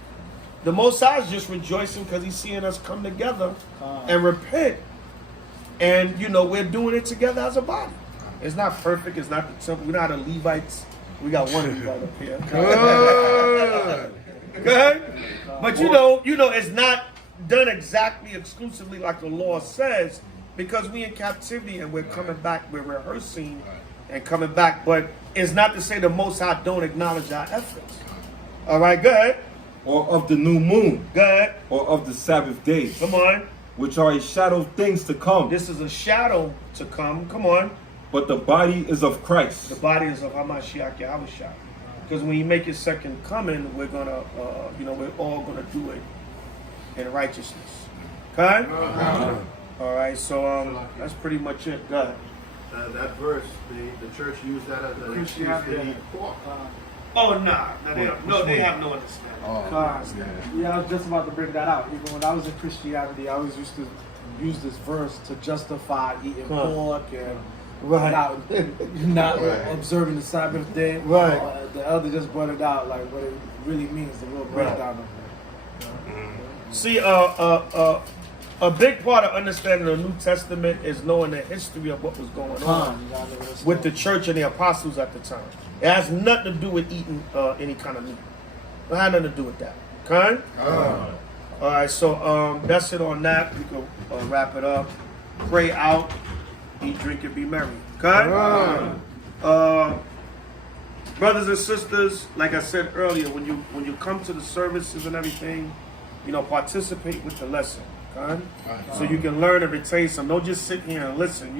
The Most High is just rejoicing because he's seeing us come together and repent. And, you know, we're doing it together as a body. It's not perfect. It's not the temple. We're not the Levites. We got one Levite up here. Good. But you know, it's not done exactly exclusively like the law says, because we in captivity and we're coming back. We're rehearsing and coming back. But it's not to say the Most High don't acknowledge our efforts. All right, go ahead. Or of the new moon. Go ahead. Or of the Sabbath days. Come on. Which are a shadow of things to come. This is a shadow to come. Come on. But the body is of Christ. The body is of Hamashiach Yahushua. Because when you make his second coming, we're gonna, we're all gonna do it in righteousness. Okay? All right. So that's pretty much it. Go ahead. That verse, the church used that as an excuse to eat pork. Oh nah, they have no understanding. Yeah, I was just about to bring that out. Even when I was in Christianity, I always used to use this verse to justify eating pork and not observing the Sabbath day. Right. The elder just brought it out, like what it really means, the real breakdown of it. See, a big part of understanding the New Testament is knowing the history of what was going on with the church and the apostles at the time. It has nothing to do with eating any kind of meat. It had nothing to do with that. Okay? All right, so that's it on that. We can wrap it up. Pray out. Eat, drink, and be merry. Okay? Brothers and sisters, like I said earlier, when you come to the services and everything, participate with the lesson. Okay? So you can learn and retain some. Don't just sit here and listen.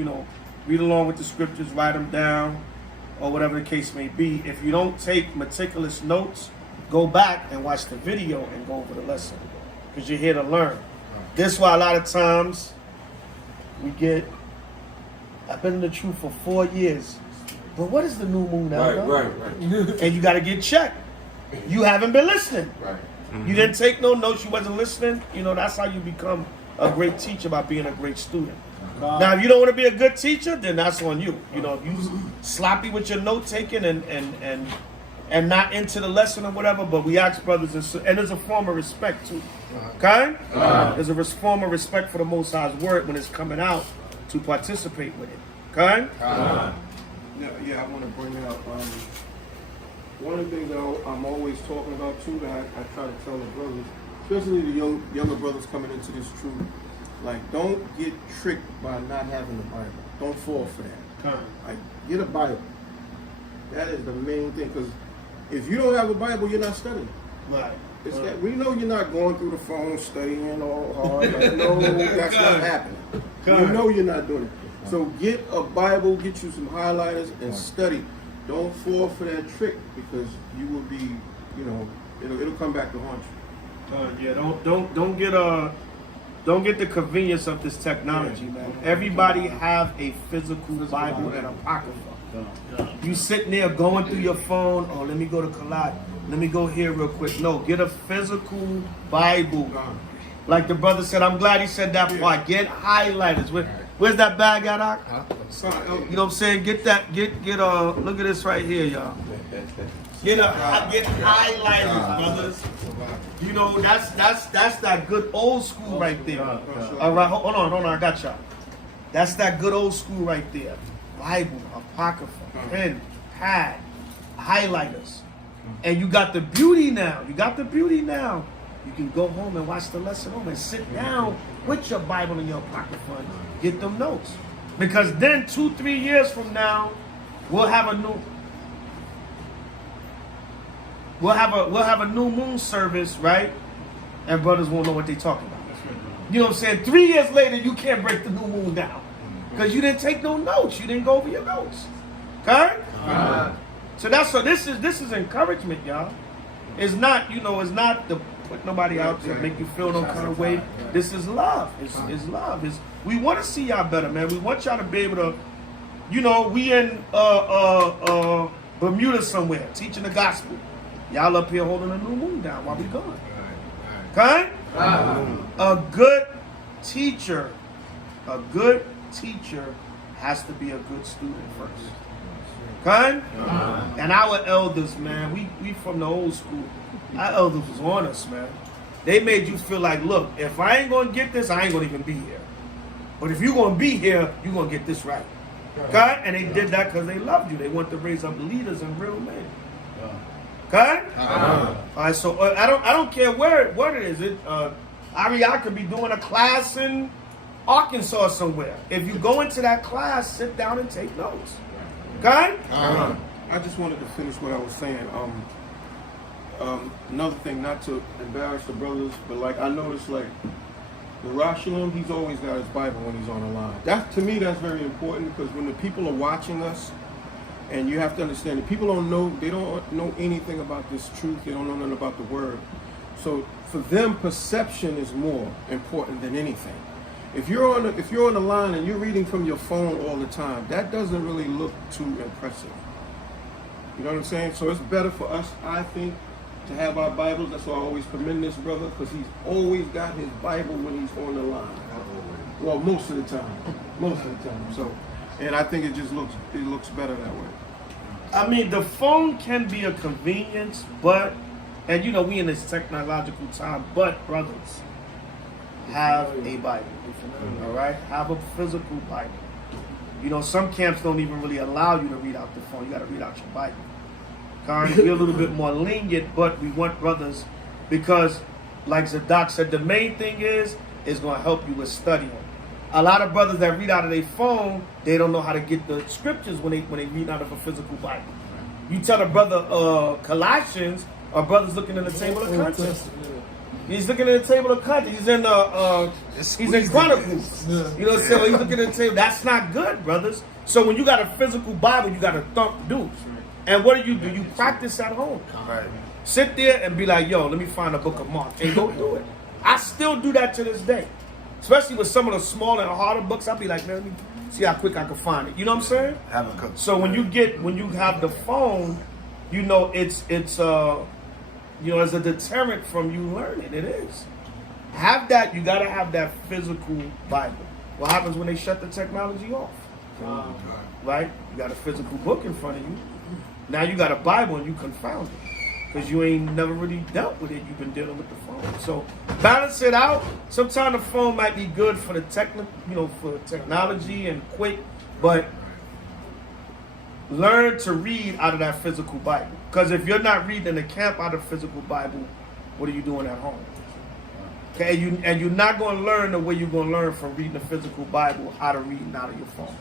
Read along with the scriptures, write them down, or whatever the case may be. If you don't take meticulous notes, go back and watch the video and go over the lesson, because you're here to learn. This is why a lot of times I've been in the truth for 4 years, but what is the new moon now? Right. And you got to get checked. You haven't been listening. Right. You didn't take no notes. You wasn't listening. That's how you become a great teacher, by being a great student. Now, if you don't want to be a good teacher, then that's on you. If you sloppy with your note taking and not into the lesson or whatever, but we ask brothers and sisters, and there's a form of respect too. Okay? There's a form of respect for the Most High's word when it's coming out, to participate with it. Okay? Yeah, I want to bring it up. One thing though, I'm always talking about too, that I try to tell the brothers, especially the younger brothers coming into this truth, like, don't get tricked by not having the Bible. Don't fall for that. Like, get a Bible. That is the main thing, because if you don't have a Bible, you're not studying. Right. That we know you're not going through the phone studying all hard. No, that's not happening. You know you're not doing it. So get a Bible, get you some highlighters, and study. Don't fall for that trick, because you will be, it'll come back to haunt you. Don't get the convenience of this technology, man. Everybody have a physical Bible and apocrypha. You sitting there going through your phone. Oh, let me go to Collide. Let me go here real quick. No, get a physical Bible. Like the brother said, I'm glad he said that part. Get highlighters. Where's that bag at? You know what I'm saying? Get that. Get look at this right here, y'all. Get highlighters, brothers. That's that good old school right there. All right, hold on, I got y'all. That's that good old school right there. Bible, apocrypha, pen, pad, highlighters. And you got the beauty now. You can go home and watch the lesson home and sit down with your Bible and your apocrypha and get them notes. Because then 2-3 years from now, we'll have a new moon service, right? And brothers won't know what they're talking about. You know what I'm saying? 3 years later, you can't break the new moon down. Because you didn't take no notes. You didn't go over your notes. Okay? So that's so this is encouragement, y'all. It's not, it's not to put nobody out to make you feel no kind of way. This is love. It's love. We want to see y'all better, man. We want y'all to be able to, we in Bermuda somewhere teaching the gospel. Y'all up here holding a new moon down while we gone. Okay? A good teacher has to be a good student first. Okay? And our elders, man, we from the old school. Our elders was on us, man. They made you feel like, look, if I ain't gonna get this, I ain't gonna even be here. But if you're gonna be here, you're gonna get this right. Okay? And they did that because they loved you. They want to raise up leaders and real men. Okay? All right, so I don't care where it is. I could be doing a class in Arkansas somewhere. If you go into that class, sit down and take notes. Okay? I just wanted to finish what I was saying. Another thing, not to embarrass the brothers, but like I noticed, like the Rashalom, he's always got his Bible when he's on the line. That to me, that's very important because when the people are watching us, and you have to understand, the people don't know anything about this truth. They don't know nothing about the word. So for them, perception is more important than anything. If you're on the line and you're reading from your phone all the time, that doesn't really look too impressive. You know what I'm saying? So it's better for us, I think, to have our Bibles. That's why I always commend this brother, because he's always got his Bible when he's on the line. Well, most of the time. So, and I think it looks better that way. I mean, the phone can be a convenience, and we in this technological time, but brothers, have a Bible. All right? Have a physical Bible. Some camps don't even really allow you to read out the phone. You got to read out your Bible. We're a little bit more lenient, but we want brothers because, like Zadok said, the main thing is going to help you with studying. A lot of brothers that read out of their phone, they don't know how to get the scriptures when they read out of a physical Bible. You tell a brother Colossians, a brother's looking in the table of contents. He's looking at the table of contents. He's in Chronicles. So he's looking at the table. That's not good, brothers. So when you got a physical Bible, you got to thump dudes. And what do? You practice at home. Right. Sit there and be like, yo, let me find a book of Mark. And go do it. I still do that to this day. Especially with some of the smaller and harder books, I'll be like, man, let me see how quick I can find it. You know what I'm saying? So when you have the phone, it's as a deterrent from you learning. It is. Have that. You got to have that physical Bible. What happens when they shut the technology off? Right? You got a physical book in front of you. Now you got a Bible and you confound it. Because you ain't never really dealt with it. You've been dealing with the phone. So balance it out. Sometimes the phone might be good for the for technology and quick, but learn to read out of that physical Bible. Because if you're not reading in the camp out of physical Bible, what are you doing at home? Okay, and you're not going to learn the way you're going to learn from reading the physical Bible out of reading out of your phone.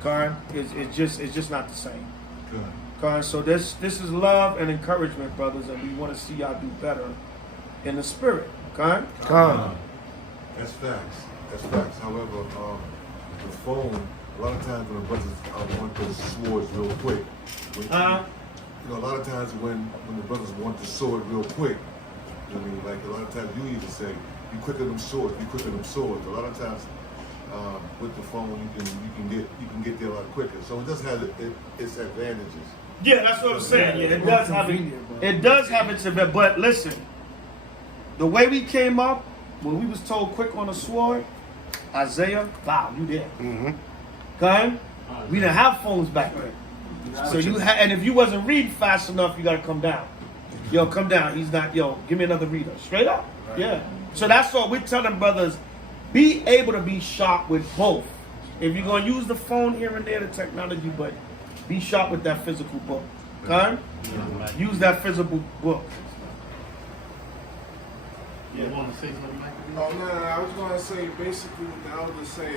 Okay, it's just not the same. Good. Okay, so this is love and encouragement, brothers, and we want to see y'all do better in the spirit. Okay. That's facts. However, the phone, a lot of times when the brothers want the swords real quick, a lot of times when the brothers want the sword real quick, like a lot of times you even say, "Be quick on them swords. Be quick on them swords." A lot of times with the phone, you can get there a lot quicker. So it does have its advantages. Yeah, that's what I'm saying. Yeah, it does have its advantages. But listen, the way we came up when we was told quick on the sword, Isaiah, wow, you there? Mm-hmm. Okay, we didn't have phones back then. So and if you wasn't reading fast enough, you gotta come down. Yo, come down. He's not. Yo, give me another reader. Straight up. Right. Yeah. So that's what we're telling brothers. Be able to be sharp with both. If you're gonna use the phone here and there, the technology, but be sharp with that physical book. Okay? Use that physical book. You want to say something, Mike? Oh no, I was gonna say basically what the elder was saying.